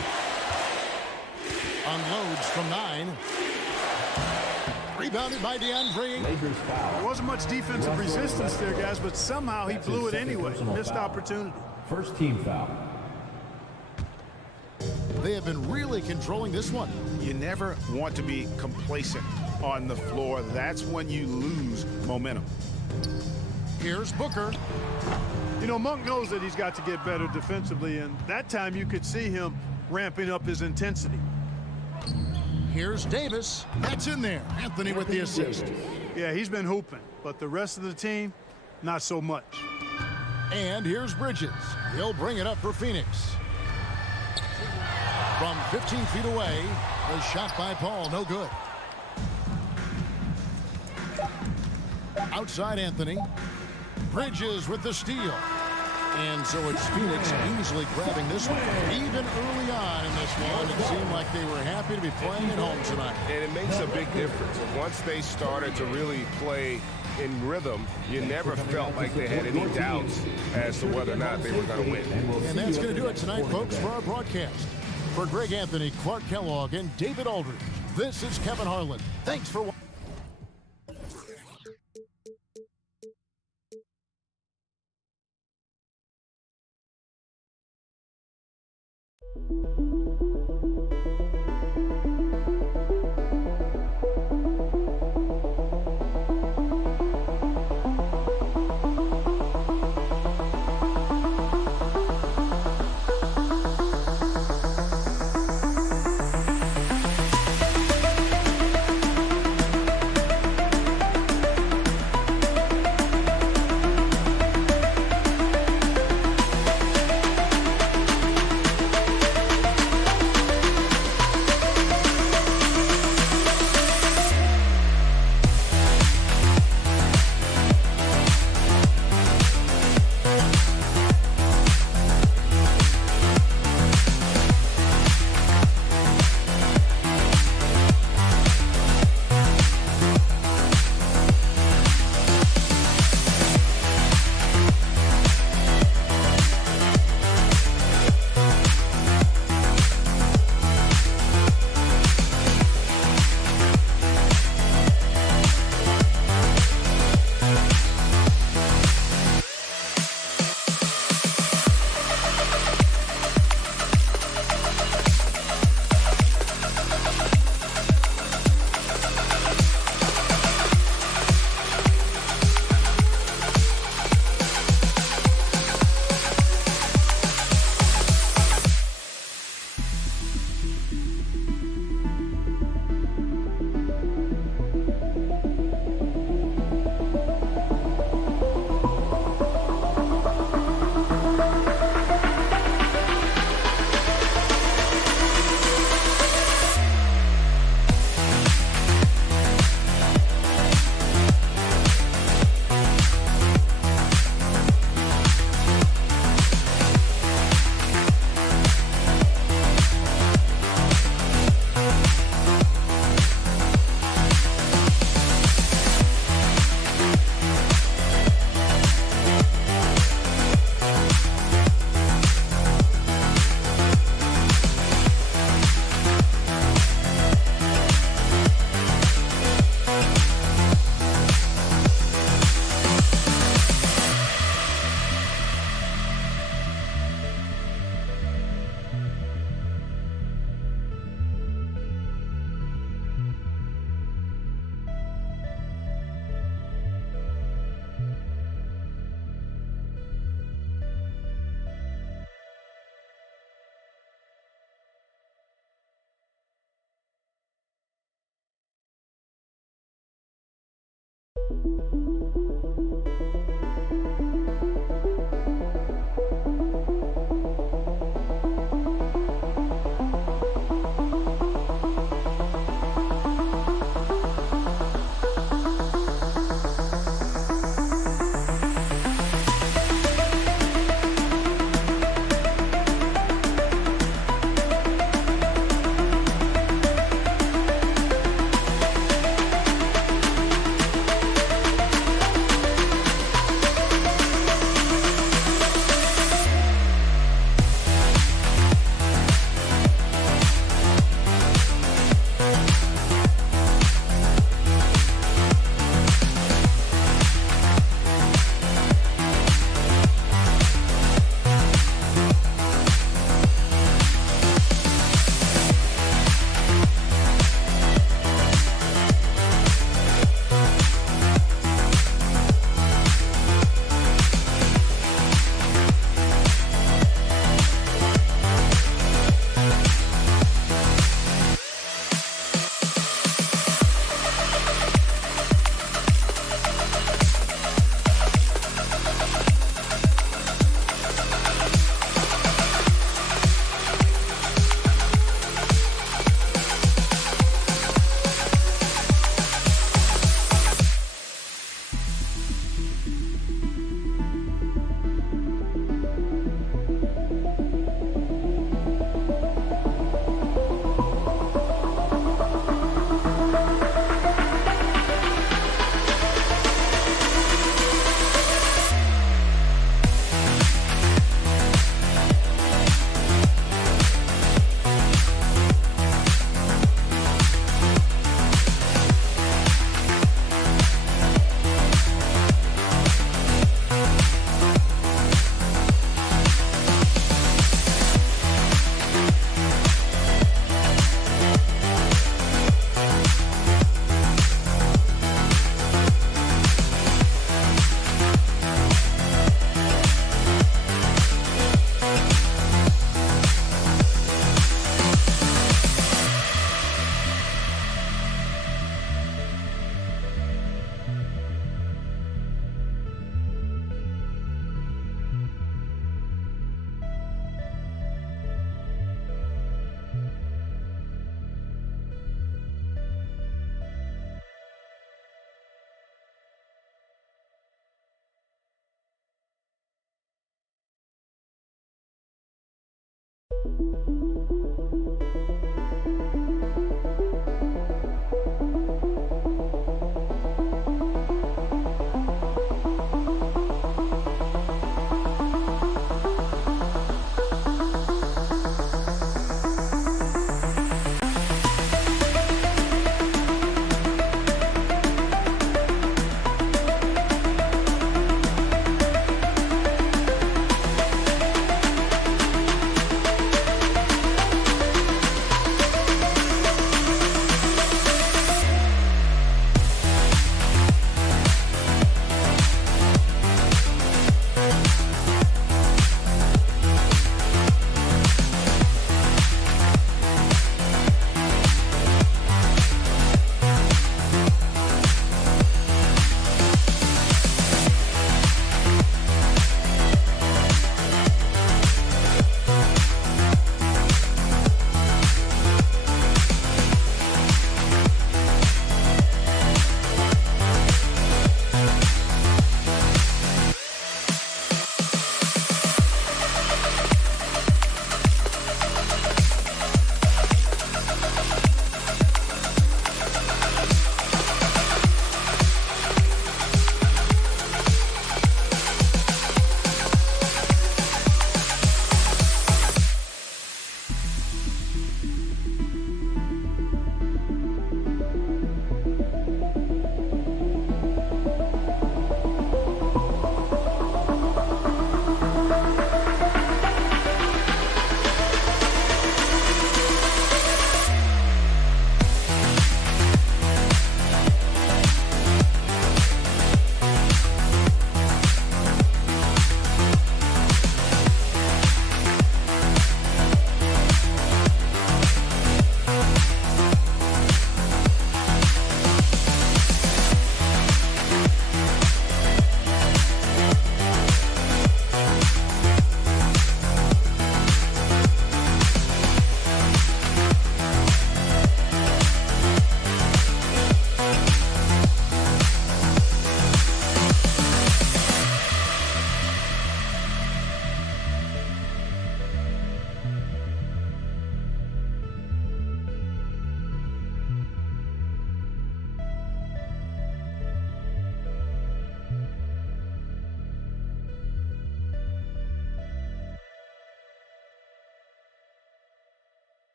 Unloads from 9. Rebounded by DeAndre. There wasn't much defensive resistance there, guys, but somehow he blew it anyway. Missed opportunity. First team foul. They have been really controlling this one. You never want to be complacent on the floor. That's when you lose momentum. Here's Booker. You know, Monk knows that he's got to get better defensively, and that time you could see him ramping up his intensity. Here's Davis. That's in there. Anthony with the assist. Yeah, he's been hooping, but the rest of the team, not so much. And here's Bridges. He'll bring it up for Phoenix. From 15 feet away, the shot by Paul, no good. Outside Anthony. Bridges with the steal. And so it's Phoenix easily grabbing this one. Even early on in this one, it seemed like they were happy to be playing at home tonight. And it makes a big difference. Once they started to really play in rhythm, you never felt like they had any doubts as to whether or not they were going to win. And that's going to do it tonight, folks, for our broadcast. For Greg Anthony, Clark Kellogg, and David Aldridge, this is Kevin Harlan. Thanks for watching.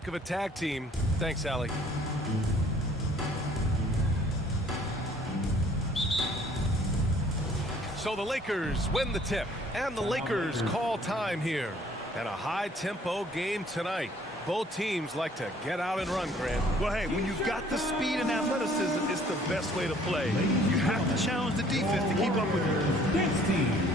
heck of a tag team. Thanks, Allie. So the Lakers win the tip, and the Lakers call time here. And a high-tempo game tonight. Both teams like to get out and run, Grant. Well, hey, when you've got the speed and athleticism, it's the best way to play. You have to challenge the defense to keep up with you. Next team.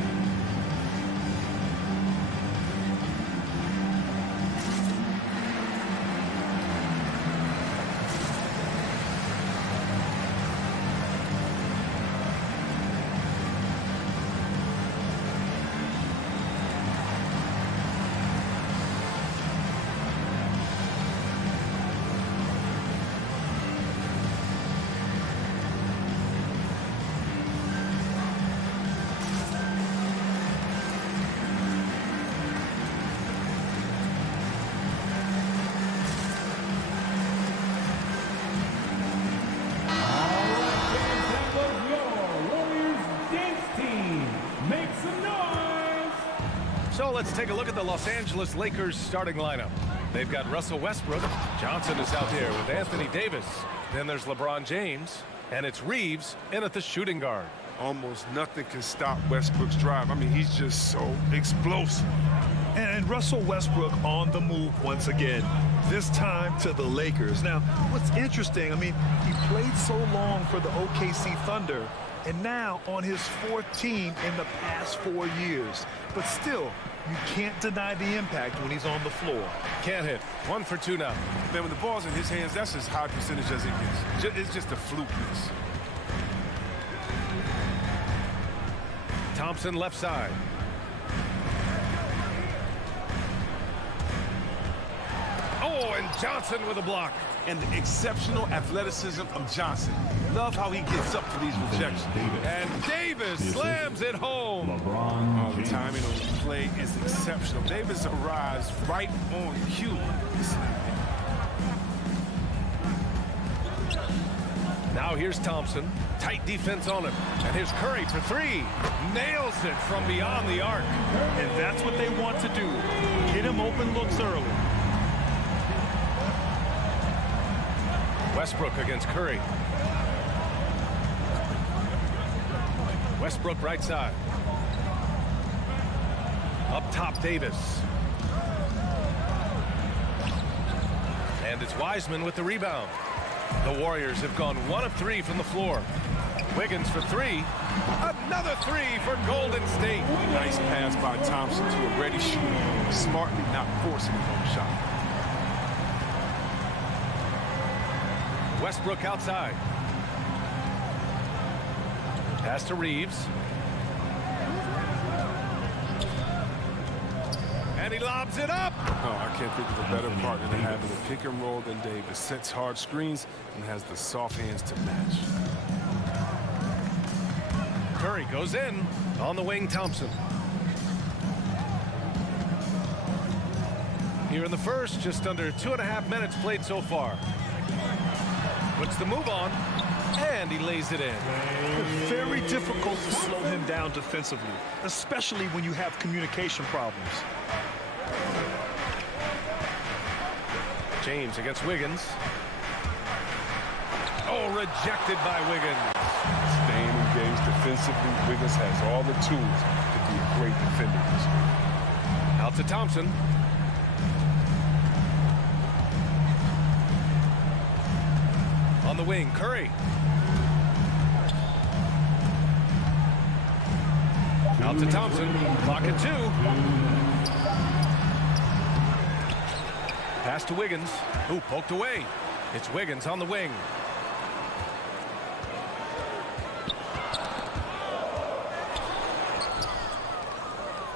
let's take a look at the Los Angeles Lakers starting lineup. They've got Russell Westbrook. Johnson is out there with Anthony Davis. Then there's LeBron James. And it's Reeves in at the shooting guard. Almost nothing can stop Westbrook's drive. I mean, he's just so explosive. And Russell Westbrook on the move once again, this time to the Lakers. Now, what's interesting, I mean, he played so long for the OKC Thunder, and now on his fourth team in the past 4 years. But still, you can't deny the impact when he's on the floor. Can't hit. 1 for 2 now. Man, when the ball's in his hands, that's as high percentage as it gets. It's just a fluke miss. Thompson left side. Oh, and Johnson with a block. And the exceptional athleticism of Johnson. Love how he gets up for these rejections. And Davis slams it home. The timing on the play is exceptional. Davis arrives right on cue. Now here's Thompson. Tight defense on him. And here's Curry for 3. Nails it from beyond the arc. And that's what they want to do. Get him open looks early. Westbrook against Curry. Westbrook right side. Up top, Davis. And it's Wiseman with the rebound. The Warriors have gone 1 of 3 from the floor. Wiggins for 3. Another 3 for Golden State. Nice pass by Thompson to a ready shooter. Smartly not forcing his own shot. Westbrook outside. Pass to Reeves. And he lobs it up. Oh, I can't think of a better partner than having a pick and roll than Davis. Sets hard screens and has the soft hands to match. Curry goes in. On the wing, Thompson. Here in the first, just under 2.5 minutes played so far. Puts the move on, and he lays it in. Very difficult to slow him down defensively, especially when you have communication problems. James against Wiggins. Oh, rejected by Wiggins. Staying engaged defensively, Wiggins has all the tools to be a great defender. Out to Thompson. On the wing, Curry. Out to Thompson. Clock at 2. Pass to Wiggins. Ooh, poked away. It's Wiggins on the wing.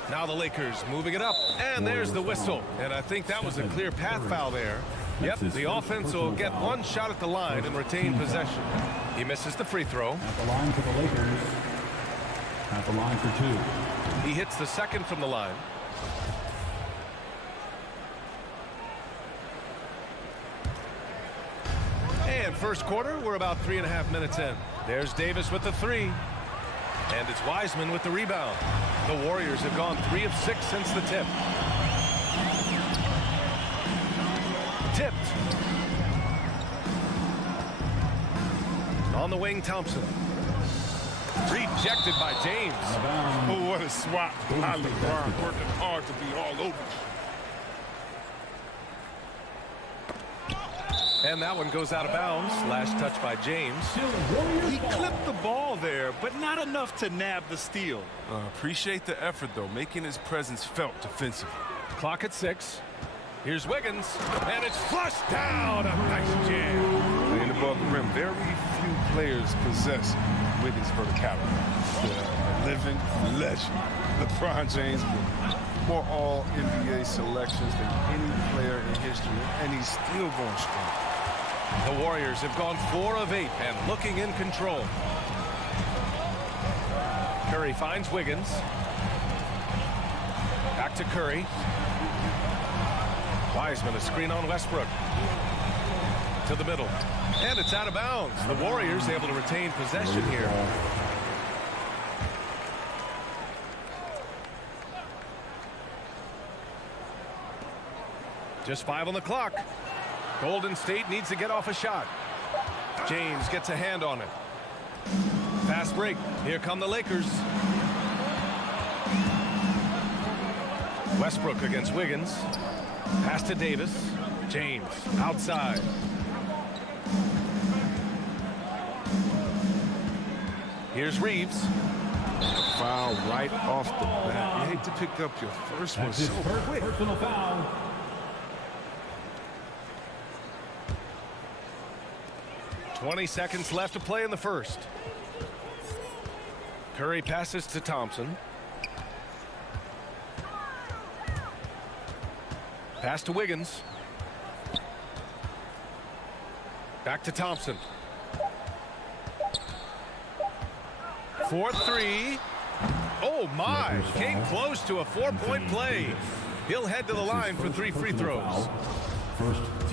Now the Lakers moving it up. And there's the whistle. And I think that was a clear path foul there. Yep, the offense will get 1 shot at the line and retain possession. He misses the free throw. At the line for the Lakers. At the line for 2. He hits the second from the line. And first quarter, we're about 3.5 minutes in. There's Davis with the 3. And it's Wiseman with the rebound. The Warriors have gone 3 of 6 since the tip. Tipped. On the wing, Thompson. Rejected by James. Oh, what a swat by LeBron, working hard to be all over. And that one goes out of bounds. Last touch by James. He clipped the ball there, but not enough to nab the steal. Appreciate the effort, though, making his presence felt defensively. Clock at 6. Here's Wiggins, and it's flushed down. A nice jam. Playing above the rim. Very few players possess Wiggins' verticality. A living legend. LeBron James with more all-NBA selections than any player in history, and he's still going strong. The Warriors have gone 4 of 8 and looking in control. Curry finds Wiggins. Back to Curry. Wiseman, a screen on Westbrook. To the middle. And it's out of bounds. The Warriors able to retain possession here. Just 5 on the clock. Golden State needs to get off a shot. James gets a hand on it. Fast break. Here come the Lakers. Westbrook against Wiggins. Pass to Davis. James outside. Here's Reeves. Foul right off the bat. You hate to pick up your first one so quick. Personal foul. .20 seconds left to play in the first. Curry passes to Thompson. Pass to Wiggins. Back to Thompson. 4-3. Oh my, came close to a 4-point play. He'll head to the line for 3 free throws.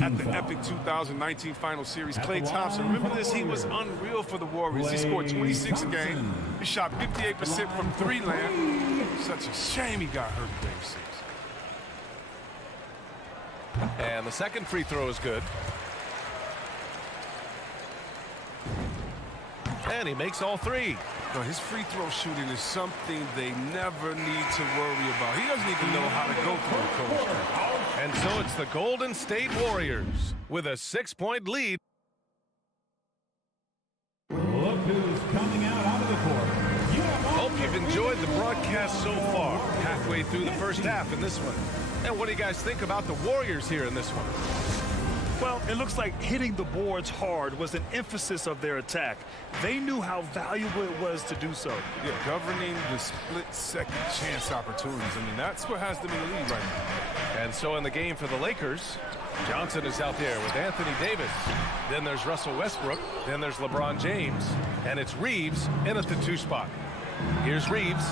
At the epic 2019 Final Series, Klay Thompson, remember this? He was unreal for the Warriors. He scored 26 a game. He shot 58% from 3-land. Such a shame he got hurt in Game 6. And the second free throw is good. And he makes all 3. No, his free throw shooting is something they never need to worry about. He doesn't even know how to go through a coach. And so it's the Golden State Warriors with a 6-point lead. Look who's coming out of the court. Hope you've enjoyed the broadcast so far. Halfway through the first half in this one. And what do you guys think about the Warriors here in this one? Well, it looks like hitting the boards hard was an emphasis of their attack. They knew how valuable it was to do so. Yeah, governing the split-second chance opportunities. I mean, that's what has them in the lead right now. And so in the game for the Lakers, Johnson is out there with Anthony Davis. Then there's Russell Westbrook. Then there's LeBron James. And it's Reeves in at the 2 spot. Here's Reeves.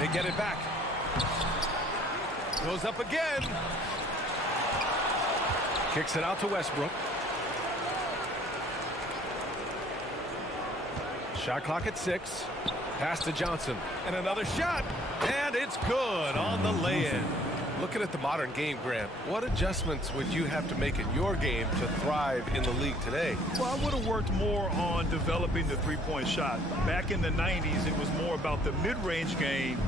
They get it back. Goes up again. Kicks it out to Westbrook. Shot clock at 6. Pass to Johnson. And another shot. And it's good on the lay-in. Looking at the modern game, Grant, what adjustments would you have to make in your game to thrive in the league today? Well, I would have worked more on developing the three-point shot. Back in the 90s, it was more about the mid-range game,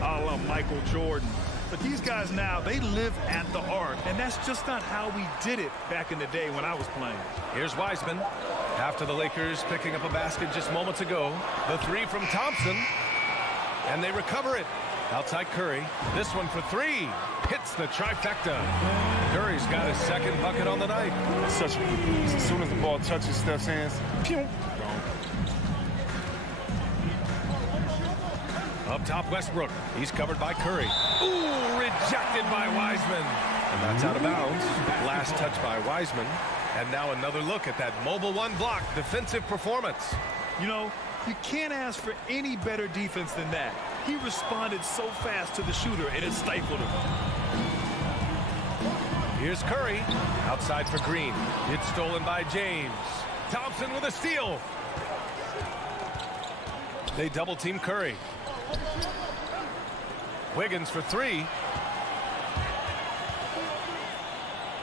a la Michael Jordan. But these guys now, they live at the arc, and that's just not how we did it back in the day when I was playing. Here's Wiseman. After the Lakers picking up a basket just moments ago. The 3 from Thompson. And they recover it. Outside Curry. This one for 3. Hits the trifecta. Curry's got his second bucket on the night. It's such a good piece. As soon as the ball touches Steph's hands, pew, Up top, Westbrook. He's covered by Curry. Ooh, rejected by Wiseman. And that's out of bounds. Last touch by Wiseman. And now another look at that mobile 1 block defensive performance. You know, you can't ask for any better defense than that. He responded so fast to the shooter, and it stifled him. Here's Curry. Outside for Green. It's stolen by James. Thompson with a steal. They double team Curry. Wiggins for 3.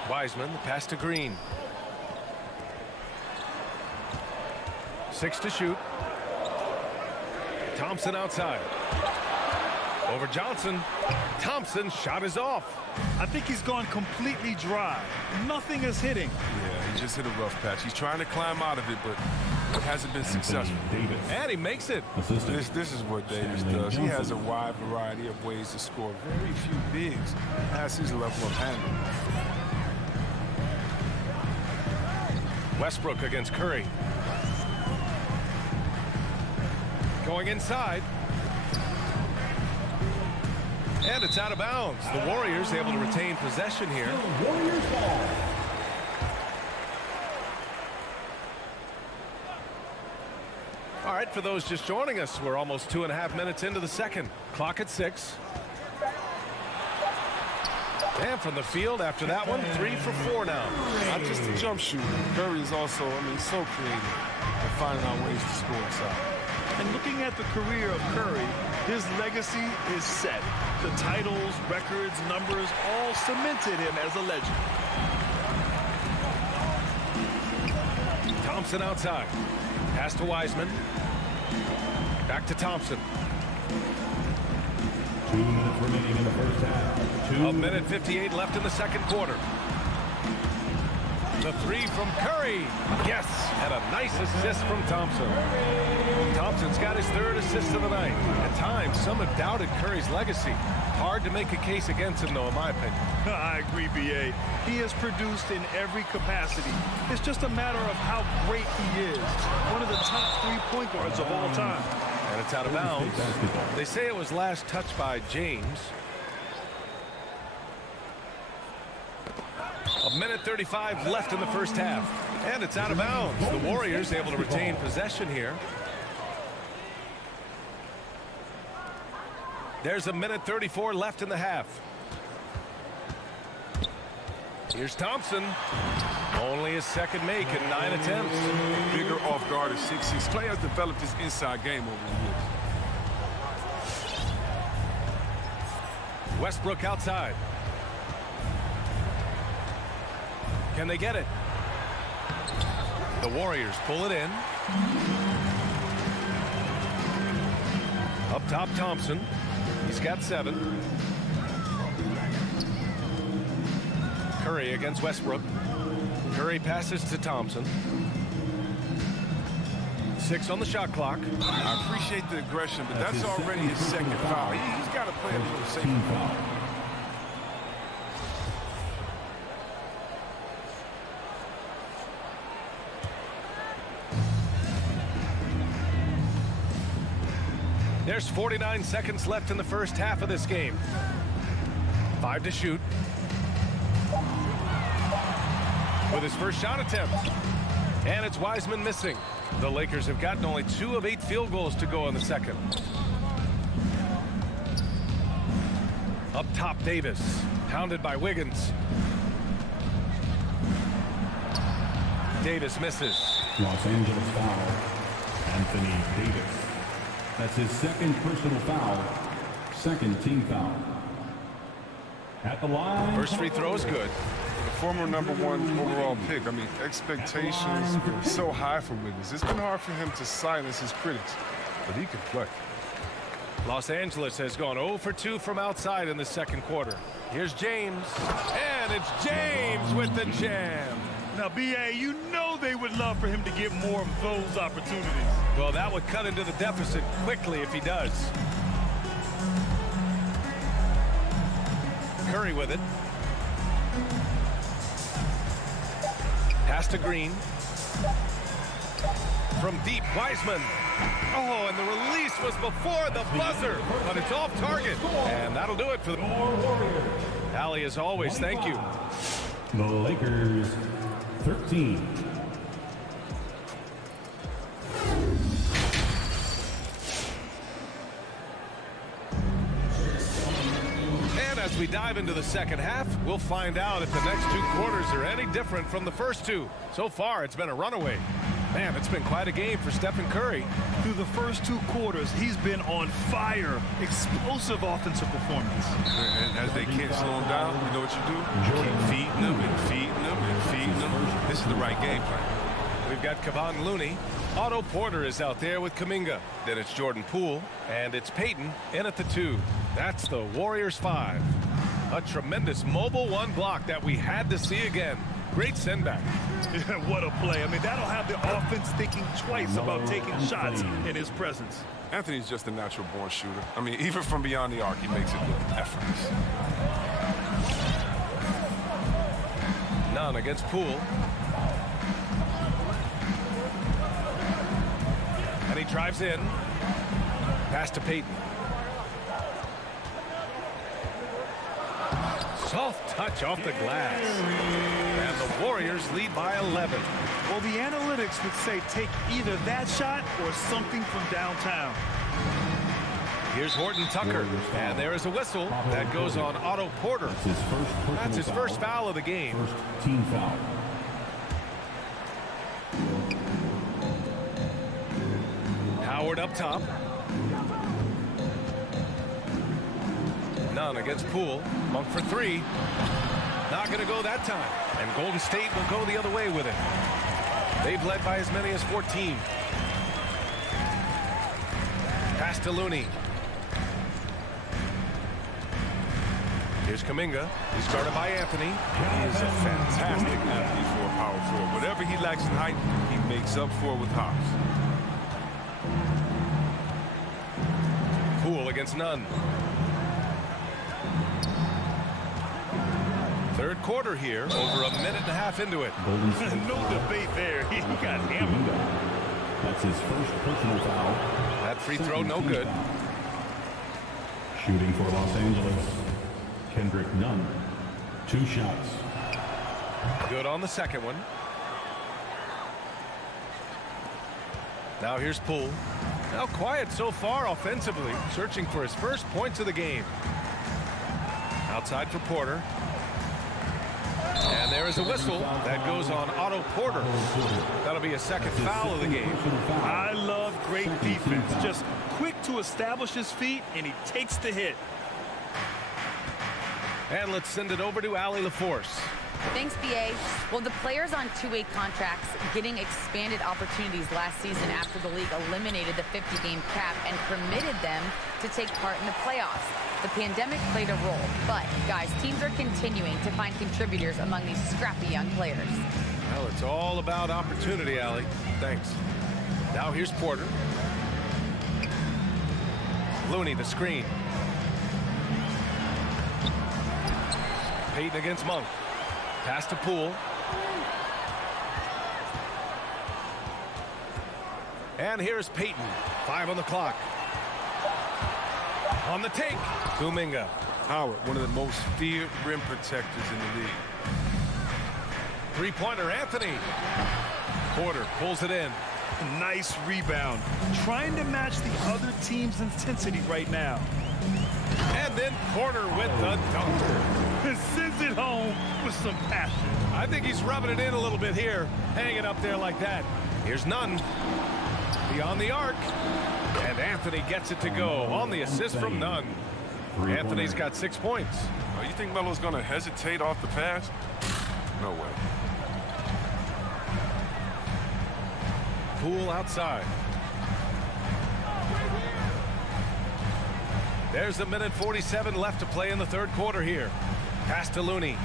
Wiseman, the pass to Green. 6 to shoot. Thompson outside. Over Johnson. Thompson's shot is off. I think he's gone completely dry. Nothing is hitting. Yeah, he just hit a rough patch. He's trying to climb out of it, but it hasn't been successful. And he makes it. This is what Davis does. He has a wide variety of ways to score. Very few bigs has his level of handling. Westbrook against Curry. Going inside. And it's out of bounds. The Warriors able to retain possession here. Warriors ball. All right, for those just joining us, we're almost 2.5 minutes into the second. Clock at 6. And from the field after that one, 3 for 4 now. Not just a jump shooter. Curry is also, so creative and finding out ways to score inside. And looking at the career of Curry, his legacy is set. The titles, records, numbers all cemented him as a legend. Thompson outside. Pass to Wiseman. Back to Thompson. 2 minutes remaining in the first half. 1:58 left in the second quarter. The three from Curry. Yes, and a nice assist from Thompson. Thompson's got his third assist of the night. At times, some have doubted Curry's legacy. Hard to make a case against him, though, in my opinion. I agree, B.A. He has produced in every capacity. It's just a matter of how great he is. One of the top 3 point guards of all time. And it's out of bounds. They say it was last touched by James. 1:35 left in the first half. And it's out of bounds. The Warriors able to retain possession here. There's 1:34 left in the half. Here's Thompson. Only his second make in 9 attempts. Bigger off guard at 6'6". Clay has developed his inside game over the years. Westbrook outside. Can they get it? The Warriors pull it in. Up top, Thompson. He's got 7. Curry against Westbrook. Curry passes to Thompson. 6 on the shot clock. I appreciate the aggression, but that's already his second foul. He's got to play a little safer. There's 49 seconds left in the first half of this game. 5 to shoot. With his first shot attempt. And it's Wiseman missing. The Lakers have gotten only 2 of 8 field goals to go in the second. Up top, Davis. Hounded by Wiggins. Davis misses. Los Angeles foul. Anthony Davis. That's his second personal foul. Second team foul. At the line. First free throw is good. The former #1 overall pick. I mean, expectations were so high for Wiggins. It's been hard for him to silence his critics, but he can play. Los Angeles has gone 0 for 2 from outside in the second quarter. Here's James. And it's James with the jam. Now, B.A., you know they would love for him to get more of those opportunities. Well, that would cut into the deficit quickly if he does. Curry with it. Pass to Green. From deep, Wiseman. Oh, and the release was before the buzzer, but it's off target. And that'll do it for the Warriors. Allie, as always, thank you. The Lakers, 13. And as we dive into the second half, we'll find out if the next 2 quarters are any different from the first 2. So far, it's been a runaway. Man, it's been quite a game for Stephen Curry. Through the first 2 quarters, he's been on fire. Explosive offensive performance. And as they can't slow him down, you know what you do? Keep feeding them and feeding them and feeding them. This is the right game plan. We've got Kevon Looney. Otto Porter is out there with Kuminga. Then it's Jordan Poole. And it's Payton in at the 2. That's the Warriors 5. A tremendous mobile 1 block that we had to see again. Great send back. What a play. I mean, that'll have the offense thinking twice about taking shots in his presence. Anthony's just a natural born shooter. I mean, even from beyond the arc, he makes it look effortless. None against Poole. And he drives in. Pass to Payton. Soft touch off the glass. And the Warriors lead by 11. Well, the analytics would say take either that shot or something from downtown. Here's Horton Tucker. And there is a whistle that goes on Otto Porter. That's his first foul of the game. First team foul. Howard up top. Nunn against Poole. Monk for three. Not going to go that time. And Golden State will go the other way with it. They've led by as many as 14. Pass to Looney. Here's Kuminga. He's guarded by Anthony. He is a fantastic athlete for a power forward. Whatever he lacks in height, he makes up for it with hops. Poole against Nunn. Third quarter here, over a minute and a half into it. No debate there. He got hammered. That's his first personal foul. That free throw, no good. Shooting for Los Angeles, Kendrick Nunn. 2 shots. Good on the second one. Now here's Poole. Now quiet so far offensively, searching for his first points of the game. Outside for Porter. And there is a whistle that goes on Otto Porter. That'll be a second foul of the game. I love great defense. Just quick to establish his feet, and he takes the hit. And let's send it over to Allie LaForce. Thanks, BA. Well, the players on two-way contracts getting expanded opportunities last season after the league eliminated the 50-game cap and permitted them to take part in the playoffs. The pandemic played a role, but, guys, teams are continuing to find contributors among these scrappy young players. Well, it's all about opportunity, Allie. Thanks. Now here's Porter. Looney, the screen. Payton against Monk. Pass to Poole. And here's Payton. 5 on the clock. On the take, Kuminga. Howard, one of the most feared rim protectors in the league. Three-pointer, Anthony. Porter pulls it in. Nice rebound. Trying to match the other team's intensity right now. And then Porter with the dunk. Sends it home with some passion. I think he's rubbing it in a little bit here, hanging up there like that. Here's Nunn. Beyond the arc. And Anthony gets it to go on the assist from Nunn. Anthony's got 6 points. Oh, you think Melo's going to hesitate off the pass? No way. Poole outside. There's a minute 47 left to play in the third quarter here. Pass to Looney.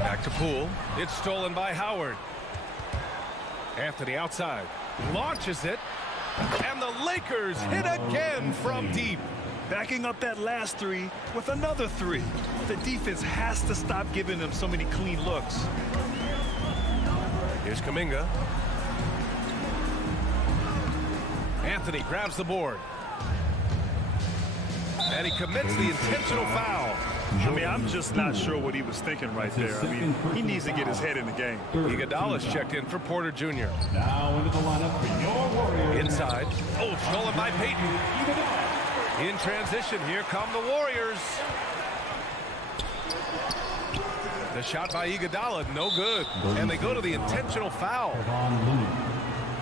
Back to Poole. It's stolen by Howard. Anthony outside. Launches it. And the Lakers hit again from deep. Backing up that last three with another three. The defense has to stop giving them so many clean looks. Here's Kuminga. Anthony grabs the board. And he commits the intentional foul. I mean, I'm just not sure what he was thinking right there. I mean, he needs to get his head in the game. Iguodala's checked in for Porter Jr. Now into the lineup for your Warriors. Inside. Oh, stolen by Payton. In transition, here come the Warriors. The shot by Iguodala, no good. And they go to the intentional foul.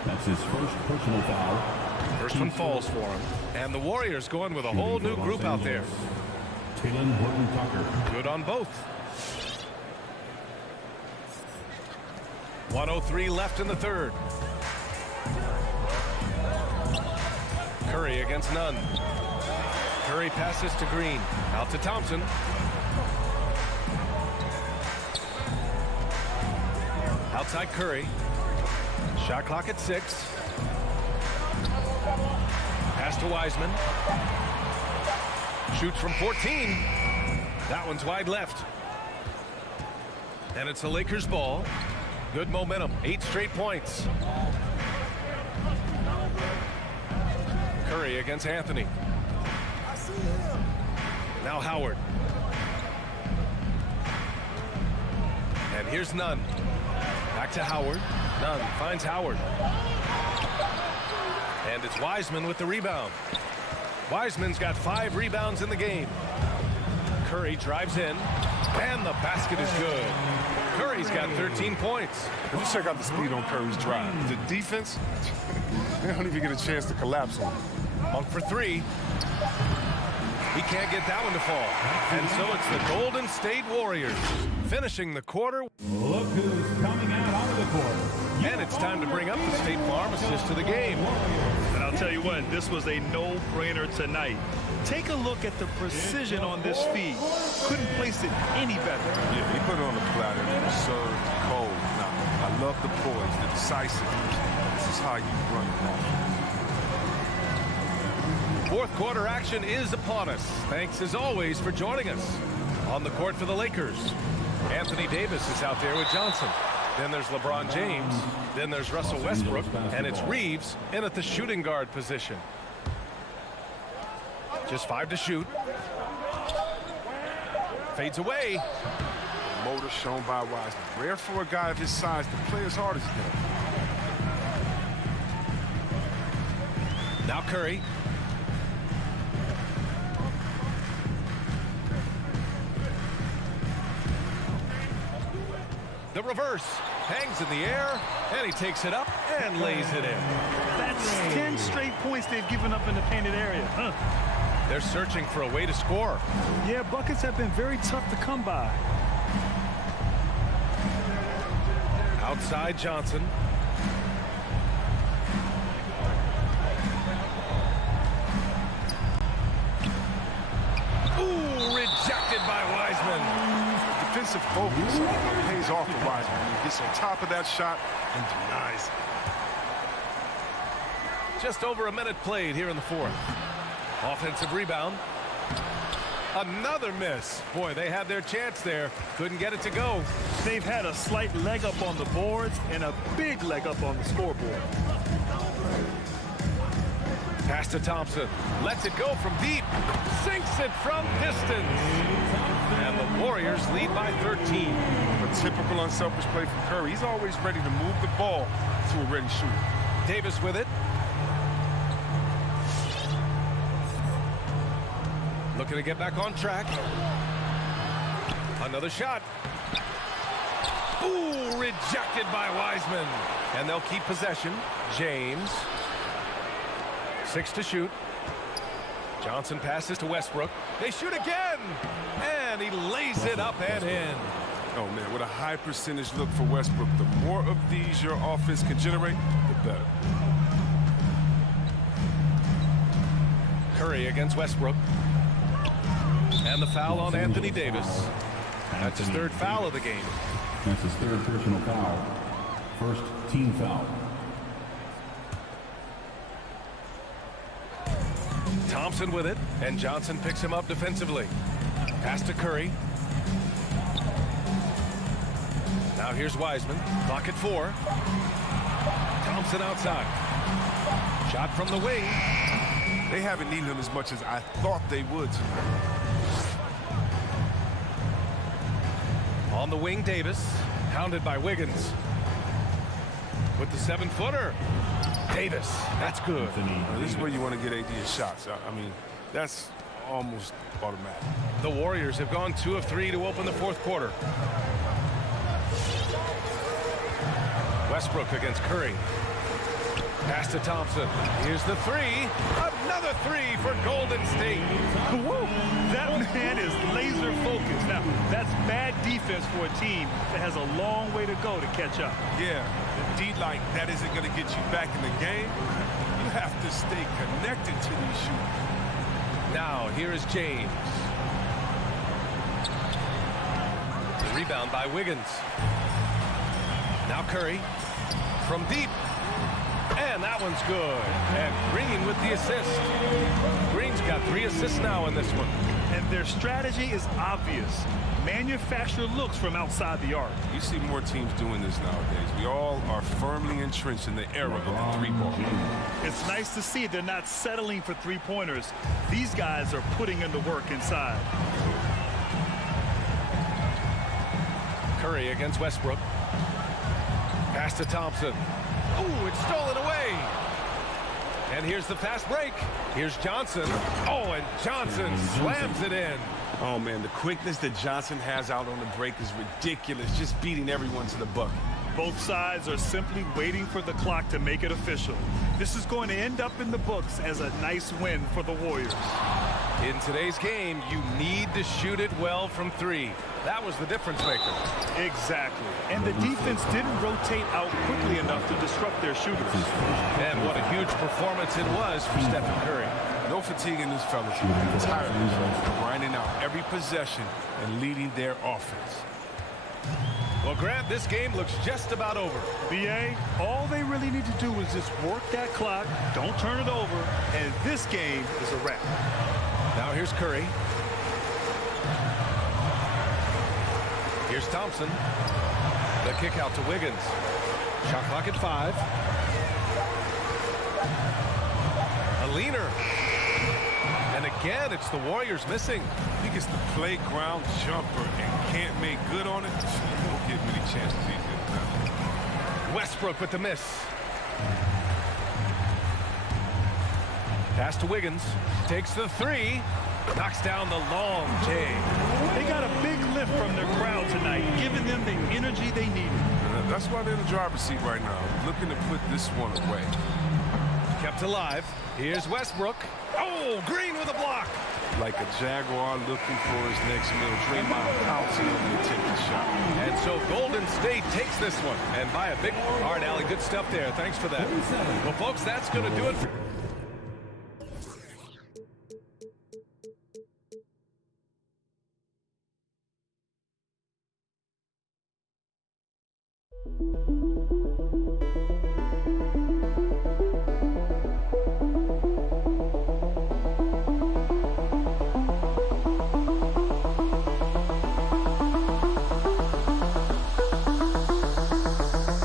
That's his first personal foul. First one falls for him. And the Warriors going with a whole new group out there. Taylor Horton-Tucker. Good on both. 1:03 left in the third. Curry against Nunn. Curry passes to Green. Out to Thompson. Outside Curry. Shot clock at 6. Pass to Wiseman. Shoots from 14. That one's wide left. And it's the Lakers' ball. Good momentum. 8 straight points. Curry against Anthony. Now Howard. And here's Nunn. Back to Howard. Nunn finds Howard. And it's Wiseman with the rebound. Wiseman's got 5 rebounds in the game. Curry drives in. And the basket is good. Curry's got 13 points. Let's check out the speed on Curry's drive. The defense, they don't even get a chance to collapse on him. Monk for 3. He can't get that one to fall. And so it's the Golden State Warriors finishing the quarter. Look who's coming out onto the court. And it's time to bring up the State Farm assist to the game. And I'll tell you what, this was a no-brainer tonight. Take a look at the precision on this feed. Couldn't place it any better. Yeah, he put it on the platter and served cold. Now, I love the poise, the decisiveness. This is how you run it now. Fourth quarter action is upon us. Thanks as always for joining us. On the court for the Lakers, Anthony Davis is out there with Johnson. Then there's LeBron James. Then there's Russell Westbrook. And it's Reeves in at the shooting guard position. Just 5 to shoot. Fades away. Motor shown by Wiseman. Rare for a guy of his size to play as hard as he does. Now Curry. The reverse. Hangs in the air, and he takes it up and lays it in. That's 10 straight points they've given up in the painted area. Huh? They're searching for a way to score. Yeah, buckets have been very tough to come by. Outside Johnson. Ooh, rejected by Wiseman. Defensive focus pays off for Wiseman. He gets on top of that shot and denies it. Just over a minute played here in the fourth. Offensive rebound. Another miss. Boy, they had their chance there. Couldn't get it to go. They've had a slight leg up on the boards and a big leg up on the scoreboard. Pass to Thompson. Lets it go from deep. Sinks it from distance. And the Warriors lead by 13. A typical unselfish play from Curry. He's always ready to move the ball to a ready shooter. Davis with it. Looking to get back on track. Another shot. Ooh, rejected by Wiseman. And they'll keep possession. James. 6 to shoot. Johnson passes to Westbrook. They shoot again. And he lays it up and in. Oh, man, with a high percentage look for Westbrook, the more of these your offense can generate, the better. Curry against Westbrook. And the foul on Anthony Davis. That's his third foul of the game. That's his third personal foul. First team foul. Thompson with it, and Johnson picks him up defensively. Pass to Curry. Now here's Wiseman. Clock at 4. Thompson outside. Shot from the wing. They haven't needed him as much as I thought they would tonight. On the wing, Davis. Hounded by Wiggins. With the 7-footer. Davis. That's good. This is where you want to get AD his shots. I mean, that's almost automatic. The Warriors have gone 2 of 3 to open the fourth quarter. Westbrook against Curry. Pass to Thompson. Here's the 3. Another 3 for Golden State. Woo! That man is laser focused. Now, that's bad defense for a team that has a long way to go to catch up. Yeah, indeed, like that isn't going to get you back in the game. You have to stay connected to these shooters. Now, here is James. The rebound by Wiggins. Now Curry from deep. And that one's good. And Green with the assist. Green's got 3 assists now in this one. And their strategy is obvious. Manufacture looks from outside the arc. You see more teams doing this nowadays. We all are firmly entrenched in the era of the 3-ball. It's nice to see they're not settling for 3-pointers. These guys are putting in the work inside. Curry against Westbrook. Pass to Thompson. Ooh, it's stolen away. And here's the fast break. Here's Johnson. Oh, and Johnson slams it in. Oh, man, the quickness that Johnson has out on the break is ridiculous, just beating everyone to the bucket. Both sides are simply waiting for the clock to make it official. This is going to end up in the books as a nice win for the Warriors. In today's game, you need to shoot it well from three. That was the difference maker. Exactly. And the defense didn't rotate out quickly enough to disrupt their shooters. And what a huge performance it was for Stephen Curry. No fatigue in this fella. Tireless, grinding out every possession and leading their offense. Well, Grant, this game looks just about over. BA, all they really need to do is just work that clock, don't turn it over, and this game is a wrap. Now here's Curry. Here's Thompson. The kick out to Wiggins. Shot clock at 5. A leaner. And again, it's the Warriors missing. He gets the playground jumper and can't make good on it. He won't get many chances easy. Westbrook with the miss. Pass to Wiggins. Takes the 3. Knocks down the long J. They got a big lift from their crowd tonight, giving them the energy they needed. That's why they're in the driver's seat right now, looking to put this one away. Kept alive. Here's Westbrook. Oh, Green with a block. Like a Jaguar looking for his next meal. Draymond pouncing on the attempted shot. And so Golden State takes this one. And by a big one. All right, Allie, good stuff there. Thanks for that. Well, folks, that's going to do it.